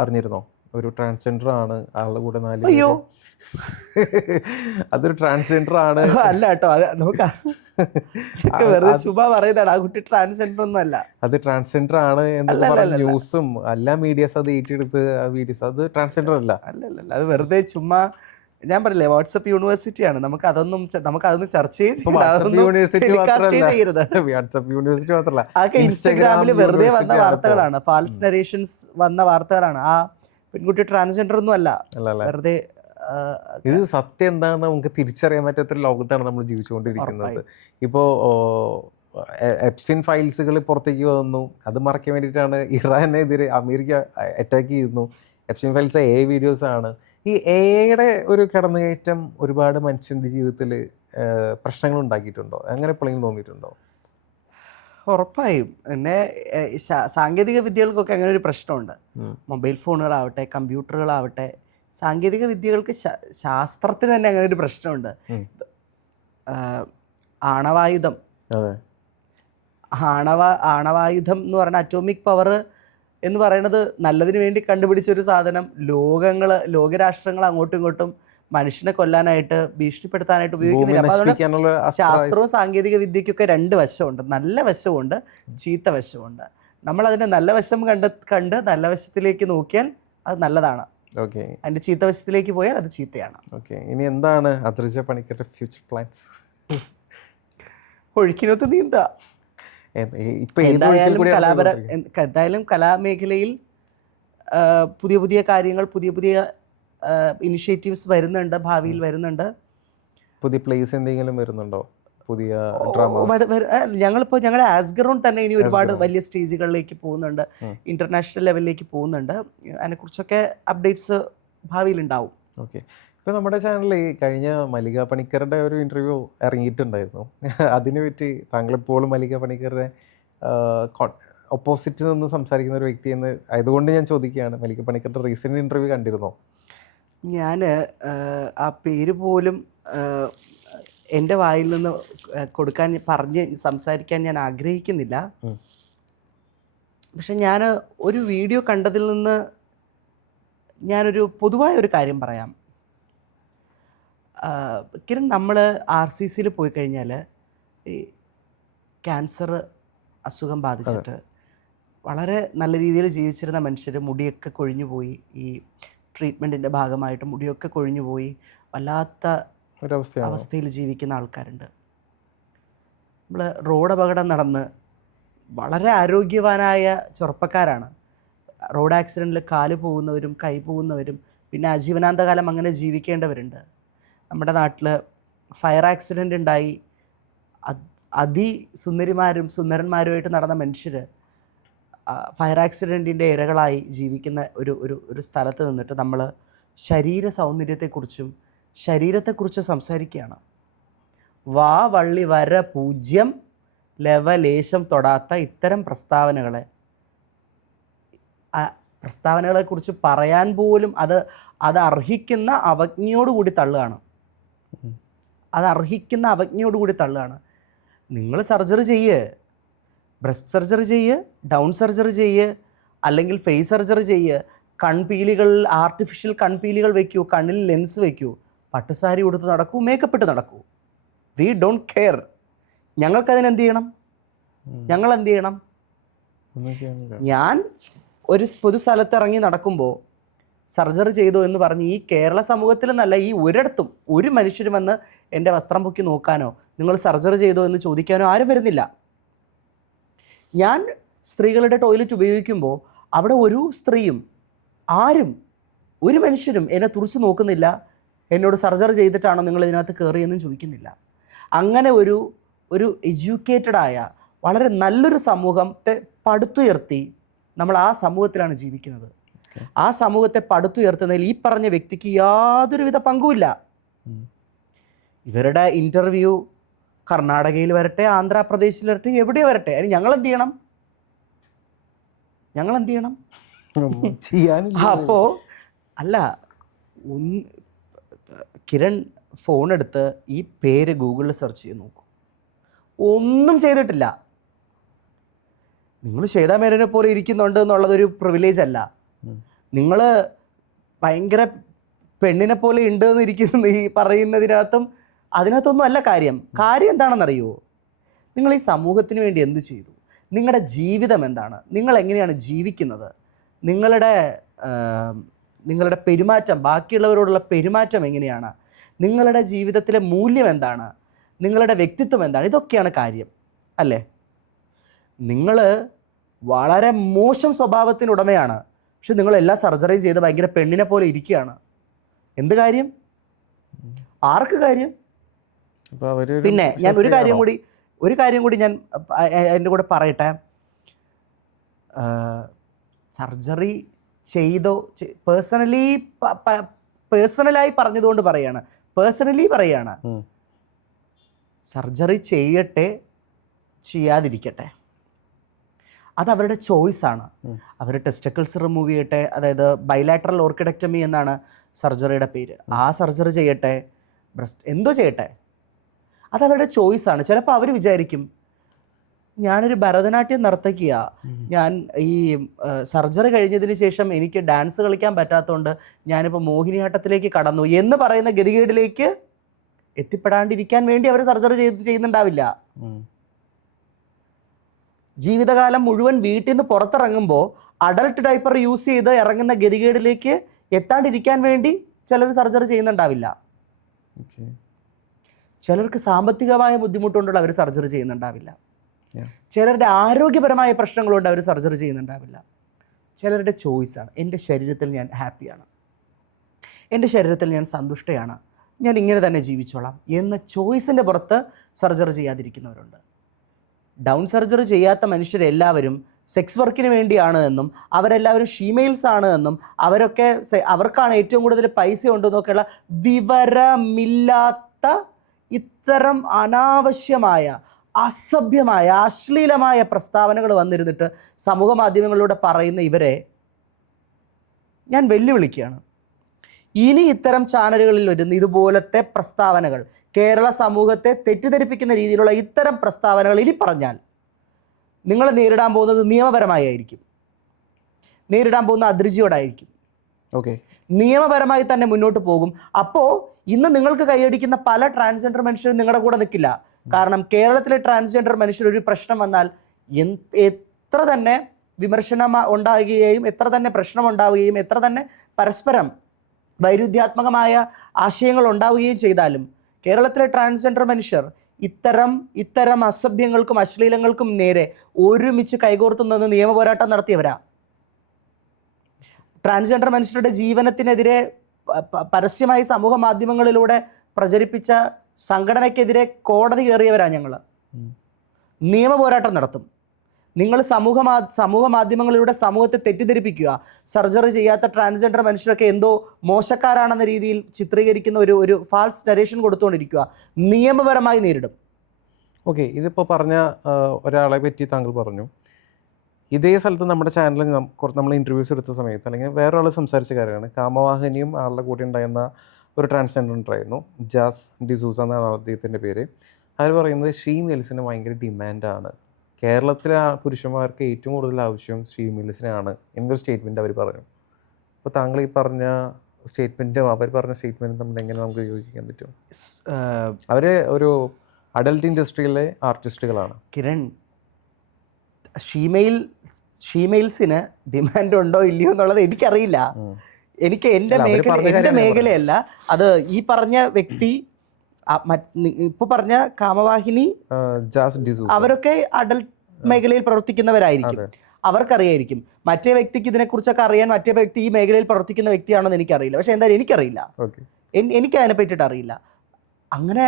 അറിഞ്ഞിരുന്നോ? ഒരു ട്രാൻസ്ജെൻഡർ ആണ് ആളുടെ കൂടെ 4 പേര്. അയ്യോ അതൊരു ട്രാൻസ്ജെൻഡർ ആണ്. അല്ല കേട്ടോ, അത് നമുക്ക് വെറുതെ ചുമ്മാ പറയുന്നതാണ്. ആ കുട്ടി ട്രാൻസ്ജെൻഡർ ഒന്നും അല്ല. അത് ട്രാൻസ്ജെൻഡർ ആണ് എന്ന് പറഞ്ഞ ന്യൂസും എല്ലാ മീഡിയാസ് അത് ഏറ്റെടുത്ത് വീഡിയോസ്, അത് ട്രാൻസ്ജെൻഡർ അല്ല. അല്ലല്ല, അത് വെറുതെ ചുമ്മാ. ഞാൻ പറഞ്ഞില്ലേ, വാട്സപ്പ് യൂണിവേഴ്സിറ്റിയാണ്. നമുക്കതൊന്നും ചർച്ചയെ ചെയ്യരുത്. വാട്സപ്പ് യൂണിവേഴ്സിറ്റി മാത്രമല്ല, അതൊക്കെ ഇൻസ്റ്റാഗ്രാമിൽ വെറുതെ വന്ന വാർത്തകളാണ്, ഫാൾസ് നരേഷൻസ് വന്ന വാർത്തകളാണ്. ആ പെൺകുട്ടി ട്രാൻസ്ജെൻഡർ ഒന്നും അല്ല, വെറുതെ. ഇത് സത്യം എന്താണെന്ന് നമുക്ക് തിരിച്ചറിയാൻ പറ്റാത്തൊരു ലോകത്താണ് നമ്മൾ ജീവിച്ചുകൊണ്ടിരിക്കുന്നത്. ഇപ്പോൾ എപ്സ്റ്റൈൻ ഫയൽസുകൾ പുറത്തേക്ക് വന്നു. അത് മറയ്ക്കാൻ വേണ്ടിയിട്ടാണ് ഇറാനെതിരെ അമേരിക്ക അറ്റാക്ക് ചെയ്യുന്നു. എപ്സ്റ്റൈൻ ഫയൽസ് വീഡിയോസ് ആണ്. ഈ എയുടെ ഒരു കടന്നുകയറ്റം ഒരുപാട് മനുഷ്യൻ്റെ ജീവിതത്തിൽ പ്രശ്നങ്ങൾ ഉണ്ടാക്കിയിട്ടുണ്ടോ? അങ്ങനെ എപ്പോഴെങ്കിലും തോന്നിയിട്ടുണ്ടോ? ഉറപ്പായും. പിന്നെ സാങ്കേതിക വിദ്യകൾക്കൊക്കെ അങ്ങനെ ഒരു പ്രശ്നമുണ്ട്. മൊബൈൽ ഫോണുകളാവട്ടെ, കമ്പ്യൂട്ടറുകളാവട്ടെ, സാങ്കേതിക വിദ്യകൾക്ക് ശാസ്ത്രത്തിന് തന്നെ അങ്ങനെ ഒരു പ്രശ്നമുണ്ട്. ആണവായുധം എന്ന് പറഞ്ഞാൽ അറ്റോമിക് പവർ എന്ന് പറയുന്നത് നല്ലതിന് വേണ്ടി കണ്ടുപിടിച്ചൊരു സാധനം. ലോകരാഷ്ട്രങ്ങൾ അങ്ങോട്ടും ഇങ്ങോട്ടും മനുഷ്യനെ കൊല്ലാനായിട്ട്, ഭീഷണിപ്പെടുത്താനായിട്ട് ഉപയോഗിക്കുന്നില്ല. അപ്പോൾ അതുകൊണ്ട് ശാസ്ത്രവും സാങ്കേതിക വിദ്യയ്ക്കൊക്കെ 2 വശമുണ്ട്. നല്ല വശമുണ്ട്, ചീത്ത വശമുണ്ട്. നമ്മളതിൻ്റെ നല്ല വശം കണ്ട് നല്ല വശത്തിലേക്ക് നോക്കിയാൽ അത് നല്ലതാണ്. അതിൻ്റെ ചീത്ത വശത്തിലേക്ക് പോയാൽ അത് ചീത്തയാണ്. ഇനി എന്താണ് അദ്രിജ പണിക്കരുടെ ഫ്യൂച്ചർ പ്ലാൻസ്? ഒഴുക്കിനൊത്ത് നീന്താ. എന്തായാലും കലാമേഖലയിൽ പുതിയ പുതിയ കാര്യങ്ങൾ, പുതിയ പുതിയ ഇനിഷ്യേറ്റീവ്സ് വരുന്നുണ്ട്, ഭാവിയിൽ വരുന്നുണ്ട്. പുതിയ പ്ലേസ് എന്തെങ്കിലും വരുന്നുണ്ടോ? പുതിയ ഞങ്ങളിപ്പോൾ ഞങ്ങളുടെ ആസ്ഗ്രൗണ്ട് തന്നെ ഇനി ഒരുപാട് വലിയ സ്റ്റേജുകളിലേക്ക് പോകുന്നുണ്ട്, ഇന്റർനാഷണൽ ലെവലിലേക്ക് പോകുന്നുണ്ട്. അതിനെക്കുറിച്ചൊക്കെ അപ്ഡേറ്റ്സ് ഭാവിയിൽ ഉണ്ടാവും. ഓക്കെ. ഇപ്പോൾ നമ്മുടെ ചാനലിൽ കഴിഞ്ഞ മല്ലിക പണിക്കരുടെ ഒരു ഇൻ്റർവ്യൂ ഇറങ്ങിയിട്ടുണ്ടായിരുന്നു. അതിനെ പറ്റി താങ്കളിപ്പോഴും മല്ലിക പണിക്കരുടെ ഓപ്പോസിറ്റ് നിന്ന് സംസാരിക്കുന്ന ഒരു വ്യക്തി എന്ന് ആയതുകൊണ്ട് ഞാൻ ചോദിക്കുകയാണ്, മല്ലിക പണിക്കരുടെ റീസെൻ്റ് ഇൻ്റർവ്യൂ കണ്ടിരുന്നോ? ഞാൻ ആ പേര് പോലും എൻ്റെ വായിൽ നിന്ന് സംസാരിക്കാൻ ഞാൻ ആഗ്രഹിക്കുന്നില്ല. പക്ഷെ ഞാൻ ഒരു വീഡിയോ കണ്ടതിൽ നിന്ന് ഞാനൊരു പൊതുവായ ഒരു കാര്യം പറയാം. കിരൺ, നമ്മൾ RCCയിൽ പോയി കഴിഞ്ഞാൽ ഈ ക്യാൻസർ അസുഖം ബാധിച്ചിട്ട് വളരെ നല്ല രീതിയിൽ ജീവിച്ചിരുന്ന മനുഷ്യർ മുടിയൊക്കെ കൊഴിഞ്ഞു പോയി. ഈ ട്രീറ്റ്മെൻറ്റിൻ്റെ ഭാഗമായിട്ട് മുടിയൊക്കെ കൊഴിഞ്ഞു പോയി വല്ലാത്ത അവസ്ഥയിൽ ജീവിക്കുന്ന ആൾക്കാരുണ്ട്. നമ്മൾ റോഡ് അപകടം നടന്ന് വളരെ ആരോഗ്യവാനായ ചെറുപ്പക്കാരാണ്. റോഡ് ആക്സിഡൻറ്റിൽ കാല് പോകുന്നവരും കൈ പോകുന്നവരും പിന്നെ ആജീവനാന്തകാലം അങ്ങനെ ജീവിക്കേണ്ടവരുണ്ട്. നമ്മുടെ നാട്ടിൽ ഫയർ ആക്സിഡൻ്റ് ഉണ്ടായി സുന്ദരന്മാരുമായിട്ട് നടന്ന മനുഷ്യർ ഫയർ ആക്സിഡൻറ്റിൻ്റെ ഇരകളായി ജീവിക്കുന്ന ഒരു സ്ഥലത്ത് നിന്നിട്ട് നമ്മൾ ശരീര സൗന്ദര്യത്തെക്കുറിച്ചും ശരീരത്തെക്കുറിച്ച് സംസാരിക്കുകയാണ്. വള്ളി വര 0 ലവലേശം തൊടാത്ത ഇത്തരം പ്രസ്താവനകളെക്കുറിച്ച് പറയാൻ പോലും അത് അർഹിക്കുന്ന അവജ്ഞയോടുകൂടി തള്ളുകയാണ്. നിങ്ങൾ സർജറി ചെയ്യ്, ബ്രസ്റ്റ് സർജറി ചെയ്യ്, ഡൗൺ സർജറി ചെയ്യ്, അല്ലെങ്കിൽ ഫേസ് സർജറി ചെയ്യ്, ആർട്ടിഫിഷ്യൽ കൺപീലികൾ വയ്ക്കൂ, കണ്ണിൽ ലെൻസ് വയ്ക്കൂ, പട്ടുസാരി ഉടുത്ത് നടക്കൂ, മേക്കപ്പ് ഇട്ട് നടക്കൂ. We don't care. ഞങ്ങൾക്കതിനെന്ത് ചെയ്യണം? ഞങ്ങൾ എന്ത് ചെയ്യണം? ഞാൻ ഒരു പൊതു സ്ഥലത്ത് ഇറങ്ങി നടക്കുമ്പോൾ സർജറി ചെയ്തോ എന്ന് പറഞ്ഞ് ഈ കേരള സമൂഹത്തിൽ നിന്നല്ല, ഈ ഒരിടത്തും ഒരു മനുഷ്യരും വന്ന് എൻ്റെ വസ്ത്രം പൊക്കി നോക്കാനോ നിങ്ങൾ സർജറി ചെയ്തോ എന്ന് ചോദിക്കാനോ ആരും വരുന്നില്ല. ഞാൻ സ്ത്രീകളുടെ ടോയ്ലറ്റ് ഉപയോഗിക്കുമ്പോൾ അവിടെ ഒരു സ്ത്രീയും ഒരു മനുഷ്യരും എന്നെ തുറച്ച് നോക്കുന്നില്ല, എന്നോട് സർജറി ചെയ്തിട്ടാണോ നിങ്ങൾ ഇതിനകത്ത് കയറിയെന്നും ചോദിക്കുന്നില്ല. അങ്ങനെ ഒരു എഡ്യൂക്കേറ്റഡായ വളരെ നല്ലൊരു സമൂഹത്തെ പടുത്തുയർത്തി നമ്മൾ ആ സമൂഹത്തിലാണ് ജീവിക്കുന്നത്. ആ സമൂഹത്തെ പടുത്തുയർത്തുന്നതിൽ ഈ പറഞ്ഞ വ്യക്തിക്ക് യാതൊരുവിധ പങ്കുമില്ല. ഇവരുടെ ഇൻ്റർവ്യൂ കർണാടകയിൽ വരട്ടെ, ആന്ധ്രാപ്രദേശിൽ വരട്ടെ, എവിടെ വരട്ടെ, അതിന് ഞങ്ങളെന്ത് ചെയ്യണം? ഞങ്ങൾ എന്ത് ചെയ്യണം? ഒന്നും ചെയ്യാനില്ല. അപ്പോൾ അല്ല, കിരൺ ഫോൺ എടുത്ത് ഈ പേര് ഗൂഗിളിൽ സെർച്ച് ചെയ്ത് നോക്കൂ. ഒന്നും ചെയ്തിട്ടില്ല. നിങ്ങൾ ശ്വേതാ മേനോനെ പോലെ ഇരിക്കുന്നുണ്ട് എന്നുള്ളതൊരു പ്രിവിലേജ് അല്ല. നിങ്ങൾ ഭയങ്കര പെണ്ണിനെ പോലെ ഉണ്ട് എന്ന് ഇരിക്കുന്ന ഈ അതിനകത്തൊന്നും അല്ല കാര്യം. കാര്യം എന്താണെന്നറിയുമോ? നിങ്ങൾ ഈ സമൂഹത്തിന് വേണ്ടി എന്ത് ചെയ്തു? നിങ്ങളുടെ ജീവിതം എന്താണ്? നിങ്ങൾ എങ്ങനെയാണ് ജീവിക്കുന്നത്? നിങ്ങളുടെ പെരുമാറ്റം, ബാക്കിയുള്ളവരോടുള്ള പെരുമാറ്റം എങ്ങനെയാണ്? നിങ്ങളുടെ ജീവിതത്തിലെ മൂല്യം എന്താണ്? നിങ്ങളുടെ വ്യക്തിത്വം എന്താണ്? ഇതൊക്കെയാണ് കാര്യം, അല്ലേ? നിങ്ങൾ വളരെ മോശം സ്വഭാവത്തിന് ഉടമയാണ്, പക്ഷെ നിങ്ങൾ എല്ലാ സർജറിയും ചെയ്ത് ഭയങ്കര പെണ്ണിനെ പോലെ ഇരിക്കുകയാണ്. എന്ത് കാര്യം? ആർക്ക് കാര്യം? പിന്നെ ഞാൻ ഒരു കാര്യം കൂടി ഞാൻ എൻ്റെ കൂടെ പറയട്ടെ. സർജറി ചെയ്തോ, പേഴ്സണലായി പറഞ്ഞതുകൊണ്ട് പറയാണ്, സർജറി ചെയ്യട്ടെ ചെയ്യാതിരിക്കട്ടെ, അത് അവരുടെ ചോയ്സാണ്. അവർ ടെസ്റ്റക്കിൾസ് റിമൂവ് ചെയ്യട്ടെ, അതായത് ബൈലാറ്ററൽ ഓർക്കിഡക്ടമി എന്നാണ് സർജറിയുടെ പേര്. ആ സർജറി ചെയ്യട്ടെ, ബ്രസ്റ്റ് എന്തോ ചെയ്യട്ടെ, അത് അവരുടെ ചോയ്സാണ്. ചിലപ്പോൾ അവർ വിചാരിക്കും, ഞാനൊരു ഭരതനാട്യം നർത്തകിയാണ്, ഞാൻ ഈ സർജറി കഴിഞ്ഞതിന് ശേഷം എനിക്ക് ഡാൻസ് കളിക്കാൻ പറ്റാത്തതുകൊണ്ട് ഞാനിപ്പോൾ മോഹിനിയാട്ടത്തിലേക്ക് കടന്നു എന്ന് പറയുന്ന ഗതികേടിലേക്ക് എത്തിപ്പെടാണ്ടിരിക്കാൻ വേണ്ടി അവർ സർജറി ചെയ്യുന്നുണ്ടാവില്ല. ജീവിതകാലം മുഴുവൻ വീട്ടിൽ നിന്ന് പുറത്തിറങ്ങുമ്പോൾ അഡൾട്ട് ഡൈപ്പർ യൂസ് ചെയ്ത് ഇറങ്ങുന്ന ഗതികേടിലേക്ക് എത്താണ്ടിരിക്കാൻ വേണ്ടി ചിലർ സർജറി ചെയ്യുന്നുണ്ടാവില്ല. ചിലർക്ക് സാമ്പത്തികമായ ബുദ്ധിമുട്ടുകൊണ്ടുള്ള അവർ സർജറി ചെയ്യുന്നുണ്ടാവില്ല. ചിലരുടെ ആരോഗ്യപരമായ പ്രശ്നങ്ങളുണ്ട് അവർ സർജറി ചെയ്യുന്നുണ്ടാവില്ല. ചിലരുടെ ചോയ്സാണ്, എൻ്റെ ശരീരത്തിൽ ഞാൻ ഹാപ്പിയാണ്, എൻ്റെ ശരീരത്തിൽ ഞാൻ സന്തുഷ്ടയാണ്, ഞാൻ ഇങ്ങനെ തന്നെ ജീവിച്ചോളാം എന്ന ചോയ്സിൻ്റെ പുറത്ത് സർജറി ചെയ്യാതിരിക്കുന്നവരുണ്ട്. ഡൗൺ സർജറി ചെയ്യാത്ത മനുഷ്യരെല്ലാവരും സെക്സ് വർക്കിന് വേണ്ടിയാണ് എന്നും അവരെല്ലാവരും ഷീമെയിൽസ് ആണ് എന്നും അവർക്കാണ് ഏറ്റവും കൂടുതൽ പൈസ ഉണ്ടെന്നൊക്കെയുള്ള വിവരമില്ലാത്ത ഇത്തരം അനാവശ്യമായ, അസഭ്യമായ, അശ്ലീലമായ പ്രസ്താവനകൾ വന്നിരുന്നിട്ട് സമൂഹ മാധ്യമങ്ങളിലൂടെ പറയുന്ന ഇവരെ ഞാൻ വെല്ലുവിളിക്കുകയാണ്. ഇനി ഇത്തരം ചാനലുകളിൽ വരുന്ന ഇതുപോലത്തെ പ്രസ്താവനകൾ, കേരള സമൂഹത്തെ തെറ്റിദ്ധരിപ്പിക്കുന്ന രീതിയിലുള്ള ഇത്തരം പ്രസ്താവനകൾ ഇനി പറഞ്ഞാൽ നിങ്ങൾ നേരിടാൻ പോകുന്നത് നിയമപരമായിരിക്കും, നേരിടാൻ പോകുന്ന അദൃജിയോടായിരിക്കും. നിയമപരമായി തന്നെ മുന്നോട്ട് പോകും. അപ്പോൾ ഇന്ന് നിങ്ങൾക്ക് കൈയടിക്കുന്ന പല ട്രാൻസ്ജെൻഡർ മനുഷ്യരും നിങ്ങളുടെ കൂടെ നിൽക്കില്ല. കാരണം കേരളത്തിലെ ട്രാൻസ്ജെൻഡർ മനുഷ്യർ ഒരു പ്രശ്നം വന്നാൽ എത്ര തന്നെ വിമർശനം ഉണ്ടാവുകയും എത്ര തന്നെ പ്രശ്നം ഉണ്ടാവുകയും എത്ര തന്നെ പരസ്പരം വൈരുദ്ധ്യാത്മകമായ ആശയങ്ങൾ ഉണ്ടാവുകയും ചെയ്താലും കേരളത്തിലെ ട്രാൻസ്ജെൻഡർ മനുഷ്യർ ഇത്തരം അസഭ്യങ്ങൾക്കും അശ്ലീലങ്ങൾക്കും നേരെ ഒരുമിച്ച് കൈകോർത്തുനിന്ന് നിയമപോരാട്ടം നടത്തിയവരാ. ട്രാൻസ്ജെൻഡർ മനുഷ്യരുടെ ജീവനത്തിനെതിരെ പരസ്യമായി സമൂഹ മാധ്യമങ്ങളിലൂടെ പ്രചരിപ്പിച്ച സംഘടനയ്ക്കെതിരെ കോടതി കയറിയവരാ ഞങ്ങൾ. നിയമപോരാട്ടം നടത്തും. നിങ്ങൾ സമൂഹ മാധ്യമങ്ങളിലൂടെ സമൂഹത്തെ തെറ്റിദ്ധരിപ്പിക്കുക, സർജറി ചെയ്യാത്ത ട്രാൻസ്ജെൻഡർ മനുഷ്യരൊക്കെ എന്തോ മോശക്കാരാണെന്ന രീതിയിൽ ചിത്രീകരിക്കുന്ന ഒരു ഫാൾസ് നരേഷൻ കൊടുത്തുകൊണ്ടിരിക്കുക. നിയമപരമായി നേരിടും. ഇതിപ്പോൾ പറഞ്ഞ ഒരാളെ പറ്റി താങ്കൾ പറഞ്ഞു, ഇതേ സ്ഥലത്ത് നമ്മുടെ ചാനലിൽ നമ്മൾ ഇൻ്റർവ്യൂസ് എടുത്ത സമയത്ത് അല്ലെങ്കിൽ വേറെ ആൾ സംസാരിച്ച കാര്യമാണ്, കാമവാഹിനിയും ആളുടെ കൂടെ ഉണ്ടായിരുന്ന ഒരു ട്രാൻസ്ജെൻഡർ ആയിരുന്നു, ജാസ് ഡിസൂസ എന്നാണ് അദ്ദേഹത്തിൻ്റെ പേര്. അവർ പറയുന്നത് ഷീമെയിൽസിന് ഭയങ്കര ഡിമാൻഡാണ്, കേരളത്തിലെ പുരുഷന്മാർക്ക് ഏറ്റവും കൂടുതൽ ആവശ്യം ഷീമെയിൽസിനാണ് എന്നൊരു സ്റ്റേറ്റ്മെൻറ്റ് അവർ പറഞ്ഞു. അപ്പോൾ താങ്കൾ ഈ പറഞ്ഞ സ്റ്റേറ്റ്മെൻറ്റും അവർ പറഞ്ഞ സ്റ്റേറ്റ്മെൻറ്റും തമ്മിൽ എങ്ങനെ നമുക്ക് യോജിക്കാൻ പറ്റും? അവർ ഒരു അഡൽട്ട് ഇൻഡസ്ട്രിയിലെ ആർട്ടിസ്റ്റുകളാണ്. കിരൺ, ഷീമെയിൽസിന് ഡിമാൻഡ് ഉണ്ടോ ഇല്ലയോ എന്നുള്ളത് എനിക്കറിയില്ല. എനിക്ക് എൻ്റെ മേഖലയല്ല അത്. ഈ പറഞ്ഞ വ്യക്തി, ഇപ്പോൾ പറഞ്ഞ കാമവാഹിനി, അവരൊക്കെ അഡൽട്ട് മേഖലയിൽ പ്രവർത്തിക്കുന്നവരായിരിക്കും, അവർക്കറിയായിരിക്കും. മറ്റേ വ്യക്തിക്ക് ഇതിനെക്കുറിച്ചൊക്കെ അറിയാൻ മറ്റേ വ്യക്തി ഈ മേഖലയിൽ പ്രവർത്തിക്കുന്ന വ്യക്തിയാണോ എന്ന് എനിക്കറിയില്ല. പക്ഷെ എന്തായാലും എനിക്കറിയില്ല, എനിക്ക് അതിനെ പറ്റിയിട്ട് അറിയില്ല. അങ്ങനെ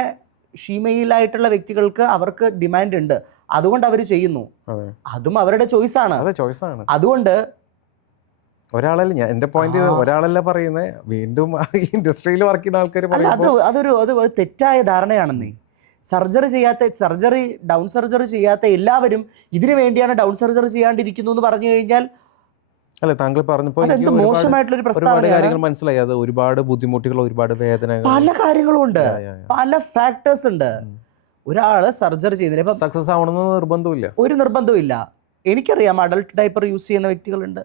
ഷീമെയിലായിട്ടുള്ള വ്യക്തികൾക്ക് അവർക്ക് ഡിമാൻഡ് ഉണ്ട്, അതുകൊണ്ട് അവർ ചെയ്യുന്നു. അതും അവരുടെ ചോയ്സാണ്. അതുകൊണ്ട് ഒരാളല്ല, എൻ്റെ പോയിന്റ് ഒരാളല്ല പറയുന്നത്, വീണ്ടും ഇൻഡസ്ട്രിയിൽ വർക്ക് ചെയ്യുന്ന ആൾക്കാർ അത് തെറ്റായ ധാരണയാണെന്നേ. ഡൗൺ സർജറി ചെയ്യാത്ത എല്ലാവരും ഇതിനു വേണ്ടിയാണ് ഡൗൺ സർജറി ചെയ്യാണ്ടിരിക്കുന്നു എന്ന് പറഞ്ഞു കഴിഞ്ഞാൽ അല്ല, താങ്കൾ പറഞ്ഞപ്പോൾ എനിക്ക് അതെന്ത് മോശമായിട്ടുള്ളൊരു ഒരുപാട് പ്രസ്താവനയാണ്. കാര്യങ്ങൾ മനസ്സിലായി. അത് ഒരുപാട് ബുദ്ധിമുട്ടുകൾ, ഒരുപാട് വേദനകൾ, പല കാര്യങ്ങളും ഉണ്ട്, പല ഫാക്ടേഴ്സ് ഉണ്ട്. ഒരാള് സർജറി ചെയ്യുന്നില്ല, ഇപ്പം സക്സസ് ആവണമെന്ന് നിർബന്ധമില്ല. ഒരു നിർബന്ധവും ഇല്ല. എനിക്കറിയാം അഡൾട്ട് ഡയപ്പർ യൂസ് ചെയ്യുന്ന വ്യക്തികളുണ്ട്,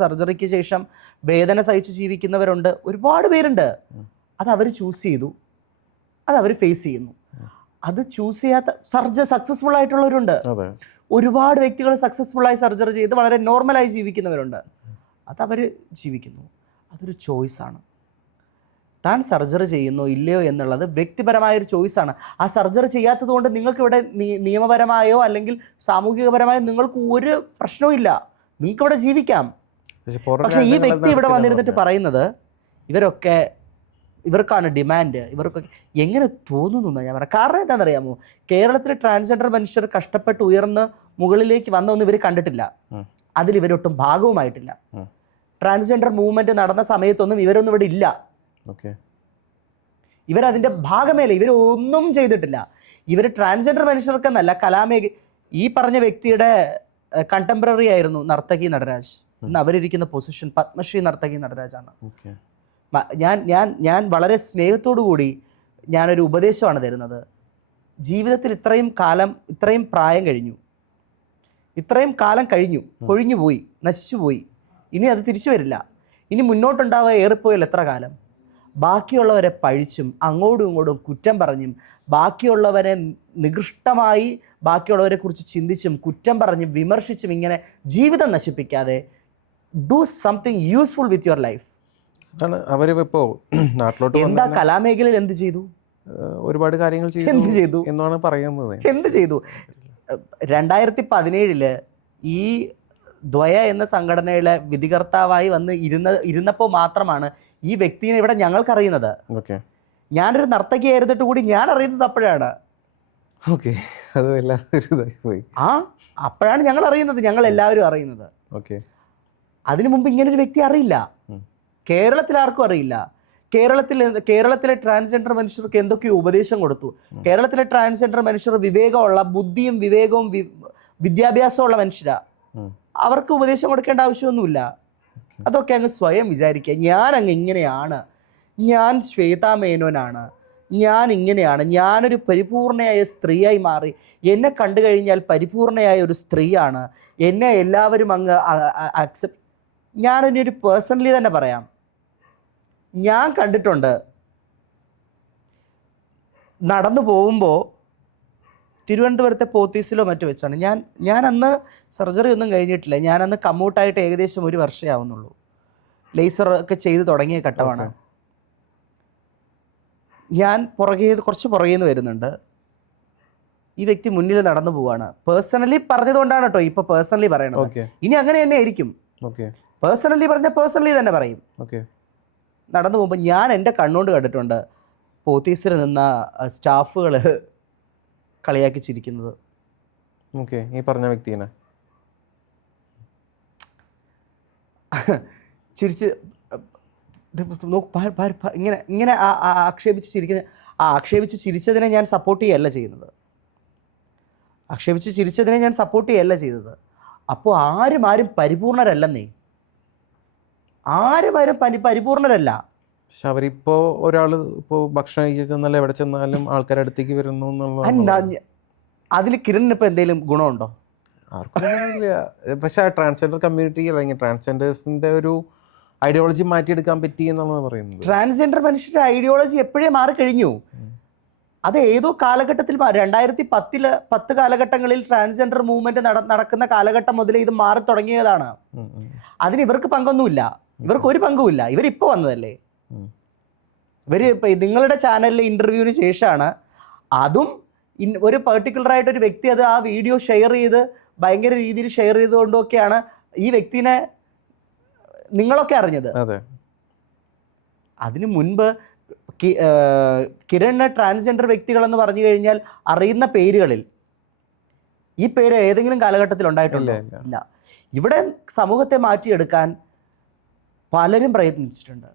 സർജറിക്ക് ശേഷം വേദന സഹിച്ച് ജീവിക്കുന്നവരുണ്ട്, ഒരുപാട് പേരുണ്ട്. അത് അവർ ചൂസ് ചെയ്തു, അത് അവർ ഫേസ് ചെയ്യുന്നു. അത് ചൂസ് ചെയ്യാത്ത സക്സസ്ഫുൾ ആയിട്ടുള്ളവരുണ്ട്. ഒരുപാട് വ്യക്തികൾ സക്സസ്ഫുള്ളായി സർജറി ചെയ്ത് വളരെ നോർമലായി ജീവിക്കുന്നവരുണ്ട്. അതവർ ജീവിക്കുന്നു. അതൊരു ചോയ്സാണ്. താൻ സർജറി ചെയ്യുന്നോ ഇല്ലയോ എന്നുള്ളത് വ്യക്തിപരമായൊരു ചോയ്സാണ്. ആ സർജറി ചെയ്യാത്തത് കൊണ്ട് നിങ്ങൾക്കിവിടെ നിയമപരമായോ അല്ലെങ്കിൽ സാമൂഹികപരമായോ നിങ്ങൾക്ക് ഒരു പ്രശ്നവും ഇല്ല, നിങ്ങൾക്കിവിടെ ജീവിക്കാം. പക്ഷേ ഈ വ്യക്തി ഇവിടെ വന്നിരുന്നിട്ട് പറയുന്നത് ഇവർക്കാണ് ഡിമാൻഡ്, ഇവർക്കൊക്കെ എങ്ങനെ തോന്നുന്നു എന്നാണ് ഞാൻ പറയാം. കാരണം എന്താണെന്നറിയാമോ, കേരളത്തിലെ ട്രാൻസ്ജെൻഡർ മനുഷ്യർ കഷ്ടപ്പെട്ട് ഉയർന്ന് മുകളിലേക്ക് വന്നൊന്നും ഇവർ കണ്ടിട്ടില്ല, അതിൽ ഇവരൊട്ടും ഭാഗവുമായിട്ടില്ല. ട്രാൻസ്ജെൻഡർ മൂവ്മെൻറ്റ് നടന്ന സമയത്തൊന്നും ഇവരൊന്നും ഇവിടെ ഇല്ല, ഇവരതിൻ്റെ ഭാഗമേല, ഇവരൊന്നും ചെയ്തിട്ടില്ല. ഇവർ ട്രാൻസ്ജെൻഡർ മനുഷ്യർക്കെന്നല്ല, ഈ പറഞ്ഞ വ്യക്തിയുടെ കണ്ടംപററി ആയിരുന്നു നർത്തകി നടരാജ്. ഇന്ന് അവരിയ്ക്കുന്ന പൊസിഷൻ പത്മശ്രീ നർത്തകി നടരാജാണ്. ഞാൻ വളരെ സ്നേഹത്തോടു കൂടി ഞാനൊരു ഉപദേശമാണ് തരുന്നത്. ജീവിതത്തിൽ ഇത്രയും പ്രായം കഴിഞ്ഞു, ഇത്രയും കാലം കഴിഞ്ഞു, കൊഴിഞ്ഞു പോയി, നശിച്ചു പോയി. ഇനി അത് തിരിച്ചു വരില്ല. ഇനി മുന്നോട്ടുണ്ടാവുക ഏറിപ്പോയാൽ എത്ര കാലം? ബാക്കിയുള്ളവരെ പഴിച്ചും അങ്ങോട്ടും ഇങ്ങോട്ടും കുറ്റം പറഞ്ഞും ബാക്കിയുള്ളവരെ നികൃഷ്ടമായി ബാക്കിയുള്ളവരെ കുറിച്ച് ചിന്തിച്ചും കുറ്റം പറഞ്ഞും വിമർശിച്ചും ഇങ്ങനെ ജീവിതം നശിപ്പിക്കാതെ do something useful with your life. അവരിപ്പോ നാട്ടിലോട്ട് എന്താ കലാമേഖലയിൽ എന്ത് ചെയ്തു? ഒരുപാട് കാര്യങ്ങൾ ചെയ്തു എന്നാണ് പറയുന്നത്. എന്ത് ചെയ്തു? 2017 ഈ ദ്വയ എന്ന സംഘടനയിലെ വിധികർത്താവായി വന്ന് ഇരുന്നപ്പോൾ മാത്രമാണ് ഈ വ്യക്തിനെ ഇവിടെ ഞങ്ങൾക്കറിയുന്നത്. ഞാനൊരു നർത്തകിയായിരുന്നിട്ട് കൂടി ഞാൻ അറിയുന്നത് അപ്പോഴാണ്. അപ്പോഴാണ് ഞങ്ങൾ അറിയുന്നത്, ഞങ്ങൾ എല്ലാവരും അറിയുന്നത്. അതിനു മുമ്പ് ഇങ്ങനൊരു വ്യക്തി അറിയില്ല, കേരളത്തിൽ ആർക്കും അറിയില്ല. കേരളത്തിലെ ട്രാൻസ്ജെൻഡർ മനുഷ്യർക്ക് എന്തൊക്കെയോ ഉപദേശം കൊടുത്തു. കേരളത്തിലെ ട്രാൻസ്ജെൻഡർ മനുഷ്യർ വിവേകമുള്ള, ബുദ്ധിയും വിവേകവും വിദ്യാഭ്യാസമുള്ള മനുഷ്യരാ. അവർക്ക് ഉപദേശം കൊടുക്കേണ്ട ആവശ്യമൊന്നുമില്ല. അതൊക്കെ അങ്ങ് സ്വയം വിചാരിക്കുക, ഞാൻ അങ്ങ് ഇങ്ങനെയാണ്, ഞാൻ ശ്വേതാ മേനോനാണ്, ഞാൻ ഇങ്ങനെയാണ്, ഞാനൊരു പരിപൂർണയായ സ്ത്രീയായി മാറി, എന്നെ കണ്ടു കഴിഞ്ഞാൽ പരിപൂർണയായ ഒരു സ്ത്രീയാണ്, എന്നെ എല്ലാവരും അങ്ങ് അക്സെപ്റ്റ്. ഞാനിനി ഒരു പേഴ്സണലി തന്നെ പറയാം, ഞാൻ കണ്ടിട്ടുണ്ട് നടന്നു പോകുമ്പോൾ തിരുവനന്തപുരത്തെ പോത്തീസിലോ മറ്റു വെച്ചാണ്. ഞാൻ അന്ന് സർജറി ഒന്നും കഴിഞ്ഞിട്ടില്ല, ഞാനന്ന് കമ്മൂട്ടായിട്ട് ഏകദേശം 1 വർഷമേ ആവുന്നുള്ളൂ. ലേസർ ഒക്കെ ചെയ്ത് തുടങ്ങിയ ഘട്ടമാണ്. ഞാൻ കുറച്ച് പുറകെ നിന്ന് വരുന്നുണ്ട്, ഈ വ്യക്തി മുന്നിൽ നടന്നു പോവാണ്. പേഴ്സണലി പറഞ്ഞതുകൊണ്ടാണ് കേട്ടോ ഇപ്പോൾ പേഴ്സണലി പറയണത്. ഇനി അങ്ങനെ തന്നെ ആയിരിക്കും. പേഴ്സണലി പറഞ്ഞാൽ പേഴ്സണലി തന്നെ പറയും. നടന്നു പോകുമ്പോൾ ഞാൻ എൻ്റെ കണ്ണുകൊണ്ട് കണ്ടിട്ടുണ്ട് പോത്തീസിൽ നിന്ന സ്റ്റാഫുകൾ കളിയാക്കി ചിരിക്കുന്നത്. ഈ പറഞ്ഞ വ്യക്തിനെ ചിരിച്ച് ഇങ്ങനെ ആക്ഷേപിച്ച് ചിരിക്കുന്ന, ആക്ഷേപിച്ച് ചിരിച്ചതിനെ ഞാൻ സപ്പോർട്ട് ചെയ്യല്ല ചെയ്തത്. അപ്പോൾ ആരും പരിപൂർണരല്ലെന്നേ, ആരും പരിപൂർണരല്ല. പക്ഷെ അവരിപ്പോ ഒരാൾ ഇപ്പോൾ ഭക്ഷണം കഴിച്ച് ചെന്നാലും എവിടെ ചെന്നാലും ആൾക്കാരുടെ അടുത്തേക്ക് വരുന്നു എന്നുള്ള അതിൽ കിരണിന് ഇപ്പോൾ എന്തെങ്കിലും ഗുണമുണ്ടോ? ആർക്കും ഇല്ല. പക്ഷെ ആ ട്രാൻസ്ജെൻഡർ കമ്മ്യൂണിറ്റി അല്ലെങ്കിൽ ട്രാൻസ്ജെൻഡേഴ്സിന്റെ ഒരു ഐഡിയോളജി മാറ്റിയെടുക്കാൻ പറ്റി എന്നാണ് പറയുന്നത്. ട്രാൻസ്ജെൻഡർ മനുഷ്യരുടെ ഐഡിയോളജി എപ്പോഴേ മാറിക്കഴിഞ്ഞു. അത് ഏതോ കാലഘട്ടത്തിൽ 2010 കാലഘട്ടങ്ങളിൽ ട്രാൻസ്ജെൻഡർ മൂവ്മെന്റ് നടക്കുന്ന കാലഘട്ടം മുതൽ ഇത് മാറി തുടങ്ങിയതാണ്. അതിന് ഇവർക്ക് പങ്കൊന്നുമില്ല, ഇവർക്ക് ഒരു പങ്കുമില്ല. ഇവരിപ്പോൾ വന്നതല്ലേ. നിങ്ങളുടെ ചാനലിലെ ഇൻ്റർവ്യൂവിന് ശേഷമാണ്, അതും ഒരു പെർട്ടിക്കുലറായിട്ടൊരു വ്യക്തി അത് ആ വീഡിയോ ഷെയർ ചെയ്ത് ഭയങ്കര രീതിയിൽ ഷെയർ ചെയ്തുകൊണ്ടൊക്കെയാണ് ഈ വ്യക്തിനെ നിങ്ങളൊക്കെ അറിഞ്ഞത്. അതിനു മുൻപ് കിരണ് ട്രാൻസ്ജെൻഡർ വ്യക്തികളെന്ന് പറഞ്ഞു കഴിഞ്ഞാൽ അറിയുന്ന പേരുകളിൽ ഈ പേര് ഏതെങ്കിലും കാലഘട്ടത്തിൽ ഉണ്ടായിട്ടുണ്ടോ? ഇല്ല. ഇവിടെ സമൂഹത്തെ മാറ്റിയെടുക്കാൻ പലരും പ്രയത്നിച്ചിട്ടുണ്ട്.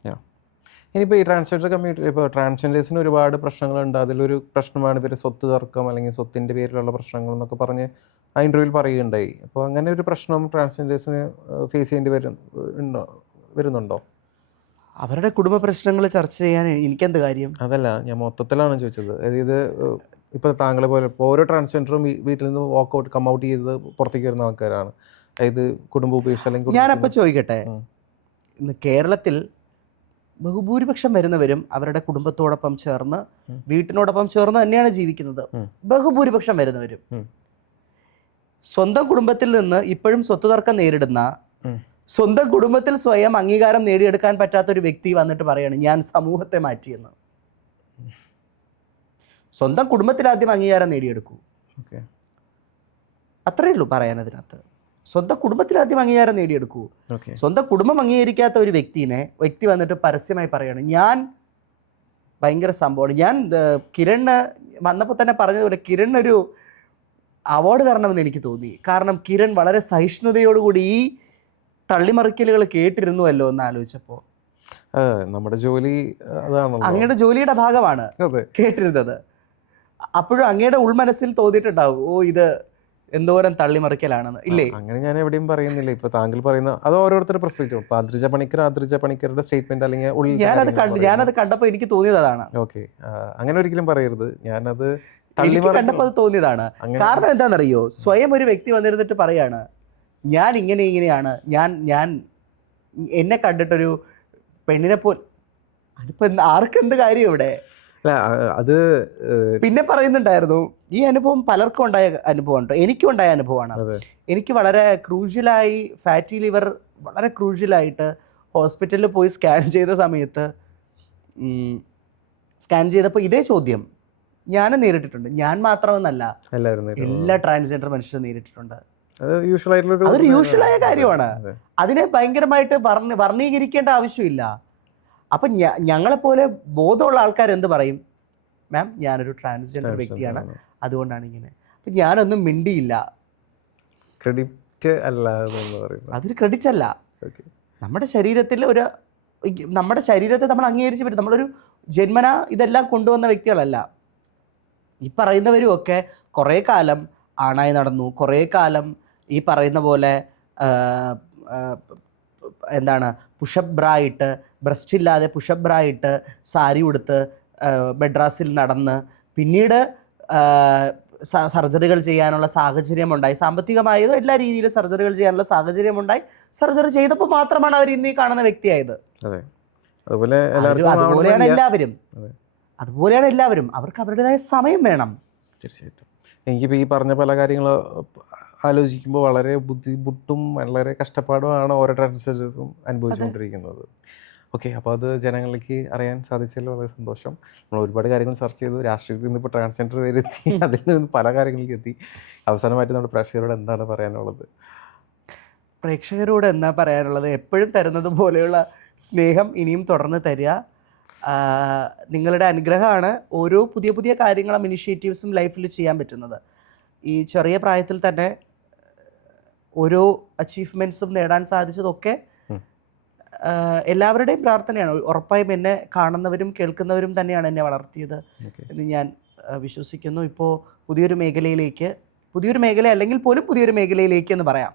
ഇനിയിപ്പോൾ ഈ ട്രാൻസ്ജെൻഡർ കമ്മ്യൂണിറ്റി, ഇപ്പോൾ ട്രാൻസ്ജെൻഡേഴ്സിന് ഒരുപാട് പ്രശ്നങ്ങളുണ്ട്. അതിലൊരു പ്രശ്നമാണ് ഇവർ സ്വത്ത് തർക്കം അല്ലെങ്കിൽ സ്വത്തിൻ്റെ പേരിലുള്ള പ്രശ്നങ്ങൾ എന്നൊക്കെ പറഞ്ഞ് ആ ഇൻ്റർവ്യൂവിൽ പറയുകയുണ്ടായി. അപ്പോൾ അങ്ങനെ ഒരു പ്രശ്നം ട്രാൻസ്ജെൻഡേഴ്സിന് ഫേസ് ചെയ്യേണ്ടി വരുന്നുണ്ടോ? അവരുടെ കുടുംബ പ്രശ്നങ്ങൾ ചർച്ച ചെയ്യാൻ എനിക്കെന്ത് കാര്യം? അതല്ല, ഞാൻ മൊത്തത്തിലാണ് ചോദിച്ചത്. അതായത് ഇപ്പോൾ താങ്കളെ പോലെ ഇപ്പോൾ ഓരോ ട്രാൻസ്ജെൻഡറും വീട്ടിൽ നിന്ന് വാക്കൗട്ട് കമ്മൗട്ട് ചെയ്ത് പുറത്തേക്ക് വരുന്ന ആൾക്കാരാണ്. അതായത് കുടുംബം ഉപേക്ഷിച്ച് അല്ലെങ്കിൽ ഞാനപ്പോൾ ചോദിക്കട്ടെ, ഇന്ന് കേരളത്തിൽ ബഹുഭൂരിപക്ഷം വരുന്നവരും അവരുടെ കുടുംബത്തോടൊപ്പം ചേർന്ന് വീട്ടിനോടൊപ്പം ചേർന്ന് തന്നെയാണ് ജീവിക്കുന്നത്. ബഹുഭൂരിപക്ഷം വരുന്നവരും സ്വന്തം കുടുംബത്തിൽ നിന്ന് ഇപ്പോഴും സ്വത്ത് തർക്കം നേരിടുന്ന, സ്വന്തം കുടുംബത്തിൽ സ്വയം അംഗീകാരം നേടിയെടുക്കാൻ പറ്റാത്തൊരു വ്യക്തി വന്നിട്ട് പറയാണ് ഞാൻ സമൂഹത്തെ മാറ്റിയെന്ന്. സ്വന്തം കുടുംബത്തിൽ ആദ്യം അംഗീകാരം നേടിയെടുക്കൂ, അത്രയേ ഉള്ളൂ പറയാൻ അതിനകത്ത്. സ്വന്തം കുടുംബത്തിൽ ആദ്യം അംഗീകാരം നേടിയെടുക്കൂ. സ്വന്തം കുടുംബം അംഗീകരിക്കാത്ത ഒരു വ്യക്തി വന്നിട്ട് പരസ്യമായി പറയാണ് ഞാൻ ഭയങ്കര സംഭവമാണ്. ഞാൻ കിരണ് വന്നപ്പോൾ തന്നെ പറഞ്ഞതുപോലെ കിരണിനൊരു അവാർഡ് തരണമെന്ന് എനിക്ക് തോന്നി. കാരണം കിരൺ വളരെ സഹിഷ്ണുതയോടുകൂടി ഈ തള്ളിമറിക്കലുകൾ കേട്ടിരുന്നുവല്ലോ എന്ന് ആലോചിച്ചപ്പോൾ. നമ്മുടെ ജോലി അതാണല്ലോ, അങ്ങയുടെ ജോലിയുടെ ഭാഗമാണ് കേട്ടിരുന്നത്. അപ്പോഴും അങ്ങയുടെ ഉൾമനസ്സിൽ തോന്നിയിട്ടുണ്ടാവും, ഓ ഇത് എന്തോരം തള്ളിമറിക്കലാണെന്ന്, ഇല്ലേ? അങ്ങനെ ഞാൻ എവിടെയും പറയുന്നില്ല. ഇപ്പൊ താങ്കൾ പറയുന്ന അത് ഓരോരുത്തരുടെ പെർസ്പെക്റ്റീവ്. ഇപ്പൊ ആദ്രിജ പണിക്കരുടെ സ്റ്റേറ്റ്മെന്റ് അല്ലെങ്കിൽ ഞാനത് കണ്ടപ്പോൾ എനിക്ക് തോന്നിയത് അതാണ്. ഓക്കെ, അങ്ങനെ ഒരിക്കലും പറയരുത്. ഞാനത് എനിക്ക് കണ്ടപ്പോൾ അത് തോന്നിയതാണ്. കാരണം എന്താണെന്നറിയോ, സ്വയം ഒരു വ്യക്തി വന്നിരുന്നിട്ട് പറയാണ് ഞാൻ ഇങ്ങനെയാണ്, ഞാൻ എന്നെ കണ്ടിട്ടൊരു പെണ്ണിനെ അതിപ്പോ ആർക്കെന്ത് കാര്യം ഇവിടെ? അത് പിന്നെ പറയുന്നുണ്ടായിരുന്നു ഈ അനുഭവം പലർക്കും ഉണ്ടായ അനുഭവമാണ്, എനിക്കും ഉണ്ടായ അനുഭവമാണ്. എനിക്ക് വളരെ ക്രൂഷ്യലായി ഫാറ്റി ലിവർ വളരെ ക്രൂഷ്യലായിട്ട് ഹോസ്പിറ്റലിൽ പോയി സ്കാൻ ചെയ്തപ്പോൾ ഇതേ ചോദ്യം ഞാനും നേരിട്ടിട്ടുണ്ട്. ഞാൻ മാത്രമെന്നല്ല, എല്ലാ ട്രാൻസ്ജെൻഡർ മനുഷ്യരും നേരിട്ടിട്ടുണ്ട്. അതൊരു യൂഷ്വലായ കാര്യമാണ്. അതിനെ ഭയങ്കരമായിട്ട് വർണ്ണീകരിക്കേണ്ട ആവശ്യമില്ല. അപ്പം ഞങ്ങളെപ്പോലെ ബോധമുള്ള ആൾക്കാർ എന്ത് പറയും, മാം ഞാനൊരു ട്രാൻസ്ജെൻഡർ വ്യക്തിയാണ്, അതുകൊണ്ടാണ് ഇങ്ങനെ. അപ്പം ഞാനൊന്നും മിണ്ടിയില്ല. ക്രെഡിറ്റ് അല്ല, അതൊരു ക്രെഡിറ്റ് അല്ല. നമ്മുടെ ശരീരത്തെ നമ്മൾ അംഗീകരിച്ച് പറ്റും. നമ്മളൊരു ജന്മന ഇതെല്ലാം കൊണ്ടുവന്ന വ്യക്തികളല്ല. ഈ പറയുന്നവരും ഒക്കെ കുറേ കാലം ആണായി നടന്നു, കുറേ കാലം ഈ പറയുന്ന പോലെ എന്താണ് പുഷപ്പ് ബ്രായിട്ട്, ബ്രസ്റ്റ് ഇല്ലാതെ പുഷപ്പ് ബ്രായിട്ട് സാരി ഉടുത്ത് മെഡ്രാസിൽ നടന്ന് പിന്നീട് സർജറികൾ ചെയ്യാനുള്ള സാഹചര്യമുണ്ടായി. സാമ്പത്തികമായതോ എല്ലാ രീതിയിലും സർജറികൾ ചെയ്യാനുള്ള സാഹചര്യമുണ്ടായി. സർജറി ചെയ്തപ്പോൾ മാത്രമാണ് അവർ ഇന്ന് ഈ കാണുന്ന വ്യക്തിയായത്. അതുപോലെയാണ് എല്ലാവരും. അവർക്ക് അവരുടേതായ സമയം വേണം. തീർച്ചയായിട്ടും. എനിക്കിപ്പോൾ ഈ പറഞ്ഞ പല കാര്യങ്ങൾ ആലോചിക്കുമ്പോൾ വളരെ ബുദ്ധിമുട്ടും വളരെ കഷ്ടപ്പാടുമാണ് ഓരോ ട്രാൻസ്ജെൻഡേഴ്സും അനുഭവിച്ചുകൊണ്ടിരിക്കുന്നത്. ഓക്കെ, അപ്പോൾ അത് ജനങ്ങളിലേക്ക് അറിയാൻ സാധിച്ചതിൽ വളരെ സന്തോഷം. നമ്മൾ ഒരുപാട് കാര്യങ്ങൾ ചർച്ച ചെയ്തു. രാഷ്ട്രീയത്തിൽ നിന്ന് ഇപ്പോൾ ട്രാൻസ്ജെൻഡർ വരെ എത്തി, അതിൽ നിന്ന് പല കാര്യങ്ങളിലേക്ക് എത്തി. അവസാനമായിട്ട് നമ്മുടെ പ്രേക്ഷകരോട് എന്താണ് പറയാനുള്ളത്? പ്രേക്ഷകരോട് എന്താ പറയാനുള്ളത്, എപ്പോഴും തരുന്നത് പോലെയുള്ള സ്നേഹം ഇനിയും തുടർന്ന് തരിക. നിങ്ങളുടെ അനുഗ്രഹമാണ് ഓരോ പുതിയ പുതിയ കാര്യങ്ങളും ഇനിഷ്യേറ്റീവ്സും ലൈഫിൽ ചെയ്യാൻ പറ്റുന്നത്. ഈ ചെറിയ പ്രായത്തിൽ തന്നെ ഓരോ അച്ചീവ്മെൻറ്റ്സും നേടാൻ സാധിച്ചതൊക്കെ എല്ലാവരുടെയും പ്രാർത്ഥനയാണ്. ഉറപ്പായും എന്നെ കാണുന്നവരും കേൾക്കുന്നവരും തന്നെയാണ് എന്നെ വളർത്തിയത് എന്ന് ഞാൻ വിശ്വസിക്കുന്നു. ഇപ്പോൾ പുതിയൊരു മേഖല അല്ലെങ്കിൽ പോലും പുതിയൊരു മേഖലയിലേക്ക് എന്ന് പറയാം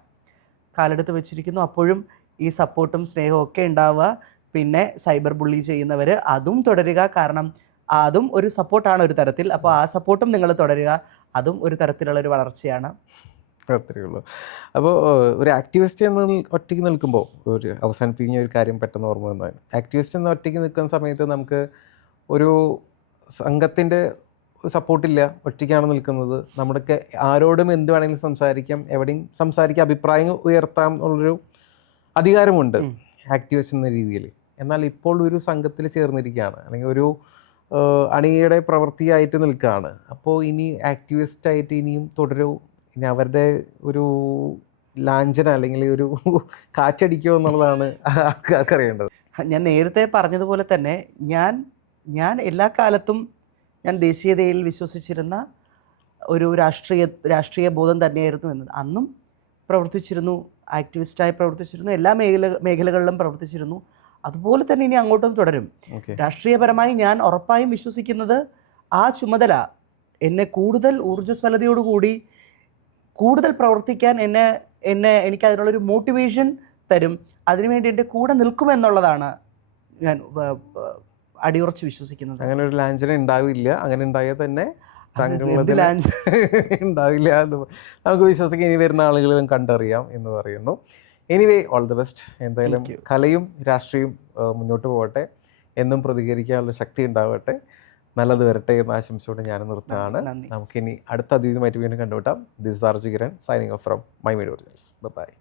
കാലെടുത്ത് വെച്ചിരിക്കുന്നു. അപ്പോഴും ഈ സപ്പോർട്ടും സ്നേഹവും ഒക്കെ ഉണ്ടാവുക. പിന്നെ സൈബർ ബുള്ളി ചെയ്യുന്നവർ അതും തുടരുക. കാരണം അതും ഒരു സപ്പോർട്ടാണ് ഒരു തരത്തിൽ. അപ്പോൾ ആ സപ്പോർട്ടും നിങ്ങൾ തുടരുക. അതും ഒരു തരത്തിലുള്ളൊരു വളർച്ചയാണ്. അത്രയേ ഉള്ളൂ. അപ്പോൾ ഒരു ആക്ടിവിസ്റ്റ് എന്ന് ഒറ്റയ്ക്ക് നിൽക്കുമ്പോൾ ഒരു അവസാനിപ്പിക്കുന്ന ഒരു കാര്യം പെട്ടെന്ന് ഓർമ്മ വന്നതാണ്. ആക്ടിവിസ്റ്റ് എന്ന് ഒറ്റയ്ക്ക് നിൽക്കുന്ന സമയത്ത് നമുക്ക് ഒരു സംഘത്തിൻ്റെ സപ്പോർട്ടില്ല, ഒറ്റയ്ക്കാണ് നിൽക്കുന്നത്. നമ്മുടെ ആരോടും എന്ത് വേണമെങ്കിലും സംസാരിക്കാം, എവിടെയും സംസാരിക്കാം, അഭിപ്രായം ഉയർത്താം എന്നുള്ളൊരു അധികാരമുണ്ട് ആക്ടിവിസ്റ്റ് എന്ന രീതിയിൽ. എന്നാൽ ഇപ്പോൾ ഒരു സംഘത്തിൽ ചേർന്നിരിക്കുകയാണ്, അല്ലെങ്കിൽ ഒരു അണിയുടെ പ്രവൃത്തിയായിട്ട് നിൽക്കുകയാണ്. അപ്പോൾ ഇനി ആക്ടിവിസ്റ്റായിട്ട് ഇനിയും തുടരൂ, ഇനി അവരുടെ ഒരു ലാഞ്ചന അല്ലെങ്കിൽ ഒരു കാറ്റടിക്കുമോ എന്നുള്ളതാണ് ആൾക്കാർക്കറിയേണ്ടത്. ഞാൻ നേരത്തെ പറഞ്ഞതുപോലെ തന്നെ ഞാൻ എല്ലാ കാലത്തും ഞാൻ ദേശീയതയിൽ വിശ്വസിച്ചിരുന്ന ഒരു രാഷ്ട്രീയ ബോധം തന്നെയായിരുന്നു എന്നത്. അന്നും പ്രവർത്തിച്ചിരുന്നു, ആക്ടിവിസ്റ്റായി പ്രവർത്തിച്ചിരുന്നു, എല്ലാ മേഖലകളിലും പ്രവർത്തിച്ചിരുന്നു. അതുപോലെ തന്നെ ഇനി അങ്ങോട്ടും തുടരും. രാഷ്ട്രീയപരമായി ഞാൻ ഉറപ്പായും വിശ്വസിക്കുന്നത് ആ ചുമതല എന്നെ കൂടുതൽ ഊർജ്ജസ്വലതയോടുകൂടി കൂടുതൽ പ്രവർത്തിക്കാൻ എനിക്ക് അതിനുള്ളൊരു മോട്ടിവേഷൻ തരും, അതിനുവേണ്ടി എൻ്റെ കൂടെ നിൽക്കുമെന്നുള്ളതാണ് ഞാൻ അടിയുറച്ച് വിശ്വസിക്കുന്നത്. അങ്ങനെ ഒരു ലാഞ്ചന ഉണ്ടാവില്ല, അങ്ങനെ ഉണ്ടായാൽ തന്നെ എന്ത് ലാഞ്ചന? ഉണ്ടാവില്ല എന്ന് നമുക്ക് വിശ്വസിക്കാൻ ഇനി വരുന്ന ആളുകളും കണ്ടറിയാം എന്ന് പറയുന്നു. Anyway, all the best. എന്തായാലും കലയും രാഷ്ട്രീയവും മുന്നോട്ട് പോകട്ടെ, എന്നും പ്രതികരിക്കാനുള്ള ശക്തി ഉണ്ടാവട്ടെ, നല്ലത് വരട്ടെ എന്ന ആശംസയോടെ ഞാൻ നിർത്തുകയാണ്. നമുക്കിനി അടുത്ത അതിഥിയുമായിട്ട് വീണ്ടും കണ്ടുമുട്ടാം. This R G Kiran signing off from My Media Originals. By.